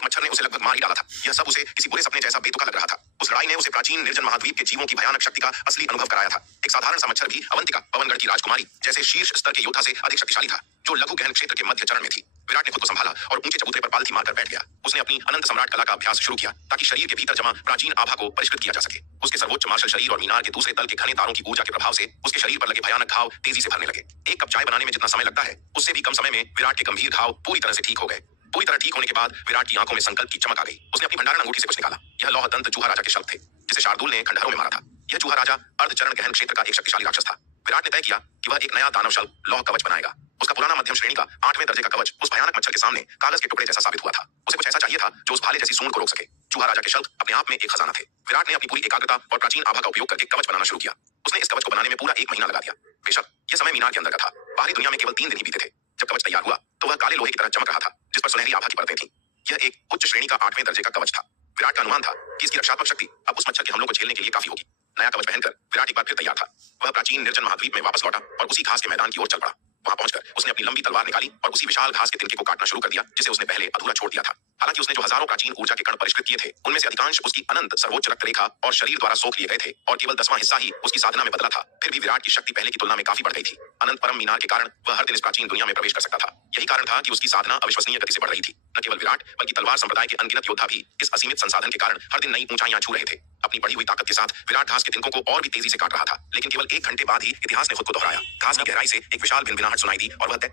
मच्छर ने उसे लगभग मार ही डाला था। यह सब उसे किसी बुरे सपने जैसा बेतुका लग रहा था। उस लड़ाई ने उसे प्राचीन निर्जन महाद्वीप के जीवों की भयानक शक्ति का असली अनुभव कराया था। एक साधारण सा मच्छर भी अवंतिका, पवनगढ़ की राजकुमारी जैसे शीर्ष स्तर के योद्धा से अधिक शक्तिशाली था, जो लघु गहन क्षेत्र के मध्य चरण में थी। विराट ने खुद को संभाला और ऊंचे चबूतरे पर पालथी मारकर बैठ गया। उसने अपनी अनंत सम्राट कला का अभ्यास शुरू किया ताकि शरीर के भीतर जमा प्राचीन आभा को परिष्कृत किया जा सके। उसके सर्वोच्च मार्शल शरीर और मीनार के दूसरे तल के घने तारों की ऊर्जा के प्रभाव से उसके शरीर पर लगे भयानक घाव तेजी से भरने लगे। एक कप चाय बनाने में जितना समय लगता है, उससे भी कम समय में विराट के गंभीर घाव पूरी तरह से ठीक हो गए। पूरी तरह ठीक होने के बाद विराट की आंखों में संकल्प की चमक आ गई। उसने अपनी भंडारण अंगूठी से कुछ निकाला। यह लौह दंत चूहा राजा के शल्क थे, जिसे शार्दुल ने खंडहरों में मारा था। यह चूहा राजा अर्धचरण गहन क्षेत्र का एक शक्तिशाली राक्षस था। विराट ने तय किया कि वह एक नया दानव शल्क लौह कवच बनाएगा। उसका पुराना मध्यम श्रेणी का 8वें दर्जे का कवच उस भयानक मच्छर के सामने कागज के टुकड़े जैसा साबित हुआ था। उसे कुछ ऐसा चाहिए था जो उस भाले जैसी सूंड को रोक सके। चूहा राजा के शल्क अपने आप में एक खजाना थे। विराट ने अपनी पूरी एकाग्रता और प्राचीन आभा का उपयोग करके कवच बनाना शुरू किया। उसने इस कवच को बनाने में पूरा 1 महीना लगा दिया। बेशक यह समय मीनार के अंदर का था। बाहरी दुनिया में केवल 3 दिन ही बीते थे। जब कवच तैयार हुआ तो वह काले लोहे की तरह चमक रहा था, जिस पर सुनहरी आभा की परतें थीं। यह एक उच्च श्रेणी का 8वें दर्जे का कवच था। विराट का अनुमान था कि इसकी रक्षात्मक शक्ति अब उस मच्छर के हमलों को झेलने के लिए काफी होगी। नया कवच पहनकर विराट एक बार फिर तैयार था। वह प्राचीन निर्जन महाद्वीप में वापस लौटा और उसी घास के मैदान की ओर चल पड़ा। वहां पहुंचकर उसने अपनी लंबी तलवार निकाली और उसी विशाल घास के तिनके को काटना शुरू कर दिया, जिसे उसने पहले अधूरा छोड़ दिया था। हालांकि उसने जो हजारों प्राचीन ऊर्जा के कण परिष्कृत किए थे, उनमें से अधिकांश उसकी अनंत सर्वोच्च रक्त रेखा और शरीर द्वारा सोख लिए गए थे और केवल 10वां हिस्सा ही उसकी साधना में बदला था। फिर भी विराट की शक्ति पहले की तुलना में काफी बढ़ गई थी। अनंत परम मीनार के कारण वह हर दिन इस प्राचीन दुनिया में प्रवेश कर सकता था। यही कारण था कि उसकी साधना अविश्वसनीय गति से बढ़ रही थी। न केवल विराट बल्कि तलवार संप्रदाय के अनगिनत योद्धा भी इस असीमित संसाधन के कारण हर दिन नई ऊंचाइयां छू रहे थे। अपनी बढ़ी हुई ताकत के साथ विराट घास के तिनकों को और भी तेजी से काट रहा था, लेकिन केवल 1 घंटे बाद ही इतिहास ने खुद को दोहराया। घास की गहराई से एक विशाल भिनभिनाहट सुनाई दी और वह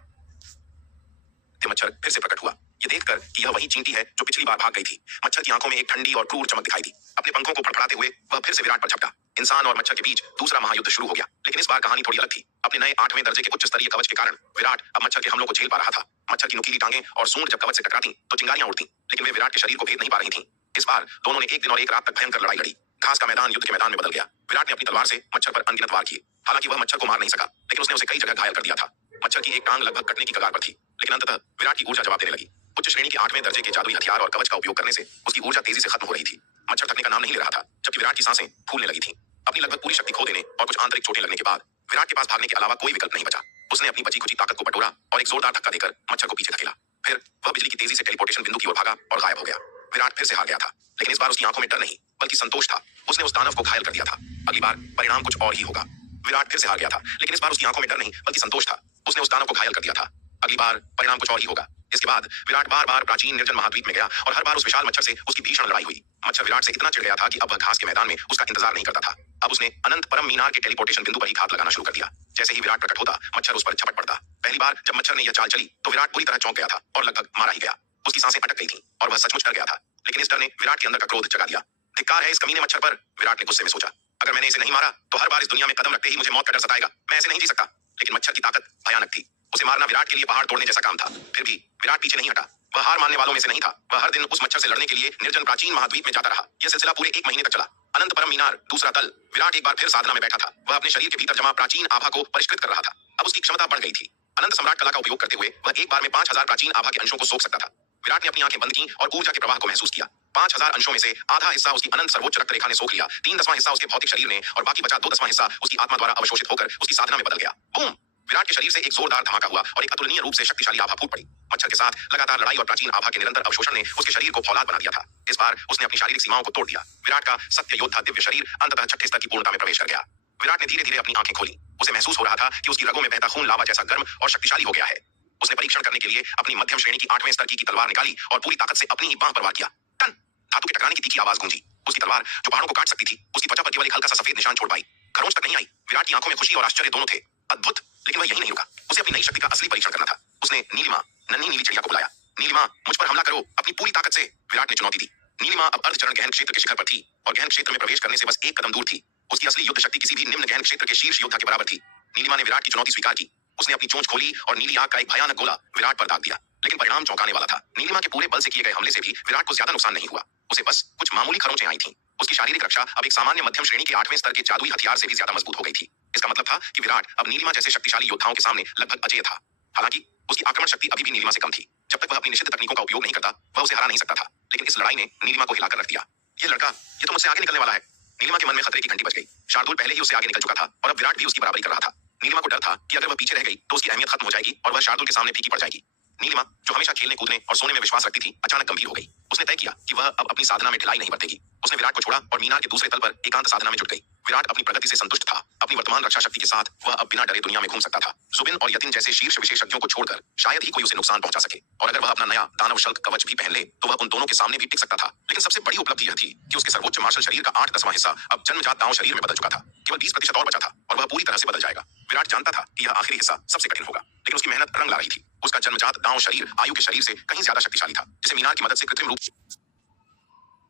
मच्छर फिर से प्रकट हुआ। यह देखकर कि यह वही चींटी है जो पिछली बार भाग गई थी। मच्छर की आंखों में एक ठंडी और क्रूर चमक दिखाई दी। अपने पंखों को फड़फड़ाते हुए वह फिर से विराट पर झपटा। इंसान और मच्छर के बीच दूसरा महायुद्ध शुरू हो गया, लेकिन इस बार कहानी थोड़ी अलग थी। अपने नए 8वें दर्जे के उच्च स्तरीय कवच के कारण विराट अब मच्छर के हमलों को झेल पा रहा था। मच्छर की नुकीली टांगें और सूंड जब कवच से टकराती तो चिंगारियां उड़ती, लेकिन वे विराट के शरीर को भेद नहीं पा रही थीं। इस बार दोनों ने 1 दिन और 1 रात तक भयंकर लड़ाई लड़ी। घास का मैदान युद्ध के मैदान में बदल गया। विराट ने अपनी तलवार से मच्छर पर अनगिनत वार किए। हालांकि वह मच्छर को मार नहीं सका, लेकिन उसने उसे कई जगह घायल कर दिया था। मच्छर की एक टांग लगभग कटने की कगार पर थी, लेकिन अंततः विराट की ऊर्जा जवाब देने लगी। उच्च श्रेणी के 8वें दर्जे के जादुई हथियार और कवच का उपयोग करने से उसकी ऊर्जा तेजी से खत्म हो रही थी। मच्छर थकने का नाम नहीं ले रहा था, जबकि विराट की सांसें फूलने लगी थीं। अपनी लगभग पूरी शक्ति खो देने और कुछ आंतरिक चोटें लगने के बाद विराट के पास भागने के अलावा कोई विकल्प नहीं बचा। उसने अपनी बची खुची ताकत को बटोरा और एक जोरदार धक्का देकर मच्छर को पीछे धकेला। फिर वह बिजली की तेजी से टेलीपोर्टेशन बिंदु की ओर भागा और गायब हो गया। विराट फिर से हार गया था, लेकिन इस बार उसकी आंखों में डर नहीं बल्कि संतोष था। उसने उस दानव को घायल कर दिया था। अगली बार परिणाम कुछ और ही होगा। विराट फिर से हार गया था, लेकिन इस बार उसकी आंखों में डर नहीं बल्कि संतोष था। उसने उस दानव को घायल कर दिया था। अगली बार परिणाम कुछ और ही होगा। इसके बाद विराट बार-बार प्राचीन निर्जन महाद्वीप में गया और हर बार उस विशाल मच्छर से उसकी भीषण लड़ाई हुई। मच्छर विराट से इतना चिढ़ गया था कि अब वह घास के मैदान में उसका इंतजार नहीं करता था। अब उसने अनंत परम मीनार के टेलीपोर्टेशन बिंदु पर ही घात लगाना शुरू कर दिया। जैसे ही विराट प्रकट होता, मच्छर उस पर झपट पड़ता। पहली बार जब मच्छर ने यह चाल चली तो विराट पूरी तरह चौंक गया था और लगभग मारा ही गया। उसकी सांसें अटक गई थीं और वह सचमुच डर गया था, लेकिन इस डर ने विराट के अंदर का क्रोध जगा दिया। धिक्कार है इस कमीने मच्छर पर, विराट ने गुस्से में सोचा। अगर मैंने इसे नहीं मारा तो हर बार इस दुनिया में कदम रखते ही मुझे मौत का डर सताएगा। मैं ऐसे नहीं जी सकता। लेकिन मच्छर की ताकत भयानक थी। उसे मारना विराट के लिए पहाड़ तोड़ने जैसा काम था। फिर भी विराट पीछे नहीं हटा। वह हार मानने वालों में से नहीं था। वह हर दिन उस मच्छर से लड़ने के लिए निर्जन प्राचीन महाद्वीप में जाता रहा। यह सिलसिला पूरे 1 महीने तक चला। अनंत परम मीनार, दूसरा तल। विराट एक बार फिर साधना में बैठा था। वह अपने शरीर के भीतर जमा प्राचीन आभा को परिष्कृत कर रहा था। अब उसकी क्षमता बढ़ गई थी। अनंत सम्राट कला का उपयोग करते हुए वह एक बार में 5000 प्राचीन आभा के अंशों को सोख सकता था। विराट ने अपनी आंखें बंद की और ऊर्जा के प्रवाह को महसूस किया। 5000 अंशों में से आधा हिस्सा उसकी अनंत सर्वोच्च रक्त रेखा ने सोख लिया, 3/10वां हिस्सा उसके भौतिक शरीर ने और बाकी बचा 2/10वां हिस्सा उसकी आत्मा द्वारा अवशोषित होकर उसकी साधना में बदल गया। बूम! विराट के शरीर से एक जोरदार धमाका हुआ और एक अतुलनीय रूप से शक्तिशाली आभा फूट पड़ी। मच्छर के साथ लगातार लड़ाई और प्राचीन आभा के निरंतर अवशोषण ने उसके शरीर को फौलाद बना दिया था। इस बार उसने अपनी शारीरिक सीमाओं को तोड़ दिया। विराट का सत्य योद्धा दिव्य शरीर अंततः 6ठे स्तर की पूर्णता में प्रवेश कर गया। विराट ने धीरे धीरे अपनी आंखें खोली। उसे महसूस हो रहा था कि उसकी रगों में बहता खून लावा जैसा गर्म और शक्तिशाली हो गया है। उसने परीक्षण करने के लिए अपनी मध्यम श्रेणी की 8वें स्तर की तलवार निकाली और पूरी ताकत से अपनी ही बांह पर वार किया। टन! धातु के टकराने की तीखी आवाज गूंजी। उसकी तलवार जो पहाड़ों को काट सकती थी, उसकी त्वचा पर केवल एक हल्का सा सफेद निशान छोड़ पाई। खरोंच तक नहीं आई। विराट की आंखों में खुशी और आश्चर्य दोनों थे। अद्भुत। लेकिन वह यही नहीं रुका। उसे अपनी नई शक्ति का असली परीक्षण करना था। उसने नीलिमा, नन्ही नीली चिड़िया को बुलाया। नीलिमा, मुझ पर हमला करो अपनी पूरी ताकत से। विराट ने चुनौती दी। नीलिमा अब अर्धचरण गहन क्षेत्र के शिखर पर थी और गहन क्षेत्र में प्रवेश करने से बस एक कदम दूर थी। उसकी असली युद्ध शक्ति किसी भी निम्न गहन क्षेत्र के शीर्ष योद्धा के बराबर थी। नीलिमा ने विराट की चुनौती स्वीकार की। उसने अपनी चोंच खोली और नीली आग का एक भयानक गोला विराट पर दाग दिया। लेकिन परिणाम चौंकाने वाला था। नीलिमा के पूरे बल से किए गए हमले से भी विराट को ज्यादा नुकसान नहीं हुआ। उसे बस कुछ मामूली खरोंचें आई थीं। उसकी शारीरिक रक्षा अब एक सामान्य मध्यम श्रेणी के 8वें स्तर के जादुई हथियार से भी ज्यादा मजबूत हो गई थी। इसका मतलब था कि विराट अब नीलिमा जैसे शक्तिशाली योद्धाओं के सामने लगभग अजेय था। हालांकि उसकी आक्रमण शक्ति अभी भी नीलिमा से कम थी। जब तक वह अपनी निषिद्ध तकनीकों का उपयोग नहीं करता, वह उसे हरा नहीं सकता था। लेकिन इस लड़ाई ने नीलिमा को हिलाकर रख दिया। ये लड़का, ये तो मुझसे आगे निकलने वाला है। नीलिमा के मन में खतरे की घंटी बज गई। शार्दुल पहले ही उससे आगे निकल चुका था और अब विराट भी उसकी बराबरी कर रहा था। नीलिमा को डर था कि अगर वह पीछे रह गई तो उसकी अहमियत खत्म हो जाएगी और वह शार्दुल के सामने फीकी पड़ जाएगी। नीलिमा, जो हमेशा खेलने कूदने और सोने में विश्वास रखती थी, अचानक गंभीर हो गई। उसने तय किया कि वह अब अपनी साधना में ढिलाई नहीं बरतेगी। उसने विराट को छोड़ा और मीनार के दूसरे तल पर एकांत साधना में जुट गई। विराट अपनी प्रगति से संतुष्ट था। अपनी वर्तमान रक्षा शक्ति के साथ वह अब बिना डरे दुनिया में घूम सकता था। जुबिन और यतिन जैसे शीर्ष विशेषज्ञों को छोड़कर शायद ही कोई उसे नुकसान पहुंचा सके। और अगर वह अपना नया दानव शल्क कवच भी पहन ले तो वह उन दोनों के सामने भी टिक सकता था। लेकिन सबसे बड़ी उपलब्धि यह थी कि उसके सर्वोच्च मार्शल शरीर का 8/10वां हिस्सा अब जन्मजात दांव शरीर में बदल चुका था। केवल 20% और बचा था और वह पूरी तरह से बदल जाएगा। विराट जानता था कि यह आखिरी हिस्सा सबसे कठिन होगा, लेकिन उसकी मेहनत रंग ला रही थी। उसका जन्मजात दांव शरीर आयु के शरीर से कहीं ज्यादा शक्तिशाली था, जिसे मीनार की मदद से कृत्रिम रूप।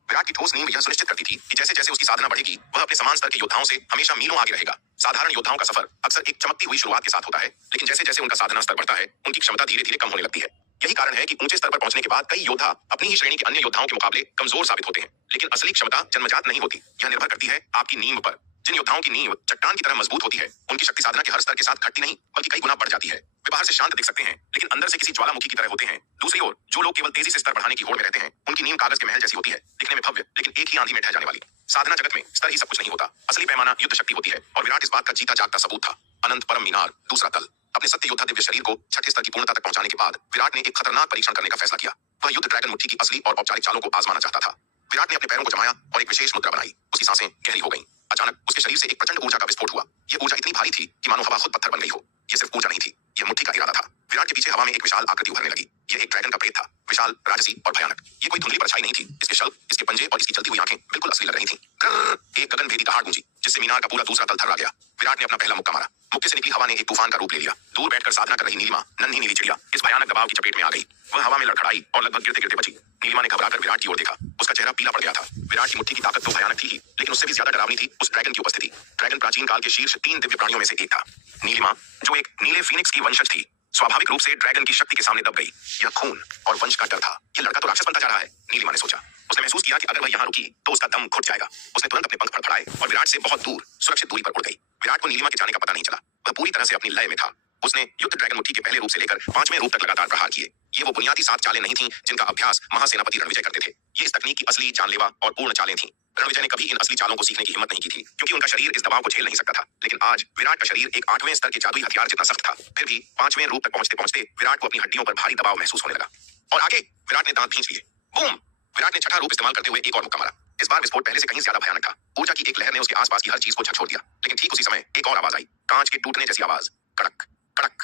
विराट की ठोस नींव यह सुनिश्चित करती थी कि जैसे जैसे उसकी साधना बढ़ेगी, वह अपने समान स्तर के योद्धाओं से हमेशा मीलों आगे रहेगा। साधारण योद्धाओं का सफर अक्सर एक चमकती हुई शुरुआत के साथ होता है, लेकिन जैसे जैसे उनका साधना स्तर बढ़ता है, उनकी क्षमता धीरे धीरे कम होने लगती है। यही कारण है कि ऊंचे स्तर पर पहुंचने के बाद कई योद्धा अपनी ही श्रेणी के अन्य योद्धाओं के मुकाबले कमजोर साबित होते हैं। लेकिन असली क्षमता जन्मजात नहीं होती। यह निर्भर करती है आपकी नींव पर। जिन योद्धाओं की नींव चट्टान की तरह मजबूत होती है, उनकी शक्ति साधना के हर स्तर के साथ घटती नहीं, बल्कि कई गुना बढ़ जाती है। वे बाहर से शांत दिख सकते हैं, लेकिन अंदर से किसी ज्वालामुखी की तरह होते हैं। दूसरी ओर जो लोग केवल तेजी से स्तर बढ़ाने की होड़ में रहते हैं, उनकी नींव कागज के महल जैसी होती है, दिखने में भव्य, लेकिन एक ही आंधी में ढह जाने वाली। साधना जगत में स्तर ही सब कुछ नहीं होता। असली पैमाना युद्ध शक्ति होती है और विराट इस बात का जीता जागता सबूत था। अनंत परम मीनार, दूसरा तल। अपने सत्य योद्धा दिव्य शरीर को छठे स्तर की पूर्णता तक पहुंचाने के बाद विराट ने एक खतरनाक परीक्षण करने का फैसला किया। वह युद्ध ड्रैगन मुट्ठी की असली और औपचारिक चालों को आजमाना चाहता था। विराट ने अपने पैरों को जमाया और एक विशेष मुद्रा बनाई। उसकी सांसें गहरी हो गईं। अचानक उसके शरीर से एक प्रचंड ऊर्जा का विस्फोट हुआ। यह ऊर्जा इतनी भारी थी कि मानो हवा खुद पत्थर बन गई हो। यह सिर्फ ऊर्जा नहीं थी, यह मुट्ठी का इरादा था। विराट के पीछे हवा में एक विशाल आकृति उभरने लगी। यह एक ड्रैगन का प्रेत था, विशाल, राजसी और भयानक। ये कोई धुंधली परछाई नहीं थी। इसके शल्क, इसके पंजे और इसकी जलती हुई आंखें बिल्कुल असली लग रही थीं। ग्रर! एक गगनभेदी दहाड़ गूंजी, जिससे मीनार का पूरा दूसरा तल थर्रा गया। विराट ने अपना पहला मुक्का मारा। मुक्के से निकली हवा ने एक तूफान का रूप ले लिया। दूर बैठकर साधना कर रही नीलिमा, नन्ही नीली चिड़िया, इस भयानक दबाव की चपेट में आ गई। वह हवा में लड़खड़ाई और लगभग गिरते गिरते बची। नीलिमा ने घबराकर विराट की ओर देखा। उसका चेहरा पीला पड़ गया था। विराट की मुट्ठी की ताकत तो भयानक थी ही, लेकिन उससे भी ज्यादा डरावनी थी उस ड्रैगन की उपस्थिति। ड्रैगन प्राचीन काल के शीर्ष 3 दिव्य प्राणियों में से एक था। नीलिमा, जो एक नीले फीनिक्स की वंशज थी, स्वाभाविक रूप से ड्रैगन की शक्ति के सामने दब गई। यह खून और वंश का डर था। यह लड़का तो राक्षस बनता जा रहा है, नीलिमा ने सोचा। उसने महसूस किया कि अगर वह यहाँ रुकी तो उसका दम घुट जाएगा। उसने तुरंत अपने पंख फड़फड़ाए और विराट से बहुत दूर सुरक्षित दूरी पर उड़ गई। विराट को नीलिमा के जाने का पता नहीं चला। वह पूरी तरह से अपनी लय में था। उसने युद्ध ड्रैगन मुट्ठी के पहले रूप से लेकर 5वें रूप तक लगातार प्रहार किए। ये वो बुनियादी 7 चालें नहीं थीं जिनका अभ्यास महासेनापति रणविजय करते थे। ये इस तकनीक की असली, जानलेवा और पूर्ण चालें थीं। रणविजय ने कभी इन असली चालों को सीखने की हिम्मत नहीं की थी, क्योंकि उनका शरीर इस दबाव को झेल नहीं सकता था। लेकिन आज विराट का शरीर एक 8वें स्तर के जादुई हथियार जितना सख्त था। फिर भी 5वें रूप तक पहुंचते पहुंचते विराट को अपनी हड्डियों पर भारी दबाव महसूस होने लगा। और आगे विराट ने दांत भींच लिए। बूम! विराट ने छठा रूप इस्तेमाल करते हुए एक और मुक्का मारा। इस बार विस्फोट पहले से कहीं ज्यादा भयानक था। ऊर्जा की एक लहर ने उसके आसपास की हर चीज को झकझोर दिया। लेकिन ठीक उसी समय एक और आवाज आई, कांच के टूटने जैसी आवाज। कड़क कड़क।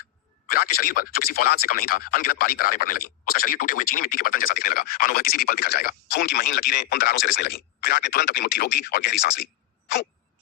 विराट के शरीर पर, जो किसी फौलाद से कम नहीं था, अनगिनत बारीक दरारें पड़ने लगी। उसका शरीर टूटे हुए चीनी मिट्टी के बर्तन जैसा दिखने लगा, मानो वह किसी भी पल बिखर जाएगा। खून की महीन लकीरें उन दरारों से रिसने लगी। विराट ने तुरंत अपनी मुट्ठी रोक दी और गहरी सांस ली।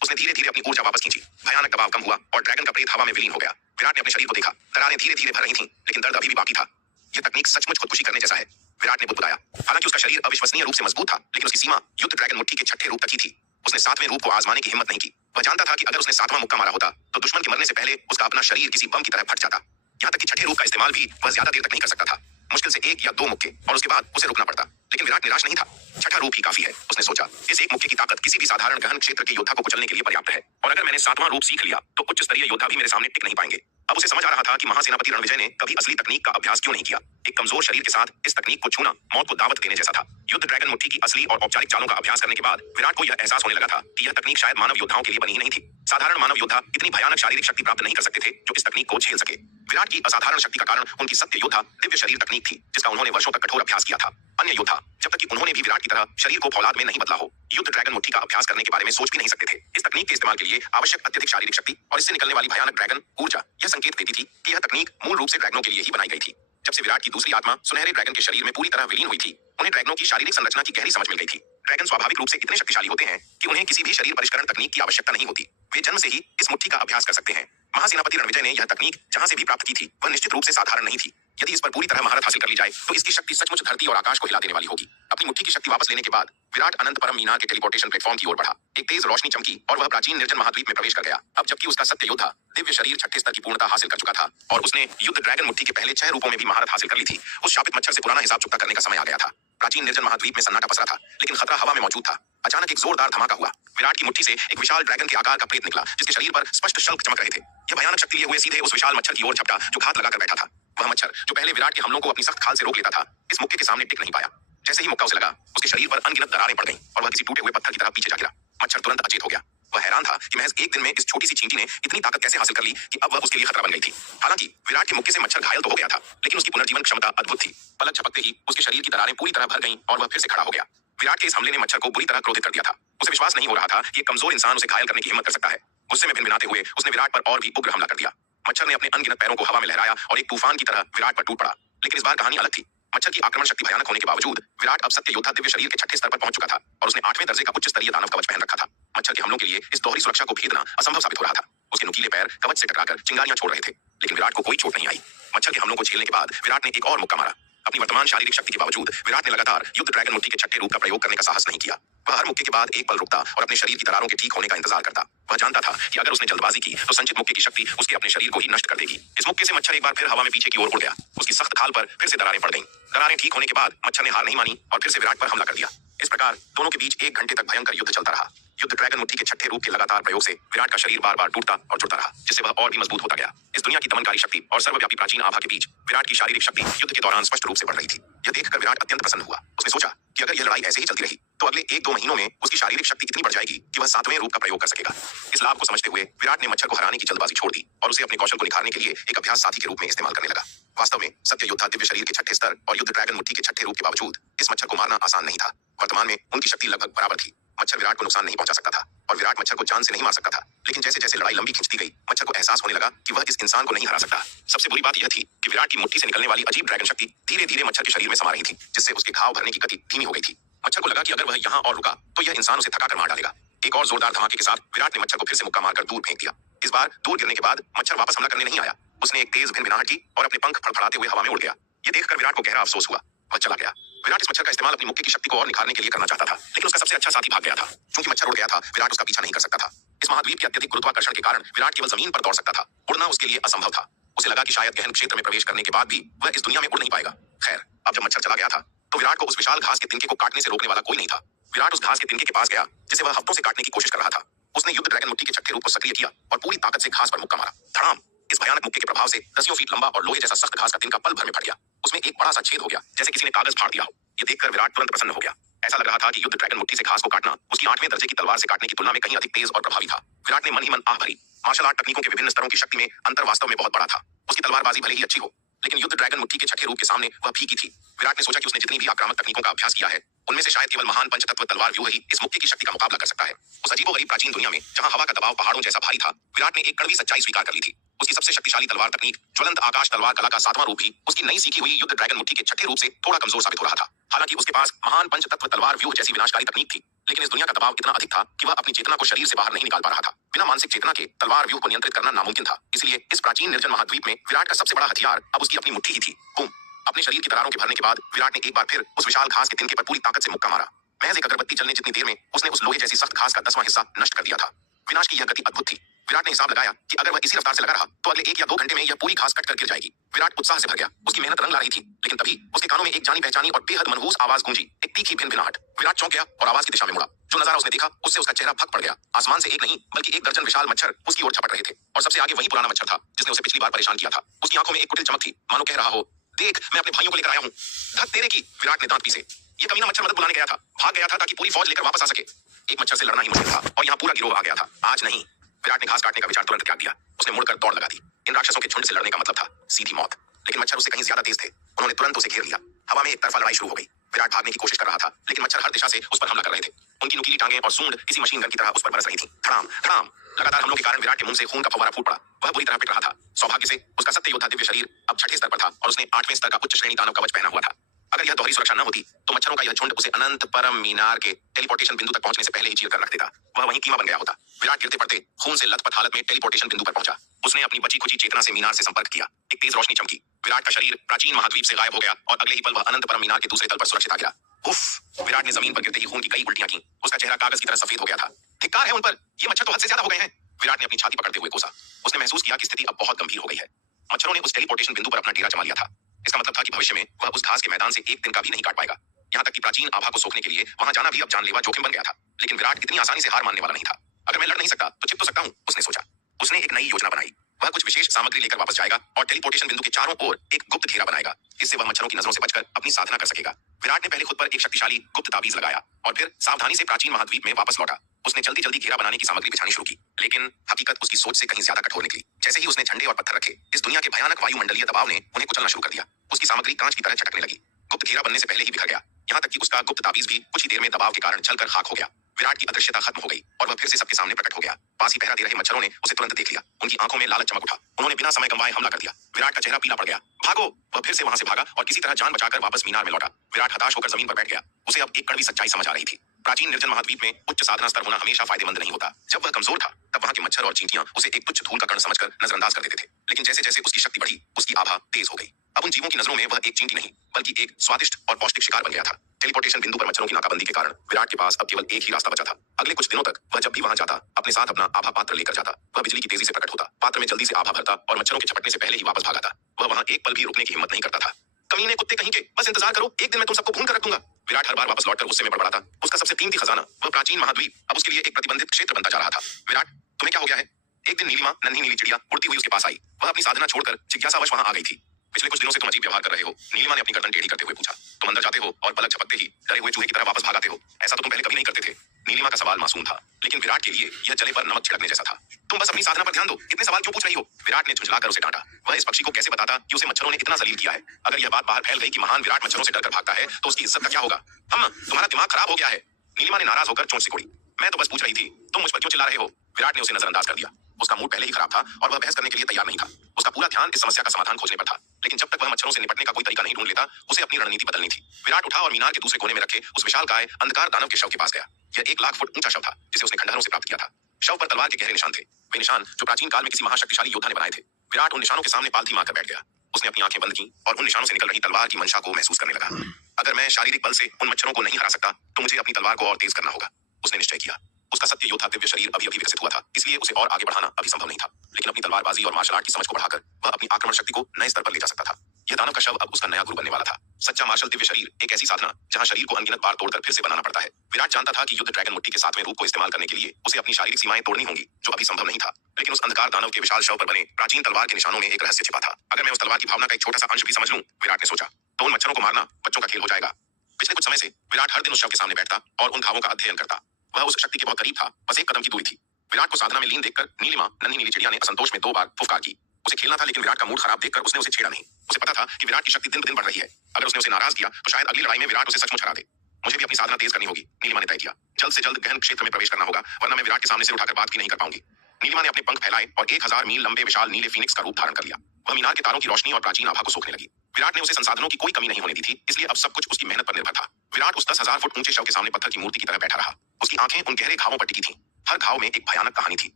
उसने धीरे धीरे अपनी ऊर्जा वापस खींची। भयानक दबाव कम हुआ और ड्रैगन का प्रेत हवा में विलीन हो गया। विराट ने अपने शरीर को देखा। दरारें धीरे धीरे भर रही थीं, लेकिन दर्द अभी भी बाकी था। यह तकनीक सचमुच खुदकुशी करने जैसा है, विराट ने बुदबुदाया। हालांकि उसका शरीर अविश्वसनीय रूप से मजबूत था, लेकिन उसकी सीमा युद्ध ड्रैगन मुट्ठी के छठे रूप तक ही थी। उसने 7वें रूप को आजमाने की हिम्मत नहीं की। वह जानता था कि अगर उसने 7वां मुक्का मारा होता तो दुश्मन के मरने से पहले उसका अपना शरीर किसी बम की तरह फट जाता। यहाँ तक कि छठे रूप का इस्तेमाल भी वह ज्यादा देर तक नहीं कर सकता था। मुश्किल से 1 या 2 मुक्के और उसके बाद उसे रुकना पड़ता। लेकिन विराट निराश नहीं था। छठा रूप ही काफी है, उसने सोचा। इस एक मुक्के की ताकत किसी भी साधारण गहन क्षेत्र के योद्धा को कुचलने के लिए पर्याप्त है। और अगर मैंने 7वां रूप सीख लिया तो उच्च स्तरीय योद्धा भी मेरे सामने टिक नहीं पाएंगे। अब उसे समझ आ रहा था कि महासेनापति रणविजय ने कभी असली तकनीक का अभ्यास क्यों नहीं किया। एक कमजोर शरीर के साथ इस तकनीक को छूना मौत को दावत देने जैसा था। युद्ध ड्रैगन मुट्ठी की असली और औपचारिक चालों का अभ्यास करने के बाद विराट को यह एहसास होने लगा था कि यह तकनीक शायद मानव योद्धाओं के लिए बनी ही नहीं थी। साधारण मानव योद्धा इतनी भयानक शारीरिक शक्ति प्राप्त नहीं कर सकते थे जो इस तकनीक को झेल सके। विराट की असाधारण शक्ति का कारण उनकी सत्य योद्धा दिव्य शरीर तकनीक थी, जिसका उन्होंने वर्षों तक कठोर अभ्यास किया था। अन्य योद्धा, जब तक कि उन्होंने भी विराट की तरह शरीर को फौलाद में नहीं बदला हो, युद्ध ड्रैगन मुट्ठी का अभ्यास करने के बारे में सोच भी नहीं सकते थे। इस तकनीक के इस्तेमाल के लिए आवश्यक अत्यधिक शारीरिक शक्ति और इससे निकलने वाली भयानक ड्रैगन ऊर्जा यह संकेत देती थी कि यह तकनीक मूल रूप से ड्रैगनों के लिए ही बनाई गई थी। जब से विराट की दूसरी आत्मा सुनहरे ड्रैगन के शरीर में पूरी तरह विलीन हुई थी, उन्हें ड्रैगनों की शारीरिक संरचना की गहरी समझ मिल गई थी। ड्रैगन स्वाभाविक रूप से इतने शक्तिशाली होते हैं कि उन्हें किसी भी शरीर परिष्करण तकनीक की आवश्यकता नहीं होती। वे जन्म से ही इस मुट्ठी का अभ्यास कर सकते हैं। महासेनापति रणविजय ने यह तकनीक जहां से भी प्राप्त की थी, वह निश्चित रूप से साधारण नहीं थी। यदि इस पर पूरी तरह महारत हासिल कर ली जाए तो इसकी शक्ति सचमुच धरती और आकाश को हिला देने वाली होगी। अपनी मुट्ठी की शक्ति वापस लेने के बाद विराट अनंत परम मीनार के टेलीपोर्टेशन प्लेटफॉर्म की ओर बढ़ा। एक तेज रोशनी चमकी और वह प्राचीन निर्जन महाद्वीप में प्रवेश कर गया। अब जबकि उसका सत्य योद्धा दिव्य शरीर छठे स्तर की पूर्णता हासिल कर चुका था और उसने युद्ध ड्रैगन मुट्ठी के पहले 6 रूपों में भी महारत हासिल कर ली थी, उस शापित मच्छर से पुराना हिसाब चुकता करने का समय आ गया था। प्राचीन निर्जन महाद्वीप में सन्नाटा पसरा था, लेकिन खतरा हवा में मौजूद था। अचानक एक जोरदार धमाका हुआ। विराट की मुट्ठी से एक विशाल ड्रैगन के आकार का प्रेत निकला, जिसके शरीर पर स्पष्ट शल्क चमक रहे थे। यह भयानक शक्ति लिए हुए सीधे उस विशाल मच्छर की ओर झपटा जो घात लगाकर बैठा था। वह मच्छर जो पहले विराट के हमलों को अपनी सख्त खाल से रोक लेता था, इस मुक्के के सामने टिक नहीं पाया। जैसे ही मुक्का उसे लगा, उसके शरीर पर अनगिनत दरारें पड़ गईं और वह किसी टूटे हुए पत्थर की तरह पीछे जा गिरा। मच्छर तुरंत अचेत हो गया। वह हैरान था कि महज एक दिन में इस छोटी सी चींटी ने इतनी ताकत कैसे हासिल कर ली कि अब वह उसके लिए खतरा बन गई थी। हालांकि विराट के मुक्के से मच्छर घायल तो हो गया था, लेकिन उसकी पुनर्जीवन क्षमता अद्भुत थी। पलक झपकते ही उसके शरीर की दरारें पूरी तरह भर गईं और वह फिर से खड़ा हो गया। विराट के इस हमले ने मच्छर को बुरी तरह क्रोधित कर दिया था। उसे विश्वास नहीं हो रहा था कि एक कमजोर इंसान उसे घायल करने की हिम्मत कर सकता है। गुस्से में भिनभिनाते हुए उसने विराट पर और भी उग्र हमला कर दिया। मच्छर ने अपने अनगिनत पैरों को हवा में लहराया और एक तूफान की तरह विराट पर टूट पड़ा। लेकिन इस बार कहानी अलग थी। मच्छर की आक्रमण शक्ति भयानक होने के बावजूद विराट अब सत्य योद्धा दिव्य शरीर के छठे स्तर पर पहुंच चुका था और उसने 8वें दर्जे का उच्च स्तरीय दानव कवच पहन रखा था। मच्छर के हमलों के लिए इस दोहरी सुरक्षा को भेदना असंभव साबित हो रहा था। उसके नुकीले पैर कवच से टकराकर चिंगारियां छोड़ रहे थे, लेकिन विराट को कोई चोट नहीं आई। मच्छर के हमलों को झेलने के बाद विराट ने एक और मुक्का मारा। अपनी वर्तमान शारीरिक शक्ति के बावजूद विराट ने लगातार युद्ध ड्रैगन मुट्ठी के छठे रूप का प्रयोग करने का साहस नहीं किया। वह हर मुक्के के बाद एक पल रुकता और अपने शरीर की दरारों के ठीक होने का इंतजार करता। वह जानता था कि अगर उसने जल्दबाजी की तो संचित मुक्के की शक्ति उसके अपने शरीर को ही नष्ट कर देगी। इस मुक्के से मच्छर एक बार फिर हवा में पीछे की ओर उड़ गया। उसकी सख्त खाल पर फिर से दरारें पड़ गईं। दरारें ठीक होने के बाद मच्छर ने हार नहीं मानी और फिर से विराट पर हमला कर दिया। इस प्रकार दोनों के बीच 1 घंटे तक भयंकर युद्ध चलता रहा। युद्ध ड्रैगन मुट्ठी के छठे रूप के लगातार प्रयोग से विराट का शरीर बार बार टूटता और जुड़ता रहा, जिससे वह और भी मजबूत होता गया। इस दुनिया की दमनकारी शक्ति और सर्वव्यापी प्राचीन आभा के बीच विराट की शारीरिक शक्ति युद्ध के दौरान स्पष्ट रूप से बढ़ रही थी। यह देखकर विराट अत्यंत प्रसन्न हुआ। उसने सोचा कि अगर यह लड़ाई ऐसे ही चलती रही तो अगले 1-2 महीनों में उसकी शारीरिक शक्ति इतनी बढ़ जाएगी कि वह 7वें रूप का प्रयोग कर सकेगा। इस लाभ को समझते हुए विराट ने मच्छर को हराने की जल्दबाजी छोड़ दी और उसे अपने कौशल को निखारने के लिए एक अभ्यास साथी के रूप में इस्तेमाल करने लगा। वास्तव में सत्य योद्धा दिव्य शरीर के छठे स्तर और युद्ध ड्रैगन मुट्ठी के छठे रूप के बावजूद इस मच्छर को मारना आसान नहीं था। वर्तमान में उनकी शक्ति लगभग बराबर थी। मच्छर विराट को नुकसान नहीं पहुंचा सकता था और विराट मच्छर को जान से नहीं मार सकता था। लेकिन जैसे जैसे लड़ाई लंबी खिंचती गई, मच्छर को एहसास होने लगा कि वह इस इंसान को नहीं हरा सकता। सबसे बुरी बात यह थी कि विराट की मुट्ठी से निकलने वाली अजीब ड्रैगन शक्ति धीरे धीरे मच्छर के शरीर में समा रही थी, जिससे उसके घाव भरने की गति धीमी हो गई थी। मच्छर को लगा कि अगर वह यहाँ और रुका तो यह इंसान उसे थकाकर मार डालेगा। एक और जोरदार धमाके के साथ विराट ने मच्छर को फिर से मुक्का मारकर दूर फेंक दिया। इस बार दूर गिरने के बाद मच्छर वापस हमला करने नहीं आया। उसने एक तेज भिनभिनाहट की और अपने पंख फड़फड़ाते हुए हवा में उड़ गया। यह देखकर विराट को गहरा अफसोस हुआ। वह चला गया। विराट इस मच्छर का इस्तेमाल अपनी मुक्के की शक्ति को और निखारने के लिए करना चाहता था, लेकिन उसका सबसे अच्छा साथी भाग गया था। क्योंकि मच्छर उड़ गया था, विराट उसका पीछा नहीं कर सकता था। इस महाद्वीप के अत्यधिक गुरुत्वाकर्षण के कारण विराट केवल जमीन पर दौड़ सकता था। उड़ना उसके लिए असंभव था। उसे लगा कि शायद गहन क्षेत्र में प्रवेश करने के बाद भी वह इस दुनिया में उड़ नहीं पाएगा। खैर, अब जब मच्छर चला गया था तो विराट को उस विशाल घास के तिनके को काटने से रोकने वाला कोई नहीं था। विराट उस घास के तिनके के पास गया जिसे वह हफ्तों से काटने की कोशिश कर रहा था। उसने युद्ध ड्रैगन मुट्ठी के छठे रूप को सक्रिय किया और पूरी ताकत से घास पर मुक्का मारा। धड़ाम! इस भयानक मुक्के के प्रभाव से 10 फीट लंबा और लोहे जैसा सख्त घास का तिनका पल भर में फट गया। उसमें एक बड़ा सा छेद हो गया, जैसे किसी ने कागज फाड़ दिया हो। यह देखकर विराट तुरंत प्रसन्न हो गया। ऐसा लग रहा था कि युद्ध ड्रैगन मुट्ठी से घास को काटना उसकी 8वें दर्जे की तलवार से काटने की तुलना में कहीं अधिक तेज और प्रभावी था। विराट ने मन ही मन आह भरी। मार्शल आर्ट तकनीकों के विभिन्न स्तरों की शक्ति में अंतर वास्तव में बहुत बड़ा था। उसकी तलवारबाजी भले ही अच्छी हो, लेकिन युद्ध ड्रैगन मुट्ठी के छठे रूप के सामने वह फीकी थी। विराट ने सोचा कि उसने जितनी भी आक्रामक तकनीकों का अभ्यास किया है, उनमें से शायद केवल महान पंचतत्व तलवार व्यूह ही इस मुक्के की शक्ति का मुकाबला कर सकता है। उस अजीबोगरीब प्राचीन दुनिया में जहां हवा का दबाव पहाड़ों जैसा भारी था, विराट ने एक कड़वी सच्चाई स्वीकार कर ली थी। उसकी सबसे शक्तिशाली तलवार तकनीक ज्वलंत आकाश तलवार कला का 7वां रूप भी उसकी नई सीखी हुई युद्ध ड्रैगन मुट्ठी के छठे रूप से थोड़ा कमजोर साबित हो रहा था। हालांकि उसके पास महान पंचतत्व तलवार व्यूह जैसी विनाशकारी तकनीक थी, लेकिन इस दुनिया का दबाव इतना अधिक था कि वह अपनी चेतना को शरीर से बाहर नहीं निकाल पा रहा था। बिना मानसिक चेतना के तलवार व्यूह को नियंत्रित करना नामुमकिन था। इसलिए इस प्राचीन निर्जन महाद्वीप में विराट का सबसे बड़ा हथियार अब उसकी अपनी मुट्ठी ही थी। बूम! अपने शरीर की दरारों के भरने के बाद विराट ने एक बार फिर उस विशाल घास के तिनके पर पूरी ताकत से मुक्का मारा। महज एक अगरबत्ती जलने जितनी देर में उसने उस लोहे जैसी सख्त घास का 10वां हिस्सा नष्ट कर दिया था। विनाश की यह गति अद्भुत थी। विराट ने हिसाब लगाया कि अगर वह इसी रफ्तार से लगा रहा तो अगले 1 या 2 घंटे में यह पूरी घास कट कर गिर जाएगी। विराट उत्साह से भर गया। उसकी मेहनत रंग ला रही थी, लेकिन तभी उसके कानों में एक जानी पहचानी और बेहद मनहूस आवाज गूंजी, एक तीखी भिनभिनाहट। विराट चौंक गया और आवाज की दिशा में मुड़ा। जो नजारा उसने देखा उससे उसका चेहरा फक पड़ गया। आसमान से एक नहीं बल्कि 1 दर्जन विशाल मच्छर उसकी ओर झपट रहे थे और सबसे आगे वही पुराना मच्छर था जिसने उसे पिछली बार परेशान किया था। उसकी आंखों में एक कुटिल चमक थी, मानो कह रहा हो, देख मैं अपने भाइयों को लेकर आया हूँ। धत तेरे की! विराट ने दांत पीसे। ये कमीना मच्छर मदद बुलाने गया था, भाग गया था ताकि पूरी फौज लेकर वापस आ सके। एक मच्छर से लड़ना ही मुश्किल था और यहाँ पूरा गिरोह आ गया था। आज नहीं। विराट ने घास काटने का विचार तुरंत त्याग दिया। उसने मुड़कर दौड़ लगा दी। इन राक्षसों के झुंड से लड़ने का मतलब था सीधी मौत, लेकिन मच्छर उससे कहीं ज्यादा तेज थे। उन्होंने तुरंत उसे घेर लिया। हवा में एक तरफा लड़ाई शुरू हो गई। विराट भागने की कोशिश कर रहा था, लेकिन मच्छर हर दिशा से उस पर हमला कर रहे थे। उनकी नुकीली टांगें और सूंड किसी मशीन गन की तरह उस पर बरस रही थी। धड़ाम धड़ाम। लगातार हमलों के कारण विराट के मुंह से खून का फव्वारा फूट पड़ा। वह बुरी तरह पिट रहा था। सौभाग्य से उसका सत्य योद्धा दिव्य शरीर अब छठे स्तर पर था और उसने 8वें स्तर का उच्च श्रेणी दानव कवच पहना हुआ था। अगर यह दोहरी सुरक्षा न होती तो मच्छरों का यह झुंड उसे अनंत परम मीनार के टेलीपोर्टेशन बिंदु तक पहुंचने से पहले ही चीर कर रख देता। वह वहीं कीमा बन गया होता। विराट गिरते पड़ते खून से लथपथ हालत में टेलीपोर्टेशन बिंदु पर पहुंचा। उसने अपनी बची खुची चेतना से मीनार से संपर्क किया। एक तेज रोशनी चमकी। विराट का शरीर प्राचीन महाद्वीप से गायब हो गया और अगले ही पल वह अनंत परम मीनार के दूसरे तल पर सुरक्षित आ गिरा। उफ! विराट ने जमीन पर गिरते ही खून की कई उल्टियां की। उसका चेहरा कागज की तरह सफेद हो गया था। धिक्कार है उन पर, ये मच्छर तो हद से ज्यादा हो गए हैं। विराट ने अपनी छाती पकड़ते हुए कोसा। उसने महसूस किया कि स्थिति अब बहुत गंभीर हो गई है। मच्छरों ने उस टेलीपोर्टेशन बिंदु पर अपना डेरा जमा लिया था। इसका मतलब था कि भविष्य में वह उस घास के मैदान से एक दिन का भी नहीं काट पाएगा। यहाँ तक कि प्राचीन आभा को सोखने के लिए वहां जाना भी अब जानलेवा जोखिम बन गया था। लेकिन विराट इतनी आसानी से हार मानने वाला नहीं था। अगर मैं लड़ नहीं सकता तो छिप तो सकता हूँ, उसने सोचा। उसने एक नई योजना बनाई। वह कुछ विशेष सामग्री लेकर वापस जाएगा और टेलीपोर्टेशन बिंदु के चारों ओर एक गुप्त घेरा बनाएगा। इससे वह मच्छरों की नजरों से बचकर अपनी साधना कर सकेगा। विराट ने पहले खुद पर एक शक्तिशाली गुप्त ताबीज लगाया और फिर सावधानी से प्राचीन महाद्वीप में वापस लौटा। उसने जल्दी जल्दी घेरा बनाने की सामग्री बिछानी शुरू की। लेकिन हकीकत उसकी सोच से कहीं ज्यादा कठोर निकली। जैसे ही उसने झंडे और पत्थर रखे, इस दुनिया के भयानक वायुमंडलीय दबाव ने उन्हें कुचलना शुरू कर दिया। उसकी सामग्री कांच की तरह झटकने लगी। गुप्त घेरा बनने से पहले ही बिखर गया। यहाँ तक कि उसका गुप्त ताबीज भी कुछ ही देर में दबाव के कारण जलकर खाक हो गया। विराट की अदृश्यता खत्म हो गई और वह फिर से सबके सामने प्रकट हो गया। पास ही पहरा दे रहे मच्छरों ने उसे तुरंत देख लिया। उनकी आंखों में लालच चमक उठा। उन्होंने बिना समय गंवाए हमला कर दिया। विराट का चेहरा पीला पड़ गया। भागो! वह फिर से वहां से भागा और किसी तरह जान बचाकर वापस मीनार में लौटा। विराट हताश होकर जमीन पर बैठ गया। उसे अब एक कड़वी सच्चाई समझ आ रही थी। प्राचीन निर्जन महाद्वीप में उच्च साधना स्तर होना हमेशा फायदेमंद नहीं होता। जब वह कमजोर था तब वहां के मच्छर और चींटियां उसे एक तुच्छ धूल का कण समझकर नजरअंदाज कर देते थे। लेकिन जैसे जैसे उसकी शक्ति बढ़ी, उसकी आभा तेज हो गई। अब उन जीवों की नजरों में वह एक चींटी नहीं बल्कि एक स्वादिष्ट और पौष्टिक शिकार बन गया था। टेलीपोर्टेशन बिंदु पर मच्छरों की नाकाबंदी के कारण विराट के पास अब केवल एक ही रास्ता बचा था। अगले कुछ दिनों तक वह जब भी वहां जाता अपने साथ अपना आभा पात्र लेकर जाता। वह बिजली की तेजी से प्रकट होता, पात्र में जल्दी से आभा भरता और मच्छरों के झपटने से पहले ही वापस भागा था। वह वहां एक पल भी रुकने की हिम्मत नहीं करता था। कमीने कुत्ते कहीं के, बस इंतजार करो, एक दिन मैं तुम सबको भून कर रख दूंगा। विराट हर बार वापस लौटकर गुस्से में बड़बड़ाता। उसका सबसे कीमती खजाना, वह प्राचीन महाद्वीप, अब उसके लिए एक प्रतिबंधित क्षेत्र बनता जा रहा था। विराट, तुम्हें क्या हो गया है? एक दिन नीलिमा, नन्ही नीली चिड़िया उड़ती हुई उसके पास आई। वह अपनी साधना छोड़कर जिज्ञासावश वहां आ गई थी। पिछले कुछ दिनों से तुम अजीब व्यवहार कर रहे हो। नीलिमा ने अपनी गर्दन टेढ़ी करते हुए पूछा। तुम अंदर जाते हो और पलक झपकते ही डरे हुए चूहे की तरह वापस भाग आते हो। ऐसा तो तुम पहले कभी नहीं करते थे। नीलिमा का सवाल मासूम था, लेकिन विराट के लिए यह जले पर नमक छिड़कने जैसा था। तुम बस अपनी साधना पर ध्यान दो, इतने सवाल क्यों पूछ रही हो? विराट ने झुंझलाकर उसे डांटा। वह इस पक्षी को कैसे बताता कि उसे मच्छरों ने इतना जलील किया है? अगर यह बात बाहर फैल गई कि महान विराट मच्छरों से डरकर भागता है तो उसकी इज्जत का क्या होगा? तुम्हारा दिमाग खराब हो गया है। नीलिमा ने नाराज होकर चोंच सिकोड़ी। मैं तो बस पूछ रही थी, तुम मुझ पर क्यों चिल्ला रहे हो? विराट ने उसे नजरअंदाज कर दिया। उसका मूड पहले ही खराब था और वह बहस करने के लिए तैयार नहीं था। उसका पूरा ध्यान इस समस्या का समाधान खोजने पर था। लेकिन जब तक वह मच्छरों से निपटने का कोई तरीका नहीं ढूंढ लेता, उसे अपनी रणनीति बदलनी थी। विराट उठा और मीनार के दूसरे कोने में रखे उस विशालकाय अंधकार दानव के शव के पास गया। यह 1 लाख फुट ऊंचा शव था जिसे उसने खंडहरों से प्राप्त किया था। शव पर तलवार के गहरे निशान थे। वे निशान जो प्राचीन काल में किसी महाशक्तिशाली योद्धा ने बनाए थे। विराट उन निशानों के सामने पालथी मारकर बैठ गया। उसने अपनी आंखें बंद की और उन निशानों से निकल रही तलवार की मंशा को महसूस करने लगा। अगर मैं शारीरिक बल से उन मच्छरों को नहीं हरा सकता तो मुझे अपनी तलवार को और तेज करना होगा, उसने निश्चय किया। उसका सत्य योद्धा दिव्य शरीर अभी अभी विकसित हुआ था, इसलिए उसे और आगे बढ़ाना अभी संभव नहीं था। लेकिन अपनी तलवारबाजी और मार्शल आर्ट की समझ को बढ़ाकर वह अपनी आक्रमण शक्ति को नए स्तर पर ले जा सकता था। यह दानव का शव अब उसका नया गुरु बनने वाला था। सच्चा मार्शल दिव्य शरीर एक ऐसी साधना जहां शरीर को अनगिनत बार तोड़कर फिर से बनाना पड़ता है। विराट जानता था कि युद्ध ड्रैगन मुट्ठी के 7वें रूप को इस्तेमाल करने के लिए उसे अपनी शारीरिक सीमाएं तोड़नी होंगी, जो अभी संभव नहीं था। लेकिन उस अंधकार दानव के विशाल शव पर बने प्राचीन तलवार के निशानों में एक रहस्य छिपा था। अगर मैं उस तलवार की भावना का एक छोटा सा अंश भी समझ लूं, विराट ने सोचा, तो उन मच्छरों को मारना बच्चों का खेल हो जाएगा। पिछले कुछ समय से विराट हर दिन उस शव के सामने बैठता और उन घावों का अध्ययन करता। वह उस शक्ति के बहुत करीब था, बस एक कदम की दूरी थी। विराट को साधना में लीन देखकर नीलिमा, नन्ही नीली चिड़िया ने असंतोष में 2 बार फुफकार की। उसे खेलना था, लेकिन विराट का मूड खराब देखकर उसने उसे छेड़ा नहीं। उसे पता था कि विराट की शक्ति दिन ब दिन बढ़ रही है। अगर उसने उसे नाराज किया तो शायद अगली लड़ाई में विराट उसे सचमुच हरा दे। मुझे भी अपनी साधना तेज करनी होगी, नीलिमा ने तय किया। जल्द से जल्द गहन क्षेत्र में प्रवेश करना होगा, वरना मैं विराट के सामने से उठाकर बात भी नहीं कर पाऊंगी। नीलिमा ने अपने पंख फैलाए और 1000 मील लंबे विशाल नीले फीनिक्स का रूप धारण कर लिया। वह मीनार के तारों की रोशनी और प्राचीन आभा को सोखने लगी। विराट ने उसे संसाधनों की कोई कमी नहीं होने दी थी, इसलिए अब सब कुछ उसकी मेहनत पर निर्भर था। विराट उस 10,000 फुट ऊंचे शव के सामने पत्थर की मूर्ति की तरह बैठा रहा। उसकी आंखें उन गहरे घावों पर टिकी थीं। हर घाव में एक भयानक कहानी थी।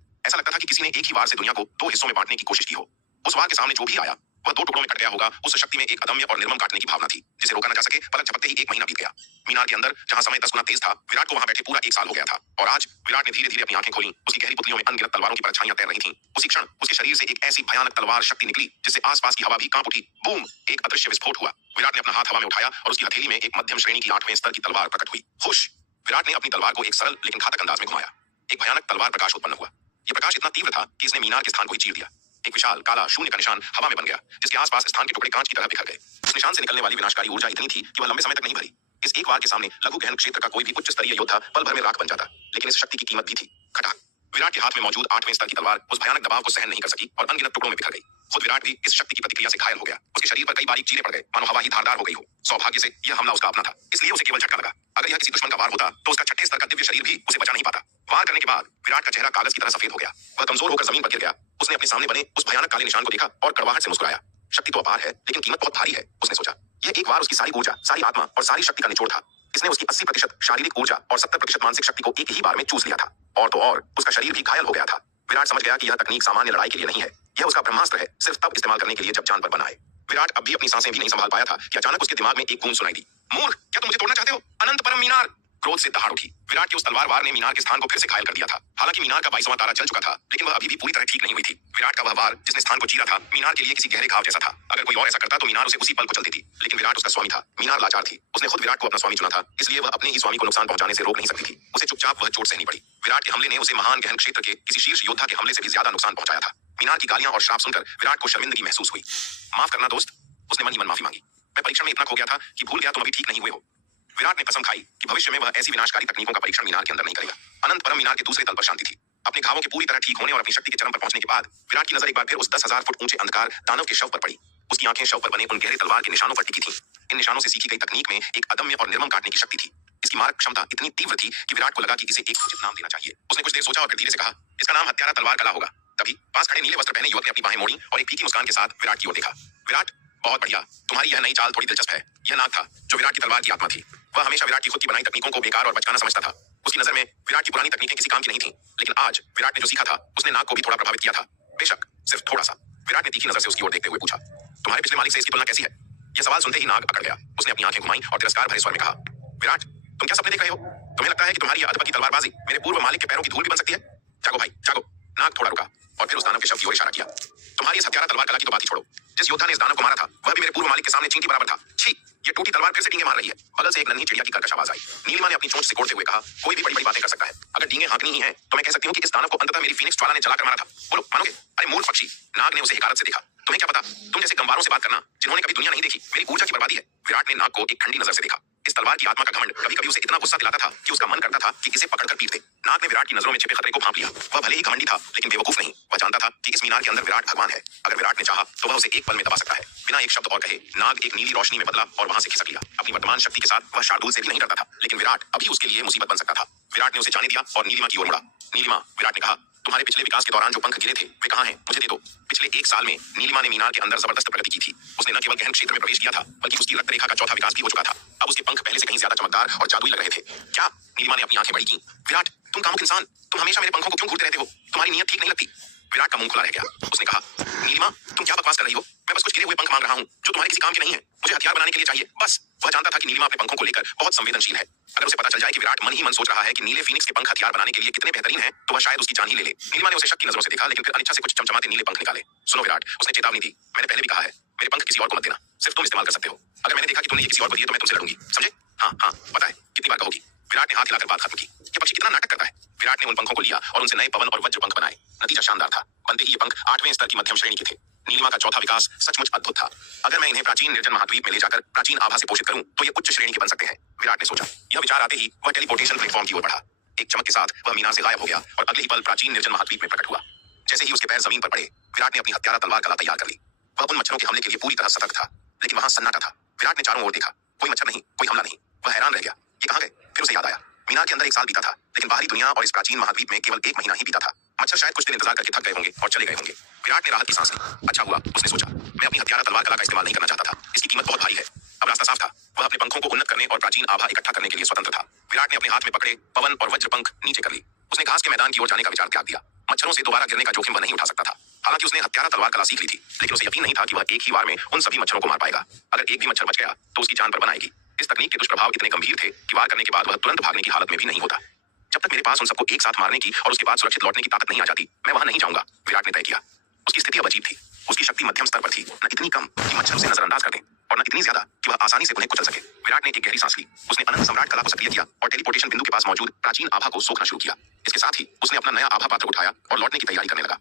ऐसा लगता था कि किसी ने एक ही वार से दुनिया को 2 हिस्सों में बांटने की कोशिश की हो। उस वार के सामने जो भी आया वह 2 टुकड़ों में कट गया होगा। उस शक्ति में एक अदम्य और निर्मम काटने की भावना थी, जिसे रोका न जा सके। पलक झपकते ही 1 महीना बीत गया। मीनार के अंदर जहां समय 10 गुना तेज था, विराट को वहां बैठे पूरा 1 साल हो गया था। और आज विराट ने धीरे धीरे अपनी आंखें खोली। उसकी गहरी पुतलियों में अनगिनत तलवारों की परछाइयां तैर रही थीं। उसी क्षण उसके शरीर से एक ऐसी भयानक तलवार शक्ति निकली जिससे आसपास की हवा भी कांप उठी। बूम! एक अदृश्य विस्फोट हुआ। विराट ने अपना हाथ हवा में उठाया और उसकी हथेली में एक मध्यम श्रेणी की 8वें स्तर की तलवार प्रकट हुई। हुश! विराट ने अपनी तलवार को एक सरल लेकिन घातक अंदाज में घुमाया। एक भयानक तलवार प्रकाश उत्पन्न हुआ। यह प्रकाश इतना तीव्र था कि इसने मीनार के स्थान को ही चीर दिया। एक विशाल काला शून्य का निशान हवा में बन गया, जिसके आसपास स्थान के टुकड़े कांच की तरह बिखर गए। उस निशान से निकलने वाली विनाशकारी ऊर्जा इतनी थी कि वह लंबे समय तक नहीं भरी। इस एक वार के सामने लघु गहन क्षेत्र का कोई भी उच्च स्तरीय योद्धा पल भर में राख बन जाता। लेकिन इस शक्ति की कीमत भी थी। खटाक! विराट के हाथ में मौजूद 8वें स्तर की तलवार उस भयानक दबाव को सहन नहीं कर सकी और अनगिनत टुकड़ों में बिखर गई। खुद विराट भी इस शक्ति की प्रतिक्रिया से घायल हो गया। उसके शरीर पर कई बारीक चीरे पड़ गए, मानो हवा ही धारदार हो गई हो। सौभाग्य से यह हमला उसका अपना था, इसलिए उसे केवल झटका लगा। अगर यह किसी दुश्मन का वार होता तो उसका छठे स्तर का दिव्य शरीर भी उसे बचा नहीं पाता। वार करने के बाद विराट का चेहरा कागज की तरह सफेद हो गया। वह कमजोर होकर जमीन पर गिर गया। उसने अपने सामने बने उस भयानक काले निशान को देखा और कड़वाहट से मुस्कुराया। शक्ति तो अपार है, लेकिन कीमत बहुत भारी है, उसने सोचा। यह एक वार उसकी सारी ऊर्जा, सारी आत्मा और सारी शक्ति का निचोड़ था। इसने उसकी 80% शारीरिक ऊर्जा और 70% मानसिक शक्ति को एक ही बार में चूस लिया था। और तो और उसका शरीर भी घायल हो गया था। विराट समझ गया कि यह तकनीक सामान्य लड़ाई के लिए नहीं है, यह उसका ब्रह्मास्त्र है, सिर्फ तब इस्तेमाल करने के लिए जब जान पर बना है। विराट अब भी अपनी सांसें भी नहीं संभाल पाया था कि अचानक उसके दिमाग में एक गूंज सुनाई दी। मूर्ख, क्या तुम मुझे तोड़ना चाहते हो? अनंत परम मीनार! क्रोध से दहाड़ उठी। विराट की उस तलवार वार ने मीनार के स्थान को फिर से घायल कर दिया था। हालांकि मीनार का 22वां तारा जल चुका था, लेकिन वह अभी भी पूरी तरह ठीक नहीं हुई थी। विराट का वह वार जिसने स्थान को चीरा था, मीनार के लिए किसी गहरे घाव जैसा था। अगर कोई और ऐसा करता तो मीनार उसे उसी पल को चलती थी, लेकिन विराट उसका स्वामी था। मीनार लाचार थी, उसने खुद विराट को अपना स्वामी चुना था, इसलिए वह अपने ही स्वामी को नुकसान पहुंचाने से रोक नहीं सकती थी। उसे चुपचाप वह चोट सहनी पड़ी। विराट के हमले ने उसे महान गहन क्षेत्र के किसी शीर्ष योद्धा के हमले से भी ज्यादा नुकसान पहुंचाया था। मीनार की गालियां और श्राप सुनकर विराट को शर्मिंदगी महसूस हुई। माफ करना दोस्त, उसने मन ही मन माफी मांगी। मैं परीक्षण में इतना खो गया था कि भूल गया तुम अभी ठीक नहीं हुए हो। विराट ने कसम खाई कि भविष्य में वह ऐसी विनाशकारी तकनीकों का परीक्षण मीनार के अंदर नहीं करेगा। अनंत परम मीनार के दूसरे तल पर शांति थी। अपने घावों के पूरी तरह ठीक होने और अपनी शक्ति के चरम पर पहुंचने के बाद विराट की नजर एक बार फिर उस 10,000 फुट ऊंचे अंधकार दानव के शव पर पड़ी। उसकी आंखें शव पर बने उन गहरे तलवार के निशानों पर टिकी थीं। इन निशानों से सीखी गई तकनीक में एक अदम्य और निर्मम काटने की शक्ति थी। इसकी मारक क्षमता इतनी तीव्र थी कि विराट को लगा कि इसे एक उचित नाम देना चाहिए। उसने कुछ देर सोचा और फिर धीरे से कहा, इसका नाम हत्यारा तलवार कला होगा। तभी पास खड़े नीले वस्त्र पहने युवक ने अपनी बाहें मोड़ी और एक फीकी मुस्कान के साथ विराट की ओर देखा। विराट, बहुत बढ़िया, तुम्हारी यह नई चाल थोड़ी दिलचस्प है। यह नाग था जो विराट की तलवार की आत्मा थी। वह हमेशा विराट की खुद की बनाई तकनीकों को बेकार और बचकाना समझता था। उसकी नजर में विराट की पुरानी तकनीकें किसी काम की नहीं थी, लेकिन आज विराट ने जो सीखा था उसने नाग को भी थोड़ा प्रभावित किया था, बेशक सिर्फ थोड़ा सा। विराट ने तीखी नजर से उसकी ओर देखते हुए पूछा, तुम्हारे पिछले मालिक से इसकी तुलना कैसी है? यह सवाल सुनते ही नाग अकड़ गया। उसने अपनी आंखें घुमाई और तिरस्कार भरे स्वर में कहा, विराट, तुम क्या सपने देख रहे हो? तुम्हें लगता है कि तुम्हारी यह अधपकी तलवारबाजी मेरे पूर्व मालिक के पैरों की धूल भी बन सकती है? जागो भाई, जागो। नाग थोड़ा रुका और फिर उस दानव के शव की ओर इशारा किया। तुम्हारी इस हत्यारा तलवार कला की तो बात ही छोड़ो, जिस योद्धा ने इस दानव को मारा था वह भी मेरे पूर्व मालिक के सामने चींटी बराबर था। छी, ये टूटी तलवार फिर से डींगे मार रही है। बगल से एक नन्ही चिड़िया की कर्कश आवाज आई। नीलिमा ने अपनी चोंच सिकोड़ते हुए कहा, कोई भी बड़ी बड़ी बातें कर सकता है, अगर डींगे हाँकनी ही हैं तो मैं कह सकती हूँ कि इस दानव को अंततः मेरी फीनिक्स ज्वाला ने जलाकर मारा था। बोलो, मानोगे? अरे मूर्ख पक्षी! नाग ने उसे हिकारत से देखा। तुम्हें क्या पता? तुम जैसे गंवारों से बात करना जिन्होंने कभी दुनिया नहीं देखी, मेरी ऊर्जा की बर्बादी है। विराट ने नाग को एक ठंडी नजर से देखा। इस तलवार की आत्मा का घमंड कभी कभी उसे इतना गुस्सा दिलाता था कि उसका मन करता था कि इसे पकड़कर पीट दे। नाग ने विराट की नजरों में छिपे खतरे को भांप लिया। वह भले ही घमंडी था, लेकिन बेवकूफ नहीं। वह जानता था कि इस मीनार के अंदर विराट भगवान है। अगर विराट ने चाहा तो वह उसे एक पल में दबा सकता है। बिना एक शब्द और कहे नाग एक नीली रोशनी में बदला और वहां से खिसक लिया। अपनी वर्तमान शक्ति के साथ वह शार्दूल से भी नहीं डरता था, लेकिन विराट अभी उसके लिए मुसीबत बन सकता था। विराट ने उसे जाने दिया और नीलिमा की ओर मुड़ा। नीलिमा, विराट ने कहा, तुम्हारे पिछले विकास के दौरान जो पंख गिरे थे वे कहाँ हैं? मुझे दे दो। पिछले 1 साल में नीलिमा ने मीनार के अंदर जबरदस्त प्रगति की थी। उसने न केवल गहन क्षेत्र में प्रवेश किया था, बल्कि उसकी रक्त रेखा का चौथा विकास भी हो चुका था। अब उसके पंख पहले से कहीं ज्यादा चमकदार और जादुई लग रहे थे। क्या? नीलिमा ने अपनी आंखें बड़ी की। विराट, तुम कामुक इंसान, तुम हमेशा मेरे पंखों को क्यों घूरते रहते हो? तुम्हारी नीयत ठीक नहीं लगती। विराट का मुंह खुला रह गया। उसने कहा, नीलिमा, तुम क्या बकवास कर रही हो? मैं बस कुछ गिरे हुए पंख मांग रहा हूँ जो तुम्हारे किसी काम के नहीं है। मुझे हथियार बनाने के लिए चाहिए, बस। वह जानता था कि नीलिमा अपने पंखों को लेकर बहुत संवेदनशील है। अगर उसे पता चल जाए कि विराट मन ही मन सोच रहा है कि नीले फीनिक्स के पंख हथियार बनाने के लिए कितने बेहतरीन हैं, तो वह शायद उसकी जान ही ले ले। नीलिमा ने उसे शक की नजरों से देखा, लेकिन फिर अनिच्छा से कुछ चमचमाते नीले पंख निकाले। सुनो विराट, उसने चेतावनी दी, मैंने पहले भी कहा है, मेरे पंख किसी और को मत देना, सिर्फ तुम इस्तेमाल कर सकते हो। अगर मैंने देखा कि तुमने ये किसी और को दिए तो मैं तुमसे लड़ूंगी, समझे? हाँ हाँ, पता है, कितनी बार कहोगी? विराट ने हाथ हिलाकर बात खत्म की। ये पक्षी कितना नाटक करता है। विराट ने उन पंखों को लिया और उनसे नए पवन और वज्र पंख बनाए। नतीजा शानदार था। बनते ही ये पंख 8वें स्तर की मध्यम श्रेणी के थे। नीलिमा का चौथा विकास सचमुच अद्भुत था। अगर मैं इन्हें प्राचीन निर्जन महाद्वीप में ले जाकर प्राचीन आभा से पोषित करूं तो ये उच्च श्रेणी के बन सकते हैं। विराट ने सोचा। यह विचार आते ही वह टेलीपोर्टेशन प्लेटफॉर्म की ओर बढ़ा। एक चमक के साथ वह मीनार से गायब हो गया और अगले ही पल प्राचीन निर्जन महाद्वीप में प्रकट हुआ। जैसे ही उसके पैर जमीन पर पड़े, विराट ने अपनी हत्यारा तलवार कला तैयार कर ली। वह उन मच्छरों के हमले के लिए पूरी तरह सतर्क था, लेकिन वहां सन्नाटा था। विराट ने चारों ओर देखा, कोई मच्छर नहीं, कोई हमला नहीं। वह हैरान रह गया, ये कहां गए? फिर उसे याद आया, मीनार के अंदर 1 साल बीता था, लेकिन बाहरी दुनिया और इस प्राचीन महाद्वीप में केवल 1 महीना ही बीता था। मच्छर शायद कुछ दिन इंतजार करके थक गए होंगे और चले गए होंगे। विराट ने राहत की सांस ली। अच्छा हुआ, उसने सोचा, मैं अपनी हथियारा तलवार कला का इस्तेमाल नहीं करना चाहता था। इसकी कीमत बहुत भारी है। अब रास्ता साफ था। वह अपने पंखों को उन्नत करने और प्राचीन आभा इकट्ठा करने के लिए स्वतंत्र था। विराट ने अपने हाथ में पकड़े पवन और वज्र पंख नीचे कर ली। उसने घास के मैदान की ओर जाने का विचार त्याग दिया। मच्छरों से दोबारा गिरने का जोखिम वह नहीं उठा सकता था। हालांकि उसने हत्यारा तलवार कला सीख ली थी, लेकिन उसे यकीन नहीं था कि वह एक ही बार में उन सभी मच्छरों को मार पाएगा। अगर एक भी मच्छर बच गया तो उसकी जान पर बनाएगी। इस तकनीक के दुष्प्रभाव इतने गंभीर थे कि वार करने के बाद वह तुरंत भागने की हालत में भी नहीं होता। जब तक मेरे पास उन सबको एक साथ मारने की और उसके बाद सुरक्षित लौटने की ताकत नहीं आ जाती, मैं वहां नहीं जाऊंगा, विराट ने तय किया। उसकी स्थिति अब अजीब थी। उसकी शक्ति मध्यम स्तर पर थी, न इतनी कम कि मच्छर उसे नजरअंदाज कर दें और न इतनी ज्यादा कि वह आसानी से उन्हें कुचल सके। विराट ने एक गहरी सांस ली। उसने अनंत सम्राट कला को सक्रिय किया और टेलीपोर्टेशन बिंदु के पास मौजूद प्राचीन आभा को सोखना शुरू किया। इसके साथ ही उसने अपना नया आभा पात्र उठाया और लौटने की तैयारी करने लगा।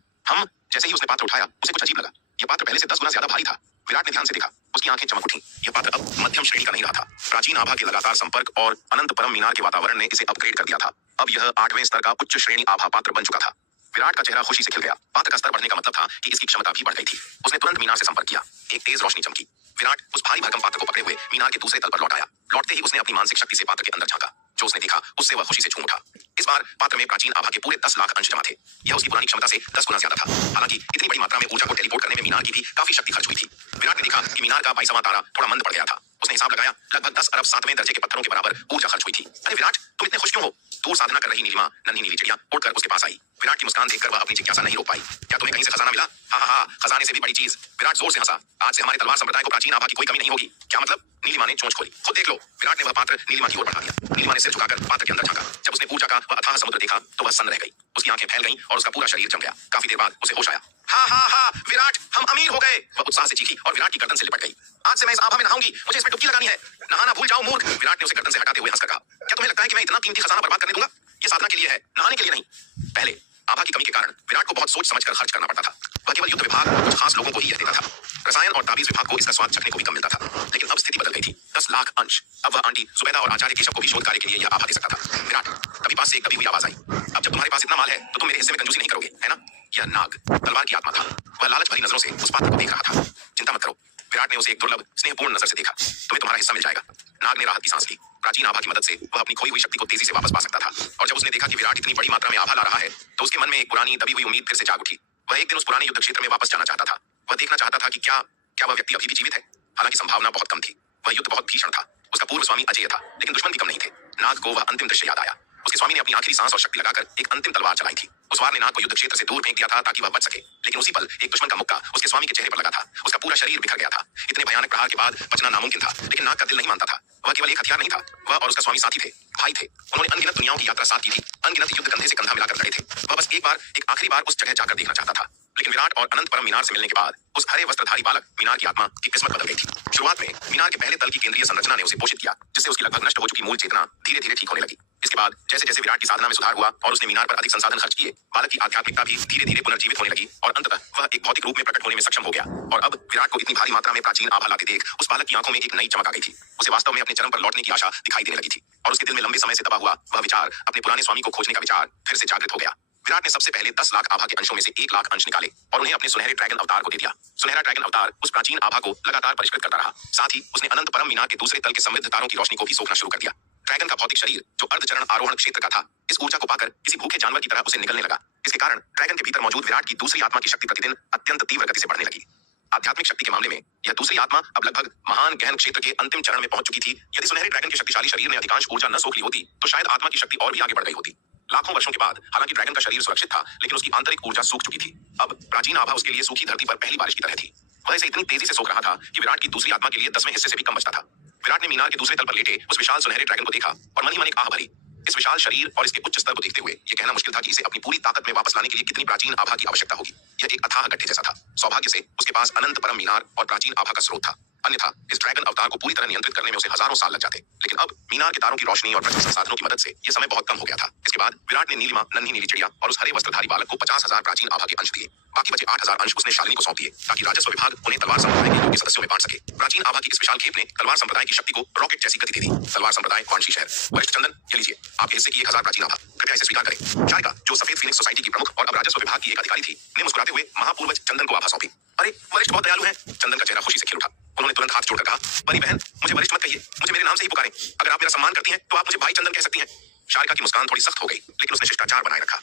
जैसे ही उसने पात्र उठाया, उसे कुछ अजीब लगा। यह पात्र पहले से 10 गुना ज्यादा भारी था। विराट ने ध्यान से देखा, उसकी आंखें चमक उठी। यह पात्र अब मध्यम श्रेणी का नहीं रहा था। प्राचीन आभा के लगातार संपर्क और अनंत परम मीनार के वातावरण ने इसे अपग्रेड कर दिया था। अब यह 8वें स्तर का उच्च श्रेणी आभा पात्र बन चुका था। विराट का चेहरा खुशी से खिल गया। पात्र का स्तर बढ़ने का मतलब था कि इसकी क्षमता भी बढ़ गई थी। उसने तुरंत मीनार से संपर्क किया। एक तेज रोशनी चमकी। विराट उस भारी भरकम पात्र को पकड़े हुए मीनार के दूसरे तल पर लौट आया। लौटते ही उसने अपनी मानसिक शक्ति से पात्र के अंदर झांका। जो उसने देखा उससे वह खुशी से झूम उठा। इस बार पात्र में प्राचीन आभा के पूरे 10 लाख अंश जमा थे। यह उसकी पुरानी क्षमता से 10 गुना ज्यादा था। हालांकि इतनी बड़ी मात्रा में ऊर्जा को टेलीपोर्ट करने में मीनार की भी काफी शक्ति खर्च हुई थी। विराट ने देखा कि मीनार का 22वां तारा थोड़ा मंद पड़ गया था। उसने हिसाब लगाया, लगभग 10 अरब 7वें दर्जे के पत्थरों के बराबर ऊर्जा खर्च हुई थी। अरे विराट, तुम इतने खुश क्यों हो? दूर साधना कर रही नीलिमा नन्ही नीली चिड़िया उड़कर उसके पास आई। विराट की मुस्कान देखकर वह अपनी जिज्ञासा नहीं रोक पाई। क्या तुम्हें कहीं से खजाना मिला? हाँ, खजाने से भी बड़ी चीज। विराट जोर से हंसा। आज से हमारे तलवार संप्रदाय को प्राचीन आभा की कोई कमी नहीं होगी। क्या मतलब? नीलिमा ने चोंच खोली। खुद देख लो। विराट ने वह पात्र नीलिमा की ओर बढ़ा दिया। नीलिमा ने सिर झुकाकर पात्र के अंदर झांका। जब उसने ऊर्जा का वह अथाह समुद्र देखा तो वह सन्न रह गई। उसकी आंखें फैल गईं और उसका पूरा शरीर जम गया। काफी देर बाद उसे होश आया। हाँ, विराट, हम अमीर हो गए। वह उत्साह से चीखी और विराट की गर्दन से लिपट गई। आज से मैं इस आभा में नहाऊंगी। मुझे इसमें डुबकी लगानी है। नहाना भूल जाओ मूर्ख। विराट ने उसे गर्दन से हटाते हुए हंसकर कहा। क्या तुम्हें लगता है कि मैं इतना कीमती खजाना बर्बाद करने दूंगा? ये साधना के लिए है, नहाने के लिए नहीं। पहले आभा की कमी के कारण विराट को बहुत सोच समझकर खर्च करना पड़ता था। वह केवल युद्ध विभाग और कुछ खास लोगों को ही यह देता था। रसायन और ताबीज विभाग को इसका स्वाद चखने को भी कम मिलता था। लेकिन अब स्थिति बदल गई थी। 10 लाख अंश। अब वह आंटी जुबैदा और आचार्य केशव को भी शोध कार्य के लिए यह आभा दे सकता था। विराट, तभी पास से एक दबी हुई आवाज आई। अब जब तुम्हारे पास इतना माल है तो तुम मेरे हिस्से में कंजूसी नहीं करोगे, है ना? यह नाग तलवार की आत्मा था। वह लालच भरी नजरों से उस पात्र को देख रहा था। चिंता मत करो। विराट ने उसे एक दुर्लभ स्नेहपूर्ण नजर से देखा। तुम्हें तुम्हारा हिस्सा मिल जाएगा। नाग ने राहत की सांस ली। प्राचीन आभा की मदद से वह अपनी खोई हुई शक्ति को तेजी से वापस पा सकता था। और जब उसने देखा कि विराट इतनी बड़ी मात्रा में आभा ला रहा है तो उसके मन में एक पुरानी दबी हुई उम्मीद फिर से जाग उठी। वह एक दिन उस पुराने युद्ध क्षेत्र में वापस जाना चाहता था। वह देखना चाहता था कि क्या वह व्यक्ति अभी भी जीवित है। हालांकि संभावना बहुत कम थी। वह युद्ध बहुत भीषण था। उसका पूर्व स्वामी अजय था, लेकिन दुश्मन भी कम नहीं थे। नाग को वह अंतिम दृश्य याद आया। उसके स्वामी ने अपनी आखिरी सांस और शक्ति लगाकर एक अंतिम तलवार चलाई थी। उस वार ने नाग को युद्ध क्षेत्र से दूर फेंक दिया था ताकि वह बच सके। लेकिन उसी पल एक दुश्मन का मुक्का उसके स्वामी के चेहरे पर लगा था। उसका पूरा शरीर बिखर गया था। इतने भयानक प्रहार के बाद बचना नामुमकिन था, लेकिन नाग का दिल नहीं मानता था। वह केवल एक हथियार नहीं था, वह और उसका स्वामी साथी थे, भाई थे। उन्होंने अनगिनत दुनियाओं की यात्रा साथ की थी। अनगिनत युद्ध कंधे से कंधा मिलाकर लड़े थे। वह बस एक आखिरी बार उस जगह जाकर देखना चाहता था। लेकिन विराट और अनंत परम मीनार से मिलने के बाद उस हरे वस्त्रधारी बालक मीनार की आत्मा की किस्मत बदल गई थी। शुरुआत में मीनार के पहले तल की केंद्रीय संरचना ने उसे पोषित किया, जिससे उसकी लगभग नष्ट हो चुकी मूल चेतना धीरे धीरे ठीक होने लगी। इसके बाद जैसे जैसे विराट की साधना में सुधार हुआ और उसने मीनार पर अधिक संसाधन खर्च किए, बालक की आध्यात्मिकता भी धीरे धीरे पुनर्जीवित होने लगी और अंततः वह एक भौतिक रूप में प्रकट होने में सक्षम हो गया। और अब विराट को इतनी भारी मात्रा में प्राचीन आभा लाते देख उस बालक की आंखों में एक नई चमक आ गई थी। उसे वास्तव में अपने चरम पर लौटने की आशा दिखाई देने लगी थी। और उसके दिल में लंबे समय से दबा हुआ वह विचार, अपने पुराने स्वामी को खोजने का विचार, फिर से जागृत हो गया। विराट ने सबसे पहले 10 लाख आभा के अंशों में से 1 लाख अंश निकाले और उन्हें अपने सुनहरे ड्रैगन अवतार को दे दिया। सुनहरा ड्रैगन अवतार उस प्राचीन आभा को लगातार परिष्कृत करता रहा। साथ ही उसने अनंत परम मीनार के दूसरे तल के समृद्ध तारों की रोशनी को भी सोखना शुरू कर दिया। ड्रैगन का भौतिक शरीर जो अर्धचरण आरोहण क्षेत्र का था, इस ऊर्जा को पाकर किसी भूखे जानवर की तरह उसे निकलने लगा। इसके कारण ड्रैगन के भीतर मौजूद विराट की दूसरी आत्मा की शक्ति प्रतिदिन अत्यंत तीव्र गति से बढ़ने लगी। आध्यात्मिक शक्ति के मामले में यह दूसरी आत्मा अब लगभग महान गहन क्षेत्र के अंतिम चरण में पहुंच चुकी थी। यदि सुनहरे ड्रैगन के शक्तिशाली शरीर ने अधिकांश ऊर्जा न सोख ली होती तो शायद आत्मा की शक्ति और भी आगे बढ़ गई होती। लाखों वर्षों के बाद हालांकि ड्रैगन का शरीर सुरक्षित था, लेकिन उसकी आंतरिक ऊर्जा सूख चुकी थी। अब प्राचीन आभा उसके लिए सूखी धरती पर पहली बारिश की तरह थी। वह इसे इतनी तेजी से सोख रहा था कि विराट की दूसरी आत्मा के लिए 10वें हिस्से से भी कम बचता था। विराट ने मीनार के दूसरे तल पर लेटे उस विशाल सुनहरे ड्रैगन को देखा और मन ही मन एक आह भरी। इस विशाल शरीर और इसके उच्च स्तर को देखते हुए यह कहना मुश्किल था कि इसे अपनी पूरी ताकत में वापस लाने के लिए कितनी प्राचीन आभा की आवश्यकता होगी। यह एक अथाह गड्ढे जैसा था। सौभाग्य से उसके पास अनंत परम मीनार और प्राचीन आभा का स्रोत था। अन्यथा इस ड्रैगन अवतार को पूरी तरह नियंत्रित करने में उसे हजारों साल लग जाते। लेकिन अब मीनार के तारों की रोशनी और प्रचुर संसाधनों की मदद से यह समय बहुत कम हो गया था। इसके बाद विराट ने नीलिमा नन्ही नीली चिड़िया और उस हरे वस्त्रधारी बालक को 50,000 प्राचीन आभा के अंश दिए। बाकी बचे 8,000 अंश उसने शालिनी को सौंप दिए ताकि राजस्व विभाग उन्हें तलवार संप्रदाय के योग्य सदस्यों में बांट सके। प्राचीन आभा की इस विशाल खेप ने तलवार संप्रदाय की शक्ति को रॉकेट जैसी गति दे दी। तलवार संप्रदाय वांशी शहर। वरिष्ठ चंदन, ये लीजिए आपके हिस्से की 1000 प्राचीन आभा। कृपया इसे स्वीकार करें। शारिका, जो सफेद फीनिक्स सोसाइटी की प्रमुख और अब राजस्व विभाग की एक अधिकारी थी, ने मुस्कुराते हुए महापूर्वज चंदन को आभा सौंपी। अरे वरिष्ठ बहुत दयालु हैं। चंदन का चेहरा खुशी से खिल उठा। उन्होंने तुरंत हाथ जोड़कर कहा, परी बहन, मुझे वरिष्ठ मत कहिए, मुझे मेरे नाम से ही पुकारें। अगर आप मेरा सम्मान करती हैं तो आप मुझे भाई चंदन कह सकती हैं। शारिका की मुस्कान थोड़ी सख्त हो गई, लेकिन उसने शिष्टाचार बनाए रखा।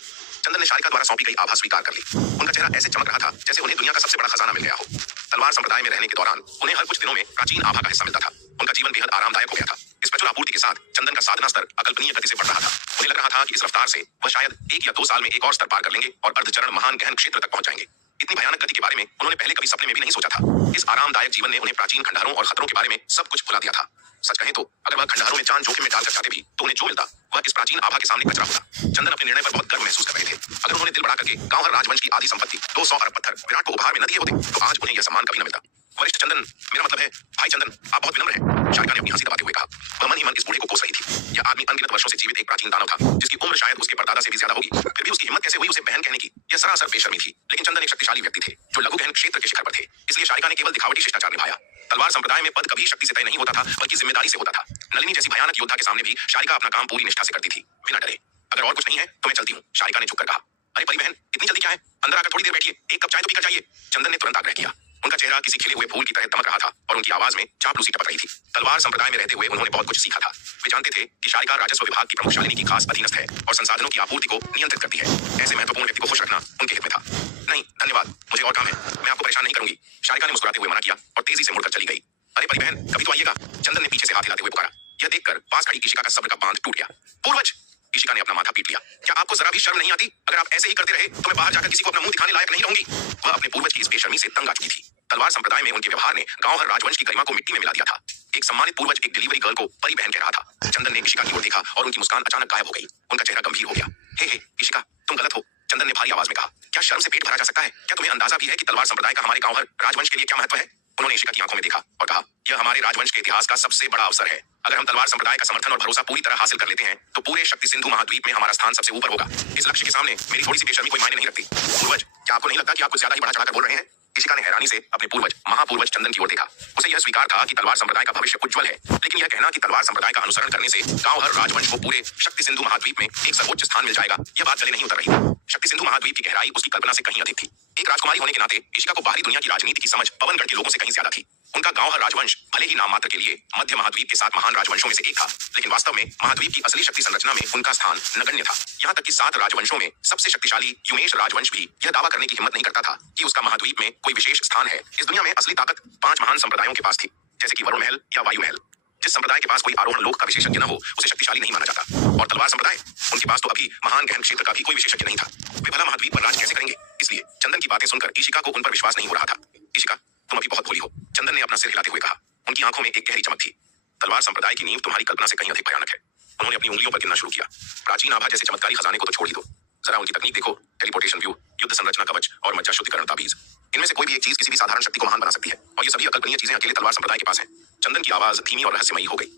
चंदन ने शारिका द्वारा सौंपी गई आभा स्वीकार कर ली। उनका चेहरा ऐसे चमक रहा था जैसे उन्हें दुनिया का सबसे बड़ा खजाना मिल गया हो। तलवार संप्रदाय में रहने के दौरान उन्हें हर कुछ दिनों में प्राचीन आभा का हिस्सा मिलता था। उनका जीवन बेहद आरामदायक हो गया था। इस प्रचुर आपूर्ति के साथ चंदन का साधना स्तर अकल्पनीय गति से बढ़ रहा था। उन्हें लग रहा था कि इस रफ्तार से वह शायद 1 या 2 साल में एक और स्तर पार कर लेंगे और अर्धचरण महान गहन क्षेत्र तक पहुंच जाएंगे। इतनी भयानक गति के बारे में उन्होंने पहले कभी सपने में भी नहीं सोचा था। इस आरामदायक जीवन ने उन्हें प्राचीन खंडहरों और खतरों के बारे में सब कुछ भुला दिया था। सच कहें तो अगर वह खंडहरों में जान जोखिम में डालकर जाते भी तो उन्हें जो मिलता वह इस प्राचीन आभा के सामने कचरा होता। चंदन अपने निर्णय पर बहुत गर्व महसूस कर रहे थे। अगर उन्होंने दिल बढ़ा करके गांव राजवंश की आधी संपत्ति 200 अरब पत्थर विराट को उपहार में न दिए होते तो आज उन्हें यह सम्मान कभी न मिलता। वरिष्ठ चंदन, मेरा मतलब है भाई चंदन, आप बहुत विनम्र हैं। शारिका ने अपनी हंसी दबाते हुए कहा। वह मन ही मन इस बूढ़े को कोस रही थी। यह आदमी अनगिनत वर्षों से जीवित एक प्राचीन दानव था, जिसकी उम्र शायद उसके परदादा से भी ज्यादा होगी। फिर भी उसकी हिम्मत कैसे हुई उसे बहन कहने की? यह सरासर बेशर्मी थी। लेकिन चंदन एक शक्तिशाली व्यक्ति थे जो लघु गहन क्षेत्र के शिखर पर थे। इसलिए शारिका ने केवल दिखावटी शिष्टाचार निभाया। तलवार संप्रदाय में पद कभी शक्ति से तय नहीं होता था, बल्कि जिम्मेदारी से होता था। नलिनी जैसी भयानक योद्धा के सामने भी शारिका अपना काम पूरी निष्ठा से करती थी, बिना डरे। अगर और कुछ नहीं है तो मैं चलती हूँ, शारिका ने झुककर कहा। अरे परी बहन, इतनी जल्दी क्या है? अंदर आकर थोड़ी देर बैठिए, एक कप चाय तो पीकर जाइए। चंदन ने तुरंत आग्रह किया। उनका चेहरा किसी खिले हुए फूल की तरह दमक रहा था और उनकी आवाज में चापलूसी टपक रही थी। तलवार संप्रदाय में रहते हुए उन्होंने बहुत कुछ सीखा था। वे जानते थे कि शालिका राजस्व विभाग की प्रमुख शालिनी की खास अधीनस्थ है और संसाधनों की आपूर्ति को नियंत्रित करती है। ऐसे महत्वपूर्ण व्यक्ति को खुश रखना उनके हित में था। नहीं धन्यवाद, मुझे और काम है, मैं आपको परेशान नहीं करूंगी। शालिका ने मुस्कुराते हुए मना किया और तेजी से मुड़कर चली गई। अरे परी बहन, कभी तो आइएगा, चंदन ने पीछे से हाथ हिलाते हुए पुकारा। यह देखकर पास खड़ी इशिका का सब्र का बांध टूट गया। पूर्वज, इशिका ने अपना माथा पीट लिया। क्या आपको जरा भी शर्म नहीं आती? अगर आप ऐसे ही करते रहे तो मैं बाहर जाकर किसी को अपना मुंह दिखाने लायक नहीं रहूंगी। वह अपने पूर्वज की इस बेशर्मी से तंग आ चुकी थी। तलवार संप्रदाय में उनके व्यवहार ने गांव हर राजवंश की गरिमा को मिट्टी में मिला दिया था। एक सम्मानित पूर्वज एक डिलीवरी गर्ल को परी बहन कह रहा था। चंदन ने इशिका की ओर देखा और उनकी मुस्कान अचानक गायब हो गई। उनका चेहरा गंभीर हो गया। हे इशिका, तुम गलत हो, चंदन ने भारी आवाज में कहा। क्या शर्म से पेट भरा जा सकता है? क्या तुम्हें अंदाजा भी है कि तलवार संप्रदाय का हमारे गांव हर राजवंश के लिए क्या महत्व है? उन्होंने इशिका की आंखों में देखा और कहा, यह हमारे राजवंश के इतिहास का सबसे बड़ा अवसर है। अगर हम तलवार संप्रदाय का समर्थन और भरोसा पूरी तरह हासिल कर लेते हैं तो पूरे शक्ति सिंधु महाद्वीप में हमारा स्थान सबसे ऊपर होगा। इस लक्ष्य के सामने मेरी थोड़ी सी बेशर्मी कोई मायने नहीं रखती। पूर्वज, क्या आपको नहीं लगता कि आप कुछ ज्यादा ही बढ़ा चढ़ाकर बोल रहे हैं? इशिका ने हैरानी से अपने पूर्वज महापूर्वज चंदन की ओर देखा। उसे यह स्वीकार था कि तलवार संप्रदाय का भविष्य उज्जवल है, लेकिन यह कहना कि तलवार संप्रदाय का अनुसरण करने से गांव हर राजवंश को पूरे शक्ति सिंधु महाद्वीप में एक सर्वोच्च स्थान मिल जाएगा, यह बात गले नहीं उतर रही। शक्ति सिंधु महाद्वीप की गहराई उसकी कल्पना से कहीं अधिक थी। एक राजकुमारी होने के नाते इशिका को बाहरी दुनिया की राजनीति की समझ पवनगढ़ के लोगों से कहीं ज्यादा थी। उनका गांव हर राजवंश भले ही नाम मात्र के लिए मध्य महाद्वीप के 7 महान राजवंशों में से एक था, लेकिन वास्तव में महाद्वीप की असली शक्ति संरचना में उनका स्थान नगण्य था। यहाँ तक कि 7 राजवंशों में सबसे शक्तिशाली युमेश राजवंश भी यह दावा करने की हिम्मत नहीं करता था कि उसका महाद्वीप में कोई विशेष स्थान है। इस दुनिया में असली ताकत 5 महान संप्रदायों के पास थी, जैसे कि वरुण महल या वायु महल। जिस संप्रदाय के पास कोई आरोहण लोक का विशेषज्ञ न हो उसे शक्तिशाली नहीं माना जाता। और तलवार संप्रदाय, उनके पास तो अभी महान गहन क्षेत्र का भी कोई विशेषज्ञ नहीं था। वे भला महाद्वीप पर राज कैसे करेंगे? इसलिए चंदन की बातें सुनकर इशिका को उन पर विश्वास नहीं हो रहा था। इशिका, तुम अभी बहुत भोली हो, चंदन ने अपना सिर हिलाते हुए कहा। उनकी आंखों में एक गहरी चमक थी। तलवार संप्रदाय की नींव तुम्हारी कल्पना से कहीं अधिक भयानक है। उन्होंने अपनी उंगलियों पर गिनना शुरू किया। प्राचीन आभा जैसे चमत्कारी खजाने को तो छोड़ ही दो, जरा उनकी तकनीक देखो। टेलीपोर्टेशन व्यू, युद्ध संरचना कवच और मज्जा शुद्धिकरण ताबीज, इनमें से कोई भी एक चीज किसी भी साधारण शक्ति को महान बना सकती है, और ये सभी अकल्पनीय चीजें अकेले तलवार संप्रदाय के पास हैं। चंदन की आवाज धीमी और रहस्यमयी हो गई।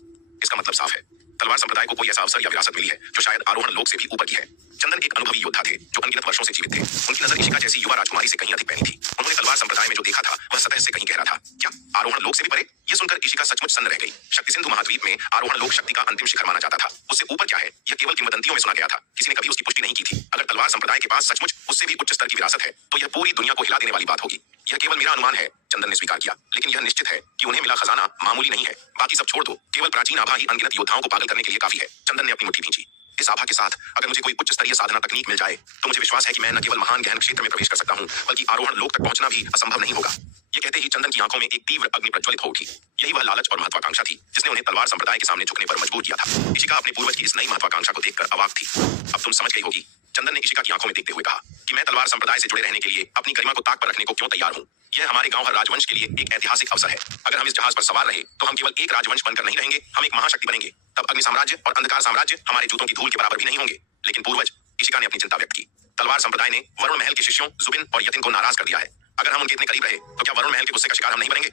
इसका मतलब साफ है, तलवार संप्रदाय को कोई ऐसा अवसर या विरासत मिली है जो शायद आरोहण लोक से भी ऊपर की है। चंदन एक अनुभवी योद्धा थे जो अनगिनत वर्षों से जीवित थे। उनकी नजर इशिका जैसी युवा राजकुमारी से कहीं अधिक पैनी थी। उन्होंने तलवार संप्रदाय में जो देखा था वह सतह से कहीं गहरा था। क्या आरोहण लोक से भी परे? यह सुनकर इशिका सचमुच सन्न रह गई। शक्ति सिंधु महाद्वीप में आरोहण लोक शक्ति का अंतिम शिखर माना जाता था। उससे ऊपर क्या है यह केवल किंवदंतियों में सुना गया था, किसी ने कभी उसकी पुष्टि नहीं की थी। अगर तलवार संप्रदाय के पास सचमुच उससे भी उच्च स्तर की विरासत है तो यह पूरी दुनिया को हिला देने वाली बात होगी। यह केवल मेरा अनुमान है, चंदन ने स्वीकार किया, लेकिन यह निश्चित है कि उन्हें मिला खजाना मामूली नहीं है। बाकी सब छोड़ दो, केवल प्राचीन आभा ही अनगिनत योद्धाओं को पागल करने के लिए काफी है। चंदन ने अपनी मुट्ठी भींची। इस आभा के साथ अगर मुझे कोई उच्च स्तरीय साधना तकनीक मिल जाए तो मुझे विश्वास है कि मैं न केवल महान गहन क्षेत्र में प्रवेश कर सकता हूँ, बल्कि आरोहण लोक तक पहुंचना भी असंभव नहीं होगा। ये कहते ही चंदन की आंखों में एक तीव्र अग्नि प्रज्वलित हो उठी। यही वह लालच और महत्वाकांक्षा थी जिसने उन्हें तलवार संप्रदाय के सामने झुकने पर मजबूर किया था। इशिका अपने पूर्वज की इस नई महत्वाकांक्षा को देखकर अवाक थी। अब तुम समझ गई होगी, चंदन ने इशिका की आंखों में देखते हुए कहा, कि मैं तलवार संप्रदाय से जुड़े रहने के लिए अपनी गरिमा को ताक पर रखने को क्यों तैयार हूँ। यह हमारे गांव हर राजवंश के लिए एक ऐतिहासिक अवसर है। अगर हम इस जहाज पर सवार रहे तो हम केवल एक राजवंश बनकर नहीं रहेंगे, हम एक महाशक्ति बनेंगे। तब अग्नि साम्राज्य और अंधकार साम्राज्य हमारे जूतों की धूल के बराबर भी नहीं होंगे। लेकिन पूर्वज, इशिका ने अपनी चिंता व्यक्त की, तलवार संप्रदाय ने वरुण महल के शिष्यों जुबिन और यतिन को नाराज कर दिया है। अगर हम उनके इतने करीब रहे तो क्या वरुण महल के गुस्से का शिकार हम नहीं बनेंगे?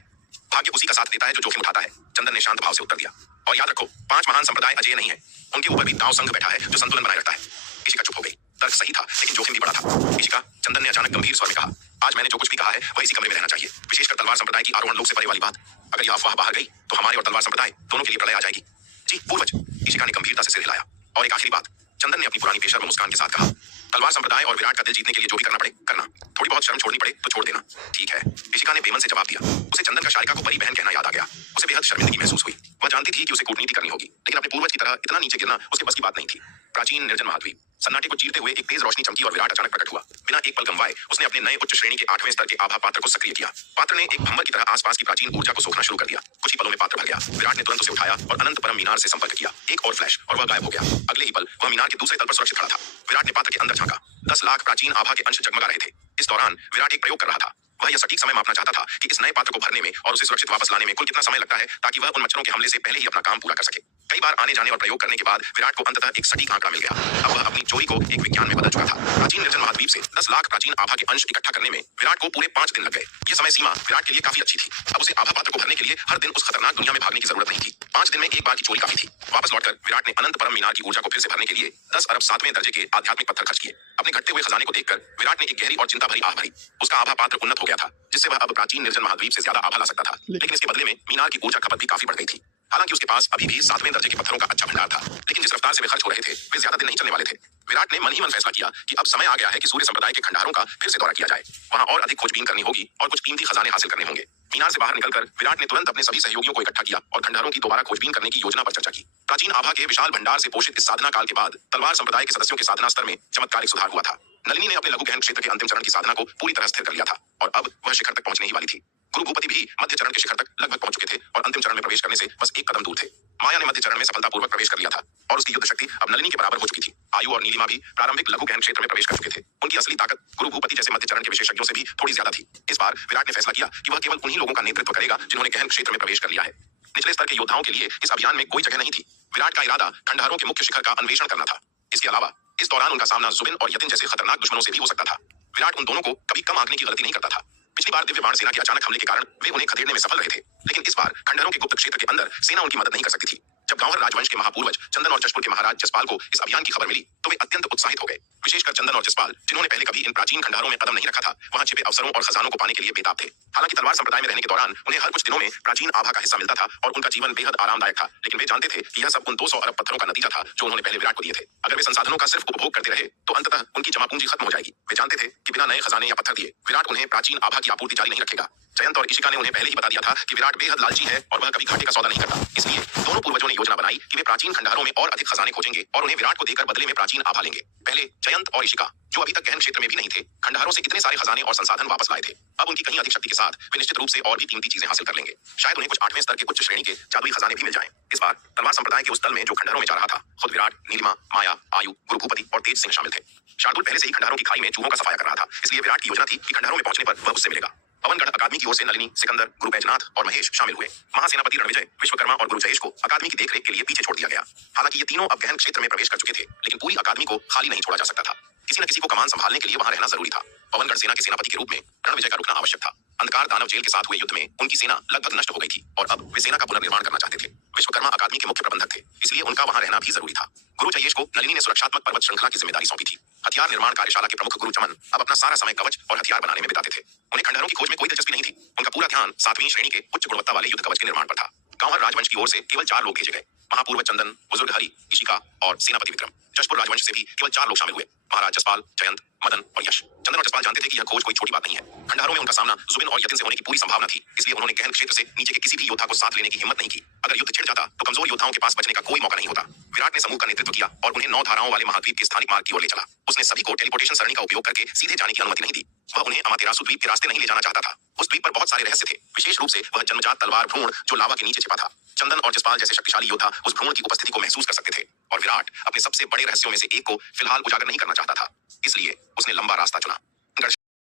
भाग्य उसी का साथ देता है जो जोखिम उठाता है, चंदन ने शांत भाव से उत्तर दिया। और याद रखो, 5 महान संप्रदाय अजय नहीं है, उनके ऊपर भी दाव संघ बैठा है जो संतुलन बनाए रखता है। इशिका चुप हो गई। तर्क सही था, लेकिन जोखिम भी बड़ा था। इशिका, चंदन ने अचानक गंभीर स्वर में कहा, आज मैंने जो कुछ भी कहा है वह इसी कमरे में रहना चाहिए, विशेषकर तलवार संप्रदाय की आरोहण लोक से परे वाली बात। अगर यह अफवाह बाहर गई तो हमारे और तलवार संप्रदाय दोनों के लिए प्रलय आ जाएगी। जी पूर्वज, इशिका ने गंभीरता से सिर हिलाया। और एक आखिरी बात, चंदन ने अपनी पुरानी पेशर मुस्कान के साथ कहा, तलवार संप्रदाय और विराट का दिल जीतने के लिए जो भी करना पड़े करना, थोड़ी बहुत शर्म छोड़नी पड़े तो छोड़ देना। ठीक है, इशिका ने बेमन से जवाब दिया। उसे चंदन का शालिका को परी बहन कहना याद आ गया। उसे बेहद शर्मिंदगी महसूस हुई। वह जानती थी कि उसे कूटनीति करनी होगी, लेकिन अपने पूर्वज की तरह इतना नीचे गिरना उसके बस की बात नहीं थी। प्राचीन निर्जन महाद्वीप, सन्नाटे को चीरते हुए एक तेज रोशनी चमकी और विराट अचानक प्रकट हुआ। बिना एक पल गंवाए उसने अपने नए उच्च श्रेणी के 8वें स्तर के आभा पात्र को सक्रिय किया। पात्र ने एक भंवर की तरह आसपास की प्राचीन ऊर्जा को सोखना शुरू कर दिया। कुछ ही पलों में पात्र भर गया। विराट ने तुरंत उसे उठाया और अनंत परम मीनार से संपर्क किया। एक और फ्लैश और वह गायब हो गया। अगले ही पल वह मीनार के दूसरे तल पर सुरक्षित खड़ा था। विराट ने पात्र के अंदर झांका। 10 लाख प्राचीन आभा के अंश जगमगा रहे थे। इस दौरान विराट एक प्रयोग कर रहा था। वह यह सटीक समय मापना चाहता था कि इस नए पात्र को भरने में और उसे सुरक्षित वापस लाने में कुल कितना समय लगता है, ताकि वह उन मच्छरों के हमले से पहले ही अपना काम पूरा कर सके। कई बार आने जाने और प्रयोग करने के बाद विराट को अंततः एक सटीक आंकड़ा मिल गया। अब वह अपनी चोरी को एक विज्ञान में बदल चुका था। प्राचीन निर्जन महाद्वीप से 10 लाख प्राचीन आभा के अंश इकट्ठा करने में विराट को पूरे 5 दिन लग गए। यह समय सीमा विराट के लिए काफी अच्छी थी। अब उसे आभा पात्र को भरने के लिए हर दिन उस खतरनाक दुनिया में भागने की जरूरत नहीं थी। 5 दिन में एक बार की चोरी काफी थी। वापस लौटकर विराट ने अनंत परम मीनार की ऊर्जा को फिर से भरने के लिए 10 अरब 7वें दर्जे के आध्यात्मिक पत्थर खर्च किए। अपने घटते हुए खजाने को देखकर विराट ने एक गहरी और चिंता भरी आह भरी। उसका आभा पात्र उन्नत हो गया था, जिससे वह अब प्राचीन निर्जन महाद्वीप से ज्यादा आभा ला सकता था। लेकिन इसके बदले में मीनार की ऊर्जा खपत भी काफी बढ़ गई थी। हालांकि उसके पास अभी भी 7वें दर्जे के पत्थरों का अच्छा भंडार था, लेकिन जिस रफ्तार से वे खर्च हो रहे थे वे ज्यादा दिन नहीं चलने वाले थे। विराट ने मन ही मन फैसला किया कि अब समय आ गया है कि सूर्य संप्रदाय के खंडहरों का फिर से दौरा किया जाए। वहां और अधिक खोजबीन करनी होगी और कुछ कीमती खजाने हासिल करने होंगे। मीनार से बाहर निकलकर विराट ने तुरंत अपने सभी सहयोगियों को इकट्ठा किया और खंडहरों की दोबारा खोजबीन करने की योजना पर चर्चा की। प्राचीन आभा के विशाल भंडार से पोषित इस साधना काल के बाद तलवार संप्रदाय के सदस्यों के साधना स्तर में चमत्कारिक सुधार हुआ था। नलिनी ने अपने लघु गहन क्षेत्र के अंतिम चरण की साधना को पूरी तरह स्थिर कर लिया था और अब वह शिखर तक पहुंचने ही वाली थी। गुरु भूपति भी मध्य चरण के शिखर तक लगभग पहुंच चुके थे और अंतिम चरण में प्रवेश करने से बस एक कदम दूर थे। माया ने मध्य चरण में सफलतापूर्वक प्रवेश कर लिया था और उसकी युद्ध शक्ति अब नलिनी के बराबर हो चुकी थी। आयु और नीलिमा भी प्रारंभिक लघु गहन क्षेत्र में प्रवेश कर चुके थे। उनकी असली ताकत गुरु भूपति जैसे मध्य चरण के विशेषज्ञों से भी थोड़ी ज्यादा थी। इस बार विराट ने फैसला किया कि वह केवल उन्हीं लोगों का नेतृत्व करेगा जिन्होंने गहन क्षेत्र में प्रवेश कर लिया है। निचले स्तर के योद्धाओं के लिए इस अभियान में कोई जगह नहीं थी। विराट का इरादा खंडहरों के मुख्य शिखर का अन्वेषण करना था। इसके अलावा इस दौरान उनका सामना जुबिन और यतिन जैसे खतरनाक दुश्मनों से भी हो सकता था। विराट उन दोनों को कभी कम आंकने की गलती नहीं करता था। पिछली बार दिव्य बाण सेना के अचानक हमले के कारण वे उन्हें खदेड़ने में सफल रहे थे, लेकिन इस बार खंडहरों के गुप्त क्षेत्र के अंदर सेना उनकी मदद नहीं कर सकती थी। जब गांवर राजवंश के महापूर्वज चंदन और जशपुर के महाराज जसपाल को इस अभियान की खबर मिली तो वे अत्यंत उत्साहित हो गए। विशेषकर चंदन और जसपाल, जिन्होंने पहले कभी इन प्राचीन खंडहरों में कदम नहीं रखा था, वहां छिपे अवसरों और खजानों को पाने के लिए बेताब थे। हालांकि तलवार संप्रदाय में रहने के दौरान उन्हें हर कुछ दिनों में प्राचीन आभा का हिस्सा मिलता था और उनका जीवन बेहद आरामदायक था, लेकिन वे जानते थे कि यह सब उन 200 अरब पत्थरों का नतीजा था जो उन्होंने पहले विराट को दिए थे। अगर वे संसाधनों का सिर्फ उपभोग करते रहे तो अंततः उनकी जमा पूंजी खत्म हो जाएगी। वे जानते थे कि बिना नए खजाने या पत्थर दिए विराट उन्हें प्राचीन आभा की आपूर्ति जारी नहीं रखेगा। जयंत और इशिका ने उन्हें पहले ही बता दिया था कि विराट बेहद लालची है और वह कभी घाटे का सौदा नहीं करता। इसलिए दोनों पूर्वजों ने योजना बनाई कि वे प्राचीन खंडहरों में और अधिक खजाने खोजेंगे और उन्हें विराट को देकर बदले में प्राचीन आभा लेंगे। पहले जयंत और इशिका, जो अभी तक गहन क्षेत्र में भी नहीं थे, खंडहरों से इतने सारे खजाने और संसाधन वापस लाए थे। अब उनकी कहीं अधिक शक्ति के साथ वे निश्चित रूप से और भी कीमती चीजें हासिल कर लेंगे। शायद उन्हें कुछ 8वें स्तर के उच्च श्रेणी के जादुई खजाने भी मिल जाएं। इस बार तलवार संप्रदाय के उस दल में जो खंडहरों में जा रहा था, खुद विराट, नीलिमा, माया, आयु, गुरु भूपति और तेज सिंह शामिल थे। शार्दुल पहले से ही खंडहरों की खाई में चूहों का सफाया कर रहा था, इसलिए विराट की योजना थी कि खंडहरों में पहुंचने पर वह उससे मिलेगा। पवनगढ़ अकादमी की ओर से नलिनी, सिकंदर, गुरु बैजनाथ और महेश शामिल हुए। महासेनापति रणविजय, विश्वकर्मा और गुरु जयेश को अकादमी की देखरेख के लिए पीछे छोड़ दिया गया। हालांकि ये तीनों अब गहन क्षेत्र में प्रवेश कर चुके थे, लेकिन पूरी अकादमी को खाली नहीं छोड़ा जा सकता था। किसी न किसी को कमान संभालने के लिए वहां रहना जरूरी था। पवनगढ़ सेना के सेनापति के रूप में रणविजय का रुकना आवश्यक था। अंधकार दानव जेल के साथ हुए युद्ध में उनकी सेना लगभग नष्ट हो गई थी और अब वे सेना का पुनर्निर्माण करना चाहते थे। विश्वकर्मा अकादमी के मुख्य प्रबंधक थे, इसलिए उनका वहां रहना भी जरूरी था। गुरु जयेश को नलिनी ने सुरक्षात्मक पर्वत श्रृंखला की जिम्मेदारी सौंपी थी। हथियार निर्माण कार्यशाला के प्रमुख गुरु चमन अब अपना सारा समय कवच और हथियार बनाने में बिताते थे। उन्हें खंडहरों की खोज में कोई दिलचस्पी नहीं थी। उनका पूरा ध्यान 7वीं श्रेणी के उच्च गुणवत्ता वाले युद्ध कवच के निर्माण पर था। गांवर राजवंश की ओर से केवल 4 लोग भेजे गए। महापूर्वज चंदन, बुजुर्ग हरि, इशिका और सेनापति विक्रम। जशपुर राजवंश से भी केवल 4 लोग शामिल हुए, महाराज जसपाल, जयंत, मदन और यश। चंदन और जसपाल जानते थे कि यह खोज कोई छोटी बात नहीं है। खंडहरों में उनका सामना जुबिन और यतिन से होने की पूरी संभावना थी, इसलिए उन्होंने गहन क्षेत्र से नीचे के किसी भी योद्धा को साथ लेने की हिम्मत नहीं की। अगर युद्ध छिड़ जाता तो कमजोर योद्धाओं के पास बचने का कोई मौका नहीं होता। विराट ने समूह का नेतृत्व किया और उन्हें 9 धाराओं वाले महाद्वीप के स्थानिक मार्ग की ओर ले चला। उसने सभी को टेलीपोर्टेशन सरणी का उपयोग करके सीधे जाने की अनुमति नहीं दी। वह उन्हें अमातेरासु द्वीप के रास्ते नहीं ले जाना चाहता था। उस द्वीप पर बहुत सारे रहस्य थे, विशेष रूप से वह जन्मजात तलवार भ्रूण जो लावा के नीचे छिपा था। चंदन और जसपाल जैसे शक्तिशाली योद्धा उस भ्रूण की उपस्थिति को महसूस कर सकते थे और विराट अपने सबसे बड़े रहस्यों में से एक को फिलहाल उजागर नहीं करना चाहता था, इसलिए उसने लंबा रास्ता चुना।